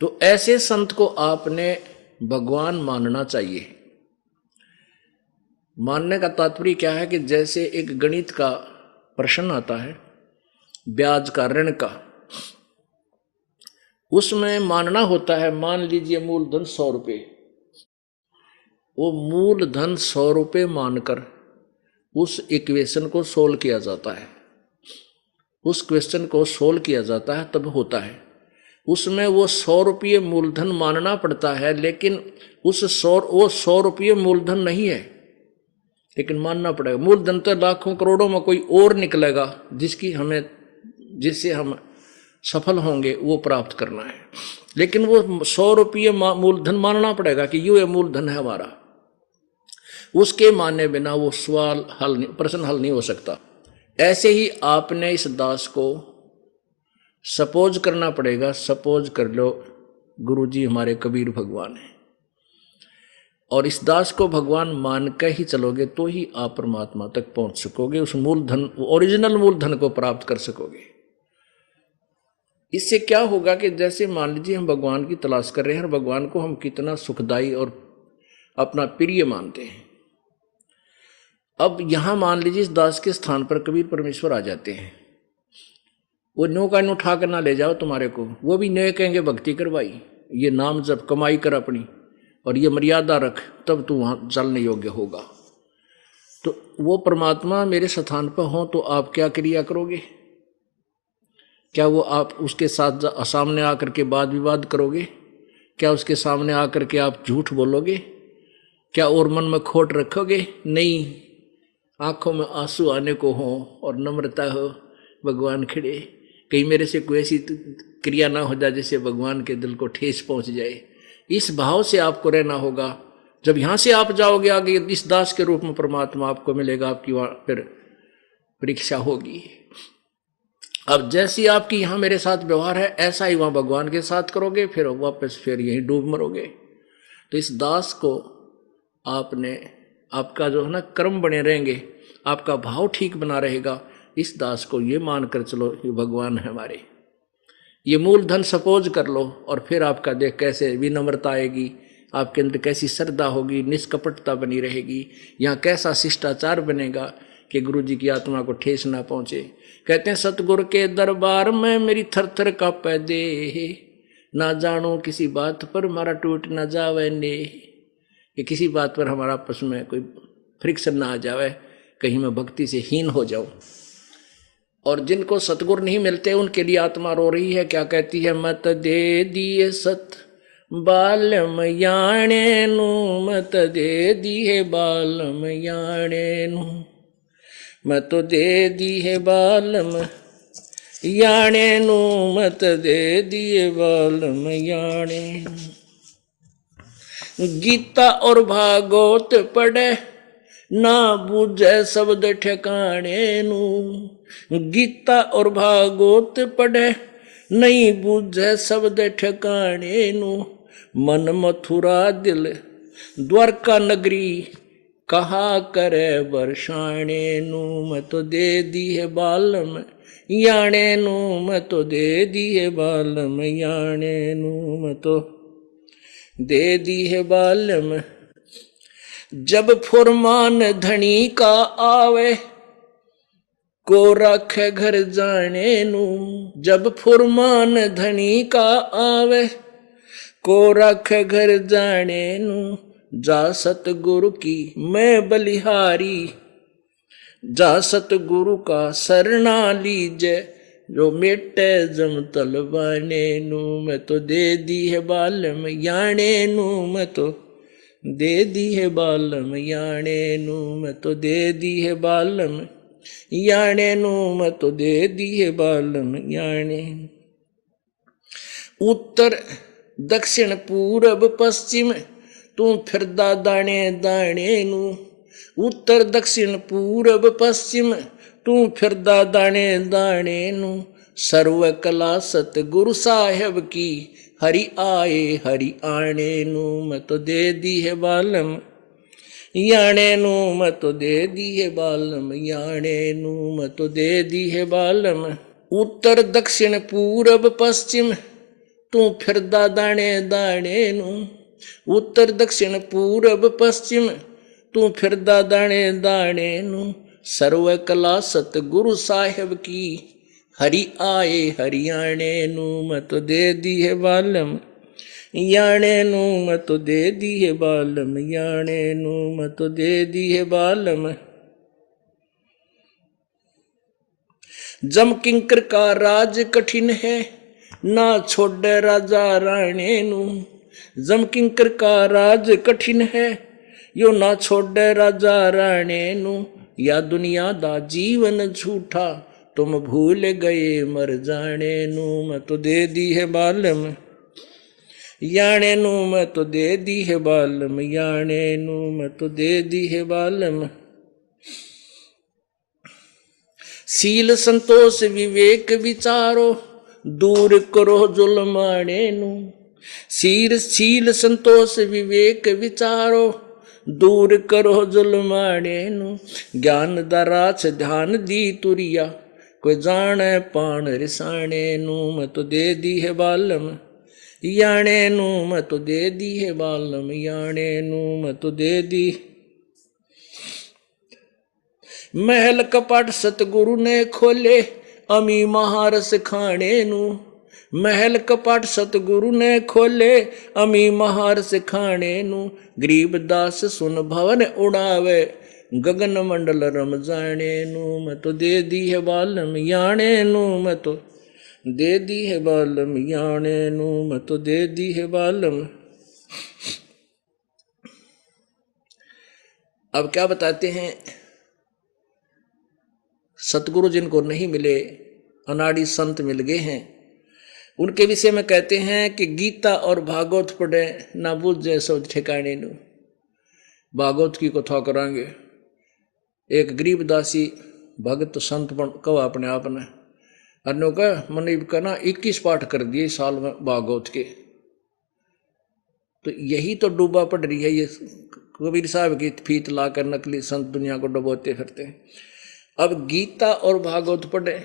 तो ऐसे संत को आपने भगवान मानना चाहिए। मानने का तात्पर्य क्या है कि जैसे एक गणित का प्रश्न आता है, ब्याज का, ऋण का, उसमें मानना होता है, मान लीजिए मूलधन 100 रुपये, वो मूलधन 100 रुपये मानकर उस इक्वेशन को सोल्व किया जाता है, उस क्वेश्चन को सोल्व किया जाता है, तब होता है। उसमें वो 100 रुपये मूलधन मानना पड़ता है, लेकिन वो 100 रुपये मूलधन नहीं है, लेकिन मानना पड़ेगा। मूलधन तो लाखों करोड़ों में कोई और निकलेगा, जिससे हम सफल होंगे, वो प्राप्त करना है। लेकिन वो 100 रुपये मूलधन मानना पड़ेगा कि ये मूलधन है हमारा। उसके माने बिना वो सवाल हल नहीं, प्रश्न हल नहीं हो सकता। ऐसे ही आपने इस दास को सपोज करना पड़ेगा। सपोज कर लो गुरु जी हमारे कबीर भगवान हैं। और इस दास को भगवान मान कर ही चलोगे तो ही आप परमात्मा तक पहुंच सकोगे, उस मूलधन, ओरिजिनल मूलधन को प्राप्त कर सकोगे। इससे क्या होगा कि जैसे मान लीजिए हम भगवान की तलाश कर रहे हैं और भगवान को हम कितना सुखदाई और अपना प्रिय मानते हैं। अब यहां मान लीजिए इस दास के स्थान पर कबीर परमेश्वर आ जाते हैं, वो नो का नो उठा कर ना ले जाओ तुम्हारे को, वो भी नो कहेंगे भक्ति करवाई, ये नाम जब कमाई कर अपनी और ये मर्यादा रख, तब तू वहां चलने योग्य होगा। तो वो परमात्मा मेरे स्थान पर हो तो आप क्या क्रिया करोगे? क्या वो आप उसके साथ सामने आकर के वाद विवाद करोगे? क्या उसके सामने आकर के आप झूठ बोलोगे? क्या और मन में खोट रखोगे? नहीं, आंखों में आंसू आने को हो और नम्रता हो, भगवान खड़े, कहीं मेरे से कोई ऐसी क्रिया ना हो जाए जिससे भगवान के दिल को ठेस पहुंच जाए। इस भाव से आपको रहना होगा। जब यहां से आप जाओगे आगे, इस दास के रूप में परमात्मा आपको मिलेगा, आपकी फिर परीक्षा होगी। अब जैसी आपकी यहां मेरे साथ व्यवहार है, ऐसा ही वहां भगवान के साथ करोगे, फिर वापस फिर यहीं डूब मरोगे। तो इस दास को आपने, आपका जो है ना कर्म बने रहेंगे, आपका भाव ठीक बना रहेगा। इस दास को ये मान कर चलो ये भगवान है हमारे, ये मूलधन सपोज कर लो, और फिर आपका देख कैसे विनम्रता आएगी, आपके अंदर कैसी श्रद्धा होगी, निष्कपटता बनी रहेगी, यहाँ कैसा शिष्टाचार बनेगा कि गुरु जी की आत्मा को ठेस ना पहुंचे। कहते हैं सतगुरु के दरबार में मेरी थर थर कांपे देह, ना जानो किसी बात पर हमारा टूट ना जावे ने, कि किसी बात पर हमारा आपस में कोई फ्रिक्शन ना आ जावे, कहीं मैं भक्ति से हीन हो जाऊं। और जिनको सतगुरु नहीं मिलते उनके लिए आत्मा रो रही है, क्या कहती है? मत दे दिए सत बालम याणे नु, मत दे दिए बालम याणे नु, मत दे दिए बालम याणे नु, मत दे दिए बालम याणे। गीता और भागवत पढ़े ना बूझे शब्द ठिकाने नु, गीता और भागवत पढ़े नहीं बूझे शब्द ठिकाने नु, मन मथुरा दिल द्वारका नगरी कहा करे बरसाने नु, मैं तो दे दी है बालम याणे नु, मैं तो दे दी है बालम याणे नु, मैं तो दे दी है बालम। जब फुरमान धनी का आवे को रखे घर जाने नु, जब फुरमान धनी का आवे को रखे घर जाने नु, जा सतगुरु की मैं बलिहारी, जा सतगुरु का शरणा लीजे, जो मेटे जम तलवाने नु, मैं तो दे दी है बालम याणे नु, मैं तो दे दी है बालम याणे नु, मैं तो दे दी है बालम याणे नु, मैं तो दे दी है बालम याणे। उत्तर दक्षिण पूरब पश्चिम तू फिरदा दाणे दाणे नु, उत्तर दक्षिण पूरब पश्चिम तू फिरदा दाणे दाणे नु, सर्व कला सतगुरु साहेब की हरि आए हरि आणे नु, मैं तो दे दी है बालम याणे नु, मैं तो दे दी है बालम याणे नु, मैं तो दे दी है बालम। उत्तर दक्षिण पूरब पश्चिम तू फिरदा दाणे दाणे नु, उत्तर दक्षिण पूरब पश्चिम तू फिरदा दाणे दाणे नु, सर्व कला सतगुरु साहेब की हरि आए हरियाणे नु, मैं तो दे दी है बालम याणे नु, मैं तो दे दी है बालम याणे नु, मैं तो दे दी है बालम। जम किंकर का राज कठिन है ना छोड़े राजा राणे नु, जम किंकर का राज कठिन है यो ना छोड़े राजा राणे नु, या दुनिया दा जीवन झूठा तुम भूल गए मर जाने नु, मैं तो दे दी है बालम याणे नु, मैं तो दे दी है बालम याणे नु, मैं तो दे दी है बालम। सील संतोष विवेक विचारो दूर करो जुल्माणे नु, शीर शील संतोष विवेक विचारो, दूर करो जुलमाने नु। ज्ञान दराच ध्यान दी तुरिया, कोई जाने पान रिसाने नु। मैं तो दे दी है बालम याने नु, मैं तो दे दी है बालम याने नु, मैं तो दे दी। महल कपट सतगुरु ने खोले, अमी महारस खाने नु। महल कपट सतगुरु ने खोले, अमी महारस खाने नु। गरीब दास सुन भवन उड़ावे, गगन मंडल रम जाने नु। मैं तो दे दी है बालम याने नु, मैं तो दे दी है बालम याने नु, मैं तो दे दी है बालम। अब क्या बताते हैं, सतगुरु जिनको नहीं मिले, अनाड़ी संत मिल गए हैं, उनके विषय में कहते हैं कि गीता और भागवत पढ़े ना बूझे सब ठिकाने नु। भागवत की कथा करांगे। एक गरीब दासी भगत संत कहो अपने आप ने, अन्यों का मन का ना 21 पाठ कर दिए साल में भागवत के। तो यही तो डूबा पड़ रही है ये कबीर साहब की फीत लाकर नकली संत दुनिया को डुबोते फिरते हैं। अब गीता और भागवत पढ़े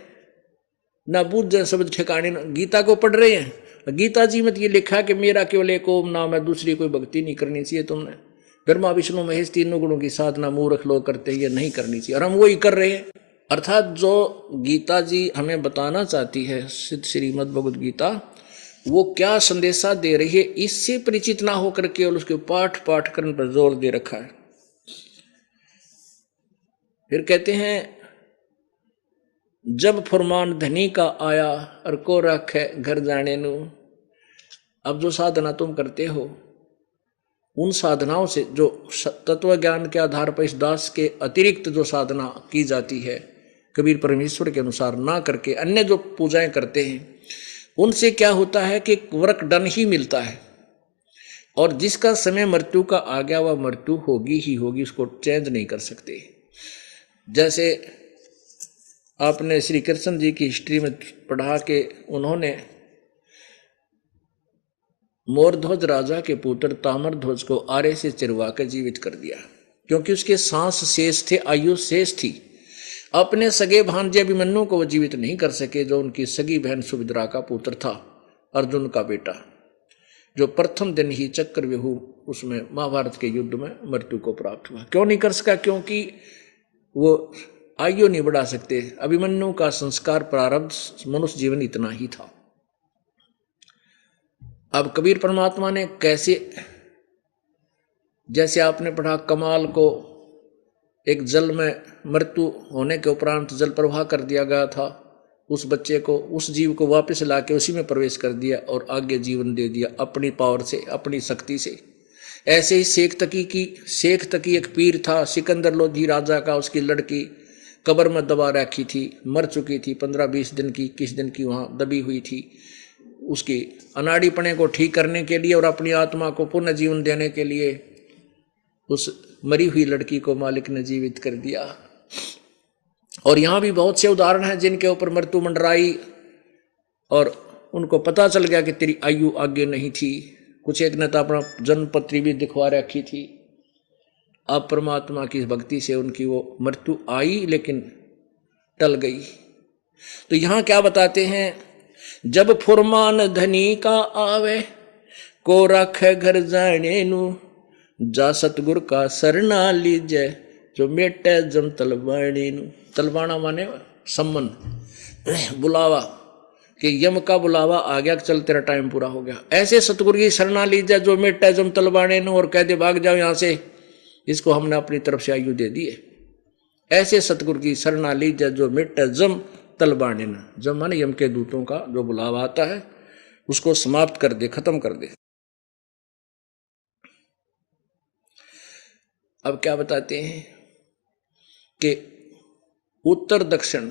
ना बूझे शब्द ठिकाने। गीता को पढ़ रहे हैं, गीता जी में ये लिखा कि मेरा केवल एक ओम नाम है, दूसरी कोई भक्ति नहीं करनी चाहिए तुमने। ब्रह्मा विष्णु महेश तीनों गुणों की साधना मूर्ख लोग करते हैं, ये नहीं करनी चाहिए, और हम वही कर रहे हैं। अर्थात जो गीता जी हमें बताना चाहती है, सिद्ध श्रीमद् भगवद गीता, वो क्या संदेशा दे रही है, इससे परिचित ना होकर केवल उसके पाठ पाठ करने पर जोर दे रखा है। फिर कहते हैं, जब फरमान धनी का आया, और को रखे घर जाने नु। अब जो साधना तुम करते हो, उन साधनाओं से जो तत्व ज्ञान के आधार पर इस दास के अतिरिक्त जो साधना की जाती है, कबीर परमेश्वर के अनुसार ना करके अन्य जो पूजाएं करते हैं, उनसे क्या होता है कि वर्क डन ही मिलता है। और जिसका समय मृत्यु का आ गया, वह मृत्यु होगी ही होगी, उसको चेंज नहीं कर सकते। जैसे आपने श्री कृष्ण जी की हिस्ट्री में पढ़ा के उन्होंने मोरध्वज राजा के पुत्र ताम्रध्वज को आरे से चिरवा कर जीवित कर दिया, क्योंकि उसके सांस शेष थे, आयु शेष थी। अपने सगे भांजे अभिमन्यु को वो जीवित नहीं कर सके, जो उनकी सगी बहन सुभद्रा का पुत्र था, अर्जुन का बेटा, जो प्रथम दिन ही चक्रव्यूह उसमें महाभारत के युद्ध में मृत्यु को प्राप्त हुआ। क्यों नहीं कर सका? क्योंकि वो आयु नहीं बढ़ा सकते। अभिमन्यु का संस्कार प्रारब्ध मनुष्य जीवन इतना ही था। अब कबीर परमात्मा ने कैसे, जैसे आपने पढ़ा, कमाल को एक जल में मृत्यु होने के उपरांत जल प्रवाह कर दिया गया था, उस बच्चे को, उस जीव को वापस लाके उसी में प्रवेश कर दिया और आगे जीवन दे दिया अपनी पावर से, अपनी शक्ति से। ऐसे ही शेख तकी एक पीर था, सिकंदर लोधी राजा का, उसकी लड़की कब्र में दबा रखी थी, मर चुकी थी, 15-20 दिन की, किस दिन की वहाँ दबी हुई थी। उसकी अनाड़ीपने को ठीक करने के लिए और अपनी आत्मा को पुनः जीवन देने के लिए उस मरी हुई लड़की को मालिक ने जीवित कर दिया। और यहाँ भी बहुत से उदाहरण हैं जिनके ऊपर मृत्यु मंडराई और उनको पता चल गया कि तेरी आयु आगे नहीं थी। कुछ एक ने तो अपना जन्म पत्री भी दिखवा रखी थी। अब परमात्मा की भक्ति से उनकी वो मृत्यु आई, लेकिन टल गई। तो यहाँ क्या बताते हैं, जब फुरमान धनी का आवे, को रखे घर जाने नु। जा सतगुर का सरना लीजे, जो मेटे जम तलवाणी नु। तलवाना माने सम्मन, बुलावा, कि यम का बुलावा आ गया, चल तेरा टाइम पूरा हो गया। ऐसे सतगुरु की शरणा लीजिए, जो मेटे जम तलवाणे नु, और कह दे भाग जाओ यहाँ से, इसको हमने अपनी तरफ से आयु दे दी है। ऐसे सतगुरु की शरणा लीजिए, जो मेटे जम तलवाणे न। जम माने यम के दूतों का जो बुलावा आता है, उसको समाप्त कर दे, खत्म कर दे। अब क्या बताते हैं कि उत्तर दक्षिण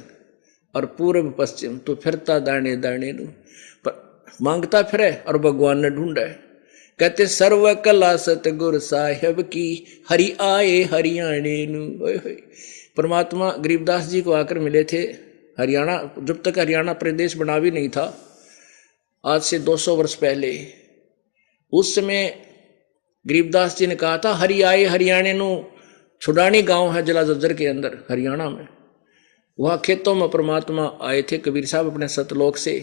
और पूर्व पश्चिम तो फिरता दाने दाने नु, पर मांगता फिरे और भगवान ने ढूंढे। कहते सर्व कला सतगुर साहेब की, हरि आए हरियाणे नु। परमात्मा गरीबदास जी को आकर मिले थे हरियाणा, जब तक हरियाणा प्रदेश बना भी नहीं था, आज से 200 वर्ष पहले। उस समय गरीबदास जी ने कहा था, हरि आए हरियाणे नु छुडानी गांव है जिला झज्जर के अंदर हरियाणा में। वहां खेतों में परमात्मा आए थे कबीर साहब अपने सतलोक से।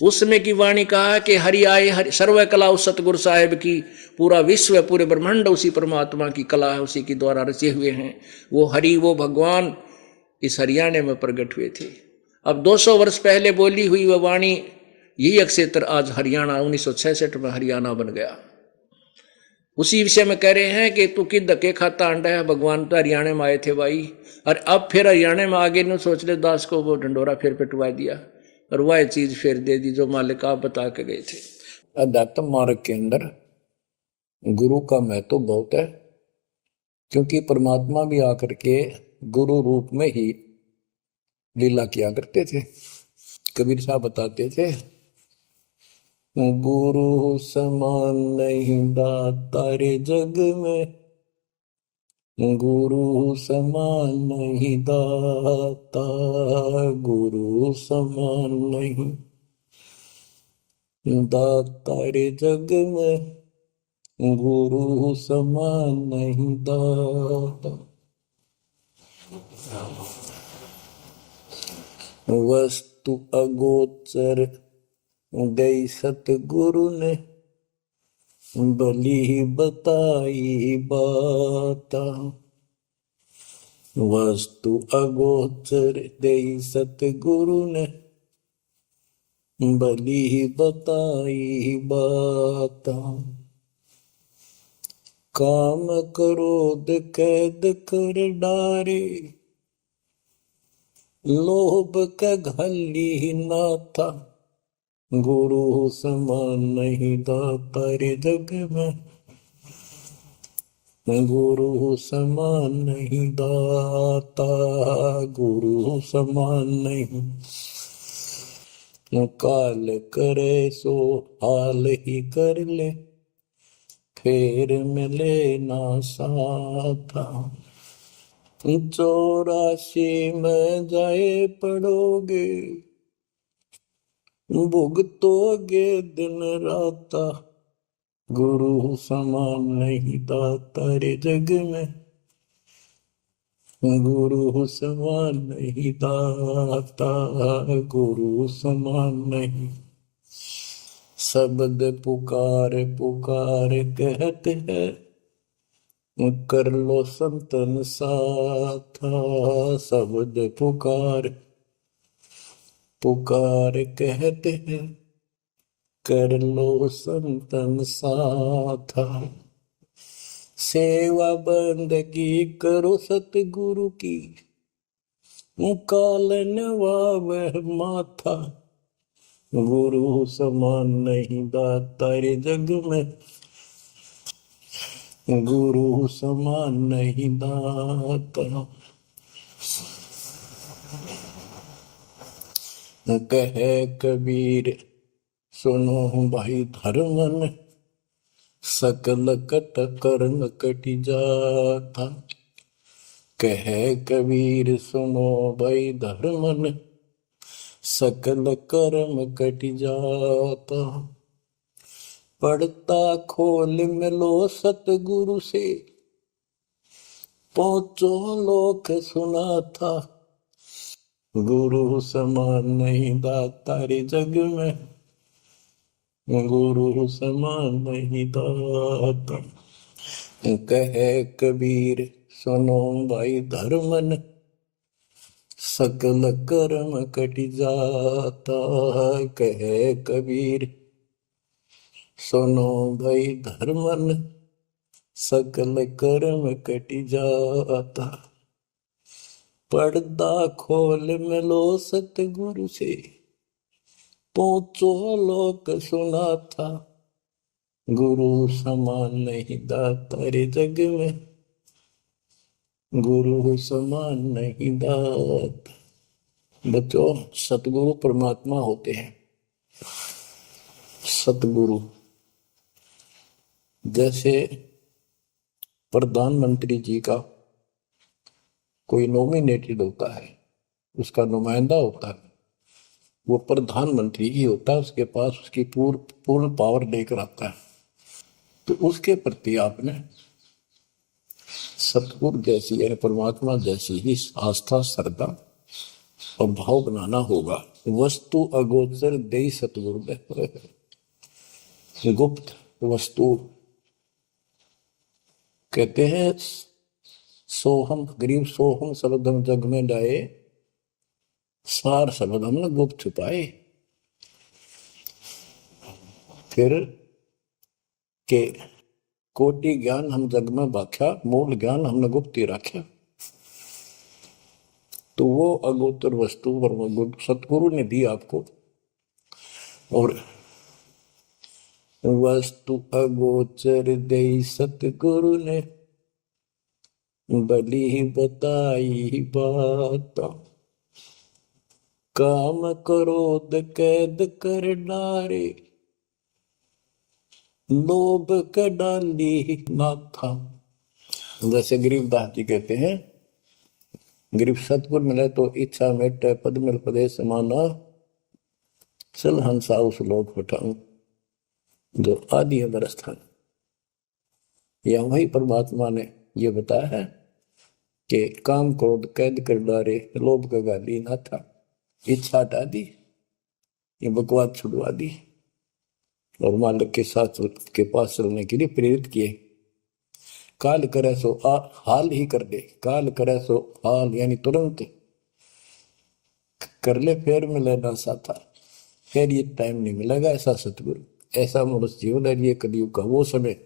उस समय की वाणी कहा कि हरि आए हरि सर्व कला उस सतगुरु साहेब की, पूरा विश्व है, पूरे ब्रह्मांड उसी परमात्मा की कला है, उसी की द्वारा रचे हुए हैं। वो हरि वो भगवान इस हरियाणा में प्रकट हुए थे। अब 200 वर्ष पहले बोली हुई वह वाणी, यही अक्षेत्र आज हरियाणा 1966 में हरियाणा बन गया। उसी विषय में कह रहे हैं कि तू कि धक्के खाता अंडा है, भगवान तो हरियाणा में आए थे भाई। और अब फिर हरियाणा में आगे न सोच ले, दास को वो ढंडोरा फिर पिटवा दिया और वह चीज फिर दे दी जो मालिक आप बता के गए थे। अध्यात्म मार्ग के अंदर गुरु का महत्व बहुत है, क्योंकि परमात्मा भी आकर के गुरु रूप में ही लीला किया करते थे। कबीर साहब बताते थे, गुरु समान नहीं दाता रे जग में, गुरु समान नहीं दाता, गुरु समान नहीं दाता रे जग में, गुरु समान नहीं दाता। वस्तु अगोचर गई सतगुरु ने, भली बताई बाता। वस्तु अगोचर गई सतगुरु ने, भली बताई बाता। काम क्रोध कैद कर डारे, लोभ का घली ना था, गुरु समान नहीं दाता रे जग में, गुरु समान नहीं दाता, गुरु समान नहीं। काल करे सो हाल ही कर ले, फिर मिले ना साथा। 84 में जाए पड़ोगे, भुगतोगे दिन राता, गुरु समान नहीं दाता रे जग में, गुरु समान नहीं दाता, गुरु समान नहीं। शब्द पुकार पुकार कहते हैं, कर लो संतन साथा। शब्द पुकार पुकार कहते हैं, कर लो संतन साथा। सेवा बंदगी करो सतगुरु की, कालन वह माथा, गुरु समान नहीं दाता रे जग में, गुरु समान नहीं दाता। कहे कबीर सुनो भाई धर्मन, सकल कट कर्म कटि जाता। कहे कबीर सुनो भाई धर्मन, सकल कर्म कटि जाता। पढ़ता खोल मिलो सतगुरु से, पहुंचो लोक सुना था, गुरु समान नहीं दाता रे जग में, गुरु समान नहीं दाता। कहे कबीर सुनो भाई धर्मन, सकल कर्म कटि जाता। कहे कबीर सुनो भाई धर्मन, सकल कर्म कटि जाता। पर्दा खोल मिलो सतगुरु से, पहुंचो लोक सुना था, गुरु समान नहीं दाता रे जग में, गुरु समान नहीं दाता। बच्चों, सतगुरु परमात्मा होते हैं। सतगुरु जैसे प्रधानमंत्री जी का कोई नॉमिनेटेड होता है, उसका नुमाइंदा होता है, वो प्रधानमंत्री ही होता है, उसके पास उसकी पूर्ण पावर लेकर आता है। तो उसके प्रति आपने सतगुरु जैसी यानी परमात्मा जैसी ही आस्था, श्रद्धा और भाव बनाना होगा। वस्तु अगोचर दे सतगुरु दे, गुप्त वस्तु कहते हैं सोहम गरीब सोहम शब्दम जग में डाए, सार शब्द हमने गुप्त छुपाए। फिर के कोटि ज्ञान हम जग में बाख्या, मूल ज्ञान हमने गुप्त ही रखा। तो वो अगोचर वस्तु सतगुरु ने दी आपको। और वस्तु अगोचर दे सतगुरु ने, बली बताई बात। काम क्रोध कैद कर डारे, लोभ का डाली नाथा। जैसे गरीबदास जी कहते हैं, गरीब सतगुरु मिले तो इच्छा मेटे, पद मिल पदे समाना, चल हंसा उस लोक पठाऊं जो आदि है बरस्थान। या वही परमात्मा ने ये बताया है कि काम क्रोध कैद कर डारे, लोभ का गाली ना था, इच्छा हटा दी, ये बकवास छुड़वा दी और मालिक के साथ के पास चलने के लिए प्रेरित किए। काल करे सो हाल ही कर दे, काल करे सो हाल यानी तुरंत कर ले, फिर मिले ना साथा, फिर ये टाइम नहीं मिलेगा। ऐसा सतगुरु, ऐसा मनुष्य जीवन है ये कलयुग का वो समय,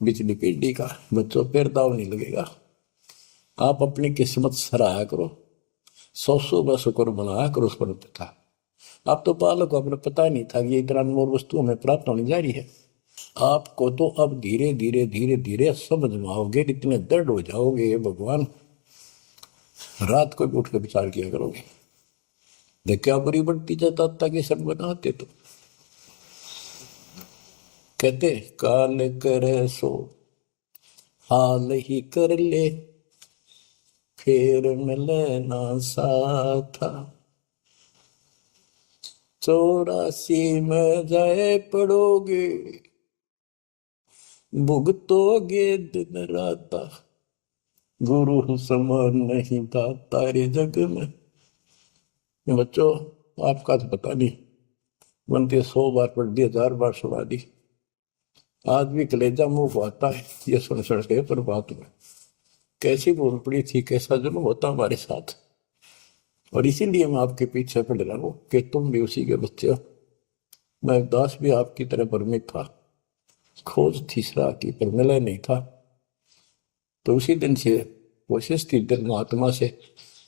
बिजली पीढ़ी का। बच्चों फिर दाव नहीं लगेगा। आप अपनी किस्मत सराहा करो, 100 बस शुक्र बनाया करो उस पर पिता। आप तो बालक को अपना पता नहीं था कि ये इतना अनमोल वस्तु हमें प्राप्त होने जा रही है। आपको तो अब धीरे धीरे धीरे धीरे समझ में आओगे, इतने दृढ़ हो जाओगे ये भगवान, रात को भी उठ कर विचार किया करोगे। देख क्या बुरी बढ़ती जाता ताकि सब बनाते। तो कहते काल करे सो हाल ही कर ले, फिर मिले ना साथा। 84 में जाए पड़ोगे, भुगतोगे दिन राता। गुरु समान नहीं था तारे जग में। बच्चों आपका तो पता नहीं, बनते 100 बार पढ़ दी, 1000 बार सुना दी, आज भी कलेजा मुंह को आता है ये सुन के। पर बात में कैसी बोल पड़ी थी, कैसा जुल्म होता हमारे साथ। और इसीलिए मैं आपके पीछे पड़ रहा हूँ कि तुम भी उसी के बच्चे हो। मैं दास भी आपकी तरह भ्रमित था, खोज थी सराह की पर मिला नहीं था। तो उसी दिन से कोशिश थी दिल आत्मा से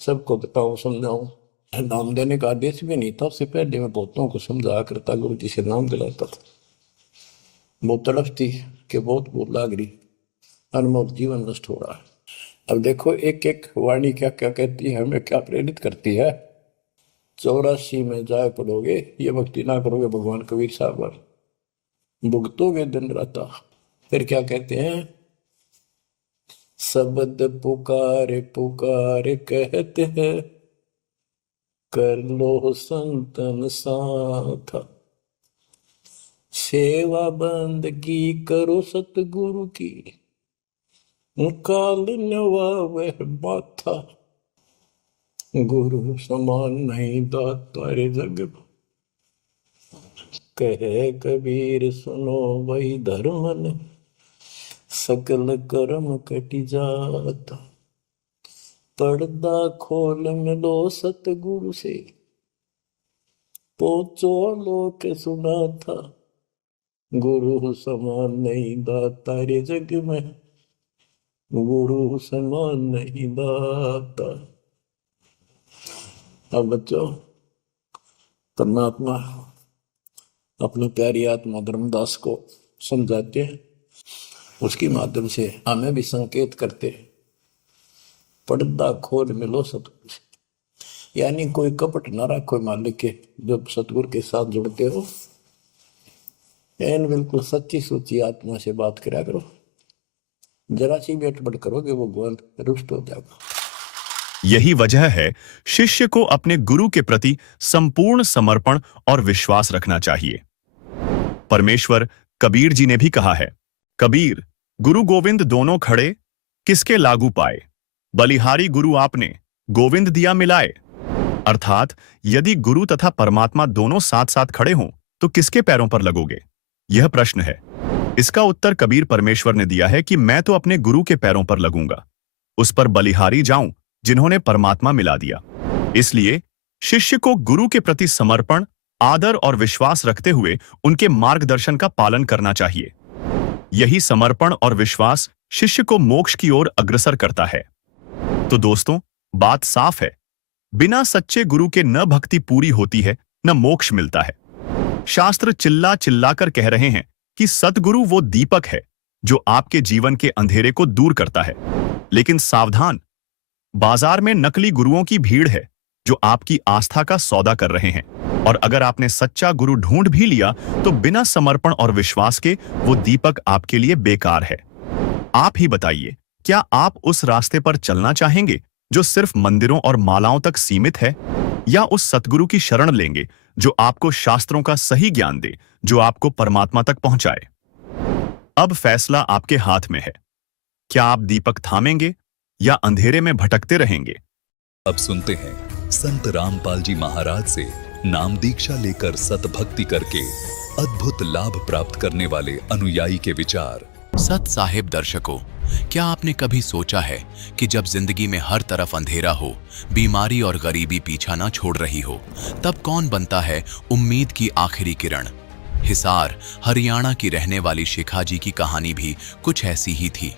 सबको बताऊं, समझाऊं। नाम देने का आदेश भी नहीं था, उससे पहले मैं बहुतों को समझाया करता, गुरु जी से नाम दिलाता था। बहुत तड़फ थी कि बहुत भूल लाग रही, अनमोल जीवन नष्ट हो रहा है। अब देखो एक एक वाणी क्या क्या कहती है, हमें क्या प्रेरित करती है। 84 में जाए पड़ोगे, ये भक्ति ना करोगे भगवान कबीर साहब पर, भुगतोगे दिन राता। फिर क्या कहते हैं, शब्द पुकार पुकार कहते हैं, कर लो संतन साथा। सेवा बंदगी करो सतगुरु की, काल नवावे माथा। गुरु समान नहीं दातारे जग में, कहे कबीर सुनो वही धर्मन, सकल कर्म कटी जाता। पर्दा खोल मिलो सतगुरु से, पहुंचो लोक सुना था। गुरु समान नहीं दातारे जग में, गुरु समान नहीं दाता। अब बच्चों परमात्मा अपनी प्यारी आत्मा धर्मदास को समझाते हैं, उसके माध्यम से हमें भी संकेत करते हैं। पर्दा खोल मिलो सतगुरु से, यानी कोई कपट ना रखो मालिक के। जब सतगुरु के साथ जुड़ते हो, एन बिल्कुल सच्ची सोची आत्मा से बात करा करो। जरा सी भी अटपट करोगे वो भगवान रुष्ट हो जाएगा। यही वजह है शिष्य को अपने गुरु के प्रति संपूर्ण समर्पण और विश्वास रखना चाहिए। परमेश्वर कबीर जी ने भी कहा है, कबीर, गुरु गोविंद दोनों खड़े, किसके लागू पाए। बलिहारी गुरु आपने, गोविंद दिया मिलाए। अर्थात यदि गुरु तथा परमात्मा दोनों साथ साथ खड़े हों तो किसके पैरों पर लगोगे, यह प्रश्न है। इसका उत्तर कबीर परमेश्वर ने दिया है कि मैं तो अपने गुरु के पैरों पर लगूंगा, उस पर बलिहारी जाऊं जिन्होंने परमात्मा मिला दिया। इसलिए शिष्य को गुरु के प्रति समर्पण, आदर और विश्वास रखते हुए उनके मार्गदर्शन का पालन करना चाहिए। यही समर्पण और विश्वास शिष्य को मोक्ष की ओर अग्रसर करता है। तो दोस्तों, बात साफ है, बिना सच्चे गुरु के न भक्ति पूरी होती है न मोक्ष मिलता है। शास्त्र चिल्ला चिल्ला कर कह रहे हैं कि सतगुरु वो दीपक है जो आपके जीवन के अंधेरे को दूर करता है। लेकिन सावधान, बाजार में नकली गुरुओं की भीड़ है जो आपकी आस्था का सौदा कर रहे हैं, और अगर आपने सच्चा गुरु ढूंढ भी लिया तो बिना समर्पण और विश्वास के वो दीपक आपके लिए बेकार है। आप ही बताइए, क्या आप उस रास्ते पर चलना चाहेंगे जो सिर्फ मंदिरों और मालाओं तक सीमित है, या उस सतगुरु की शरण लेंगे जो आपको शास्त्रों का सही ज्ञान दे, जो आपको परमात्मा तक पहुंचाए। अब फैसला आपके हाथ में है। क्या आप दीपक थामेंगे या अंधेरे में भटकते रहेंगे? अब सुनते हैं संत रामपाल जी महाराज से नाम दीक्षा लेकर सतभक्ति करके अद्भुत लाभ प्राप्त करने वाले अनुयायी के विचार। सत साहिब दर्शकों, क्या आपने कभी सोचा है कि जब जिंदगी में हर तरफ अंधेरा हो, बीमारी और गरीबी पीछा ना छोड़ रही हो, तब कौन बनता है उम्मीद की आखिरी किरण? हिसार हरियाणा की रहने वाली शिखा जी की कहानी भी कुछ ऐसी ही थी।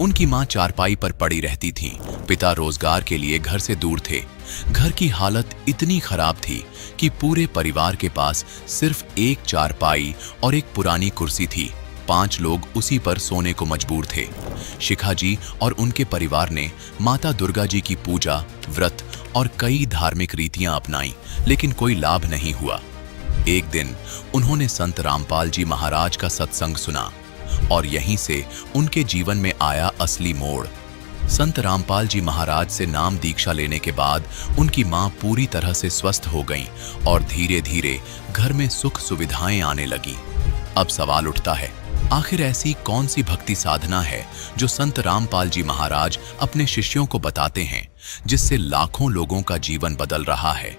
उनकी मां चारपाई पर पड़ी रहती थी, पिता रोजगार के लिए घर से दूर थे। घर की हालत इतनी खराब थी कि पूरे परिवार के पास सिर्फ एक चारपाई और एक पुरानी कुर्सी थी। 5 लोग उसी पर सोने को मजबूर थे। शिखा जी और उनके परिवार ने माता दुर्गा जी की पूजा, व्रत और कई धार्मिक रीतियां अपनाई, लेकिन कोई लाभ नहीं हुआ। एक दिन उन्होंने संत रामपाल जी महाराज का सत्संग सुना और यहीं से उनके जीवन में आया असली मोड़। संत रामपाल जी महाराज से नाम दीक्षा लेने के बाद उनकी मां पूरी तरह से स्वस्थ हो गईं और धीरे धीरे घर में सुख सुविधाएं आने लगी। अब सवाल उठता है, आखिर ऐसी कौन सी भक्ति साधना है जो संत रामपाल जी महाराज अपने शिष्यों को बताते हैं, जिससे लाखों लोगों का जीवन बदल रहा है?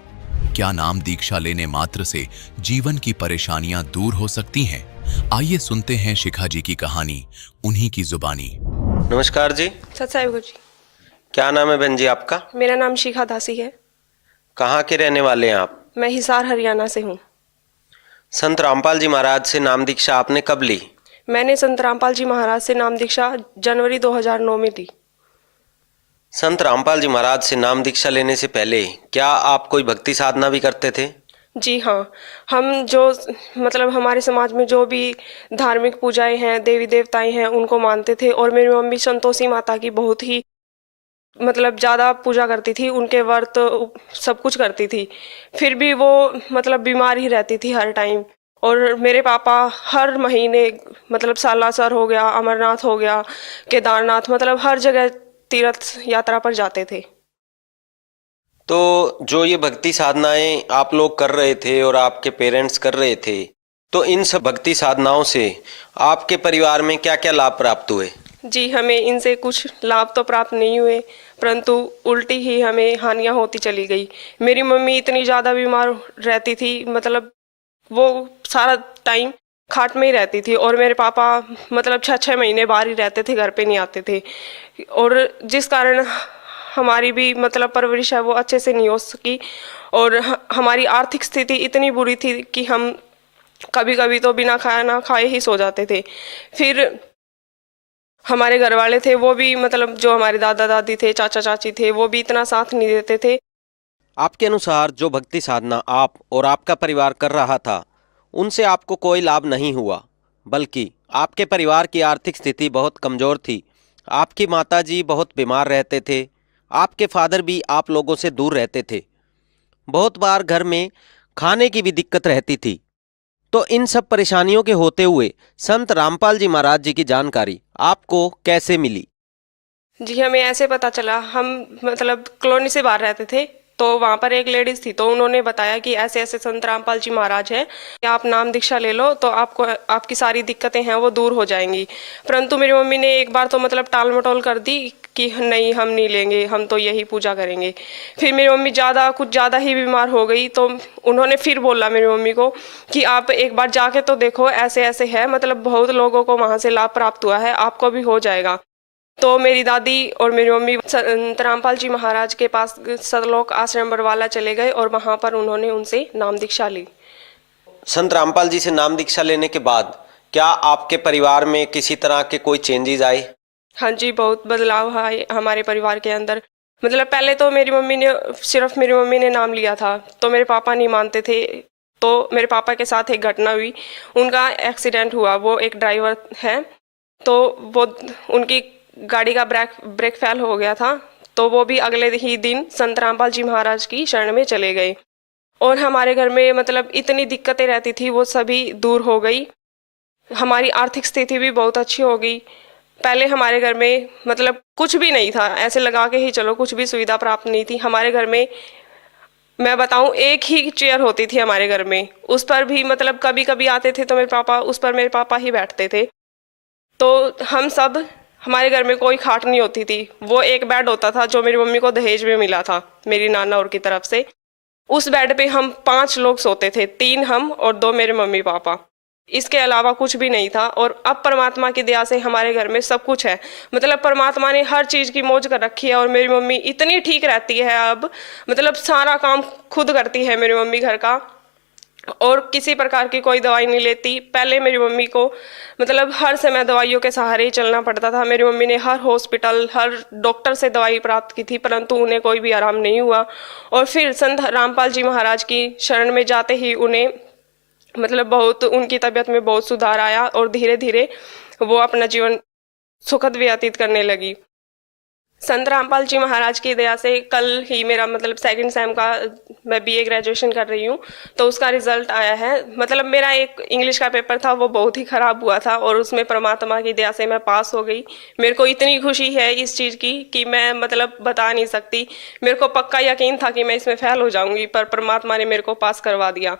क्या नाम दीक्षा लेने मात्र से जीवन की परेशानियां दूर हो सकती हैं? आइए सुनते हैं शिखा जी की कहानी उन्हीं की जुबानी। नमस्कार जी। सत साहिब गुरु जी। क्या नाम है बहन जी आपका? मेरा नाम शिखा दासी है। कहाँ के रहने वाले हैं आप? मैं हिसार हरियाणा से हूँ। संत रामपाल जी महाराज से नाम दीक्षा आपने कब ली? मैंने संत रामपाल जी महाराज से नाम दीक्षा जनवरी 2009 में ली। संत रामपाल जी महाराज से नाम दीक्षा लेने से पहले क्या आप कोई भक्ति साधना भी करते थे? जी हाँ, हम जो मतलब हमारे समाज में जो भी धार्मिक पूजाएं हैं, देवी देवताएं हैं, उनको मानते थे। और मेरी मम्मी संतोषी माता की बहुत ही मतलब ज़्यादा पूजा करती थी, उनके व्रत सब कुछ करती थी। फिर भी वो मतलब बीमार ही रहती थी हर टाइम। और मेरे पापा हर महीने मतलब सालासर हो गया, अमरनाथ हो गया, केदारनाथ, मतलब हर जगह तीर्थ यात्रा पर जाते थे। तो जो ये भक्ति साधनाएं आप लोग कर रहे थे और आपके पेरेंट्स कर रहे थे, तो इन सब भक्ति साधनाओं से आपके परिवार में क्या क्या लाभ प्राप्त हुए? जी, हमें इनसे कुछ लाभ तो प्राप्त नहीं हुए, परंतु उल्टी ही हमें हानियां होती चली गई। मेरी मम्मी इतनी ज़्यादा बीमार रहती थी, मतलब वो सारा टाइम खाट में ही रहती थी। और मेरे पापा मतलब 6-6 महीने बाहर ही रहते थे, घर पे नहीं आते थे। और जिस कारण हमारी भी मतलब परवरिश है वो अच्छे से नहीं हो सकी। और हमारी आर्थिक स्थिति इतनी बुरी थी कि हम कभी कभी तो बिना खाना खाए ही सो जाते थे। फिर हमारे घर वाले थे, वो भी मतलब जो हमारे दादा दादी थे, चाचा चाची थे, वो भी इतना साथ नहीं देते थे। आपके अनुसार जो भक्ति साधना आप और आपका परिवार कर रहा था, उनसे आपको कोई लाभ नहीं हुआ, बल्कि आपके परिवार की आर्थिक स्थिति बहुत कमज़ोर थी। आपकी माताजी बहुत बीमार रहते थे, आपके फादर भी आप लोगों से दूर रहते थे। बहुत बार घर में खाने की भी दिक्कत रहती थी। तो इन सब परेशानियों के होते हुए संत रामपाल जी महाराज जी की जानकारी आपको कैसे मिली? जी, हमें ऐसे पता चला। हम मतलब कॉलोनी से बाहर रहते थे, तो वहाँ पर एक लेडीज थी, तो उन्होंने बताया कि ऐसे ऐसे संत रामपाल जी महाराज हैं, आप नाम दीक्षा ले लो तो आपको आपकी सारी दिक्कतें हैं वो दूर हो जाएंगी। परंतु मेरी मम्मी ने एक बार तो मतलब टाल मटोल कर दी कि नहीं, हम नहीं लेंगे, हम तो यही पूजा करेंगे। फिर मेरी मम्मी कुछ ज़्यादा ही बीमार हो गई, तो उन्होंने फिर बोला मेरी मम्मी को कि आप एक बार जाके तो देखो, ऐसे ऐसे है, मतलब बहुत लोगों को वहाँ से लाभ प्राप्त हुआ है, आपको भी हो जाएगा। तो मेरी दादी और मेरी मम्मी संत रामपाल जी महाराज के पास सतलोक आश्रम बरवाला चले गए और वहाँ पर उन्होंने उनसे नाम दीक्षा ली। संत रामपाल जी से नाम दीक्षा लेने के बाद क्या आपके परिवार में किसी तरह के कोई चेंजेस आए? हाँ जी, बहुत बदलाव आए हमारे परिवार के अंदर। मतलब पहले तो सिर्फ मेरी मम्मी ने नाम लिया था, तो मेरे पापा नहीं मानते थे। तो मेरे पापा के साथ एक घटना हुई, उनका एक्सीडेंट हुआ। वो एक ड्राइवर है, तो वो उनकी गाड़ी का ब्रेक फेल हो गया था, तो वो भी अगले ही दिन संत रामपाल जी महाराज की शरण में चले गए। और हमारे घर में मतलब इतनी दिक्कतें रहती थी, वो सभी दूर हो गई। हमारी आर्थिक स्थिति भी बहुत अच्छी हो गई। पहले हमारे घर में मतलब कुछ भी नहीं था, ऐसे लगा के ही चलो, कुछ भी सुविधा प्राप्त नहीं थी हमारे घर में। मैं बताऊं, एक ही चेयर होती थी हमारे घर में, उस पर भी मतलब कभी कभी आते थे तो मेरे पापा ही बैठते थे। तो हमारे घर में कोई खाट नहीं होती थी, वो एक बेड होता था जो मेरी मम्मी को दहेज में मिला था मेरी नाना और की तरफ से। उस बेड पे हम 5 लोग सोते थे, 3 हम और 2 मेरे मम्मी पापा। इसके अलावा कुछ भी नहीं था। और अब परमात्मा की दया से हमारे घर में सब कुछ है, मतलब परमात्मा ने हर चीज़ की मौज कर रखी है। और मेरी मम्मी इतनी ठीक रहती है अब, मतलब सारा काम खुद करती है मेरी मम्मी घर का, और किसी प्रकार की कोई दवाई नहीं लेती। पहले मेरी मम्मी को मतलब हर समय दवाइयों के सहारे ही चलना पड़ता था। मेरी मम्मी ने हर हॉस्पिटल, हर डॉक्टर से दवाई प्राप्त की थी, परंतु उन्हें कोई भी आराम नहीं हुआ। और फिर संत रामपाल जी महाराज की शरण में जाते ही उन्हें मतलब बहुत उनकी तबीयत में बहुत सुधार आया, और धीरे धीरे वो अपना जीवन सुखद व्यतीत करने लगी। संत रामपाल जी महाराज की दया से कल ही मेरा मतलब सेकंड सेम का, मैं बीए ग्रेजुएशन कर रही हूँ, तो उसका रिजल्ट आया है। मतलब मेरा एक इंग्लिश का पेपर था, वो बहुत ही ख़राब हुआ था, और उसमें परमात्मा की दया से मैं पास हो गई। मेरे को इतनी खुशी है इस चीज़ की कि मैं मतलब बता नहीं सकती। मेरे को पक्का यकीन था कि मैं इसमें फेल हो जाऊँगी, पर परमात्मा ने मेरे को पास करवा दिया।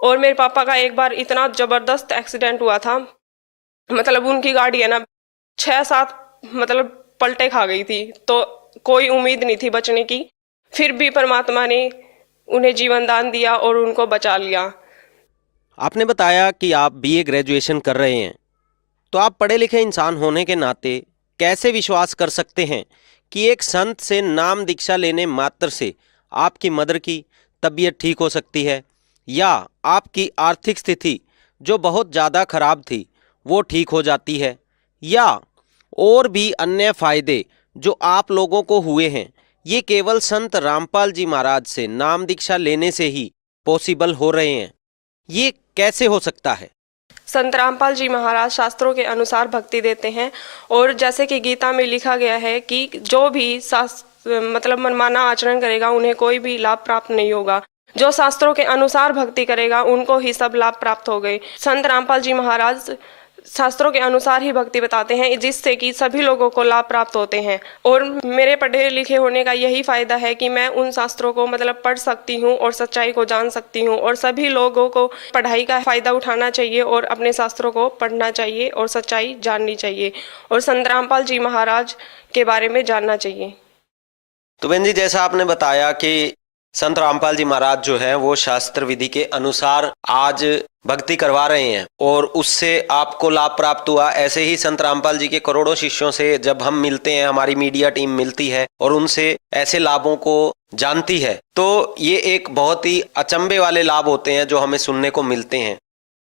और मेरे पापा का एक बार इतना ज़बरदस्त एक्सीडेंट हुआ था, मतलब उनकी गाड़ी है ना 6-7 मतलब पलटे खा गई थी, तो कोई उम्मीद नहीं थी बचने की। फिर भी परमात्मा ने उन्हें जीवन दान दिया और उनको बचा लिया। आपने बताया कि आप बीए ग्रेजुएशन कर रहे हैं, तो आप पढ़े लिखे इंसान होने के नाते कैसे विश्वास कर सकते हैं कि एक संत से नाम दीक्षा लेने मात्र से आपकी मदर की तबीयत ठीक हो सकती है, या आपकी आर्थिक स्थिति जो बहुत ज़्यादा खराब थी वो ठीक हो जाती है, या और भी अन्य फायदे जो आप लोगों को हुए हैं, ये केवल संत रामपाल जी महाराज से नाम दीक्षा लेने से ही पॉसिबल हो रहे हैं? ये कैसे हो सकता है? संत रामपाल जी महाराज शास्त्रों के अनुसार भक्ति देते हैं, और जैसे कि गीता में लिखा गया है कि जो भी मतलब मनमाना आचरण करेगा उन्हें कोई भी लाभ प्राप्त नहीं होगा। जो शास्त्रों के अनुसार भक्ति करेगा उनको ही सब लाभ प्राप्त हो गए। संत रामपाल जी महाराज शास्त्रों के अनुसार ही भक्ति बताते हैं, जिससे कि सभी लोगों को लाभ प्राप्त होते हैं। और मेरे पढ़े लिखे होने का यही फायदा है कि मैं उन शास्त्रों को मतलब पढ़ सकती हूँ और सच्चाई को जान सकती हूँ। और सभी लोगों को पढ़ाई का फायदा उठाना चाहिए और अपने शास्त्रों को पढ़ना चाहिए और सच्चाई जाननी चाहिए और संत रामपाल जी महाराज के बारे में जानना चाहिए। तो बहन जी, जैसा आपने बताया कि संत रामपाल जी महाराज जो है वो शास्त्र विधि के अनुसार आज भक्ति करवा रहे हैं और उससे आपको लाभ प्राप्त हुआ। ऐसे ही संत रामपाल जी के करोड़ों शिष्यों से जब हम मिलते हैं, हमारी मीडिया टीम मिलती है और उनसे ऐसे लाभों को जानती है, तो ये एक बहुत ही अचंभे वाले लाभ होते हैं जो हमें सुनने को मिलते हैं।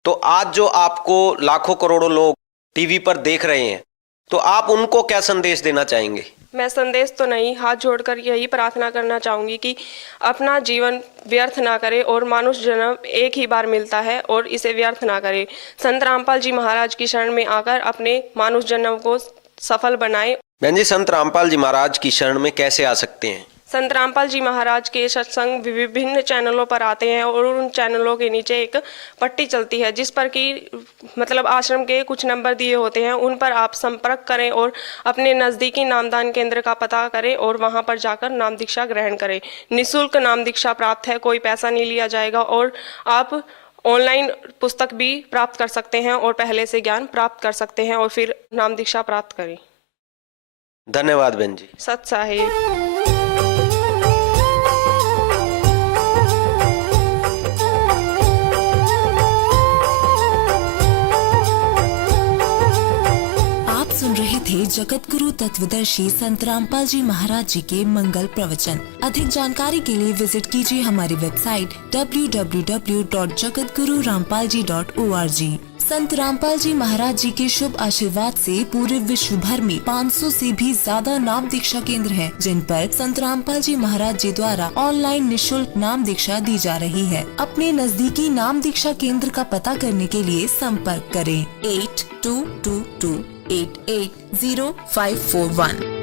तो आज जो आपको लाखों करोड़ों लोग टीवी पर देख रहे हैं, तो आप उनको क्या संदेश देना चाहेंगे? मैं संदेश तो नहीं, हाथ जोड़कर यही प्रार्थना करना चाहूँगी कि अपना जीवन व्यर्थ ना करे और मानुष जन्म एक ही बार मिलता है और इसे व्यर्थ ना करे। संत रामपाल जी महाराज की शरण में आकर अपने मानुष जन्म को सफल बनाए। बहन जी, संत रामपाल जी महाराज की शरण में कैसे आ सकते हैं? संत रामपाल जी महाराज के सत्संग विभिन्न चैनलों पर आते हैं और उन चैनलों के नीचे एक पट्टी चलती है जिस पर कि मतलब आश्रम के कुछ नंबर दिए होते हैं, उन पर आप संपर्क करें और अपने नज़दीकी नामदान केंद्र का पता करें और वहां पर जाकर नाम दीक्षा ग्रहण करें। निःशुल्क नाम दीक्षा प्राप्त है, कोई पैसा नहीं लिया जाएगा और आप ऑनलाइन पुस्तक भी प्राप्त कर सकते हैं और पहले से ज्ञान प्राप्त कर सकते हैं और फिर नाम दीक्षा प्राप्त करें। धन्यवाद बहन जी। सत साहिब। सुन रहे थे जगत गुरु तत्वदर्शी संत रामपाल जी महाराज जी के मंगल प्रवचन। अधिक जानकारी के लिए विजिट कीजिए हमारी वेबसाइट www.jagatgururampalji.org। संत रामपाल जी महाराज जी के शुभ आशीर्वाद से पूरे विश्व भर में 500 से भी ज्यादा नाम दीक्षा केंद्र हैं, जिन पर संत रामपाल जी महाराज जी द्वारा ऑनलाइन निःशुल्क नाम दीक्षा दी जा रही है। अपने नजदीकी नाम दीक्षा केंद्र का पता करने के लिए संपर्क करें 8222880541।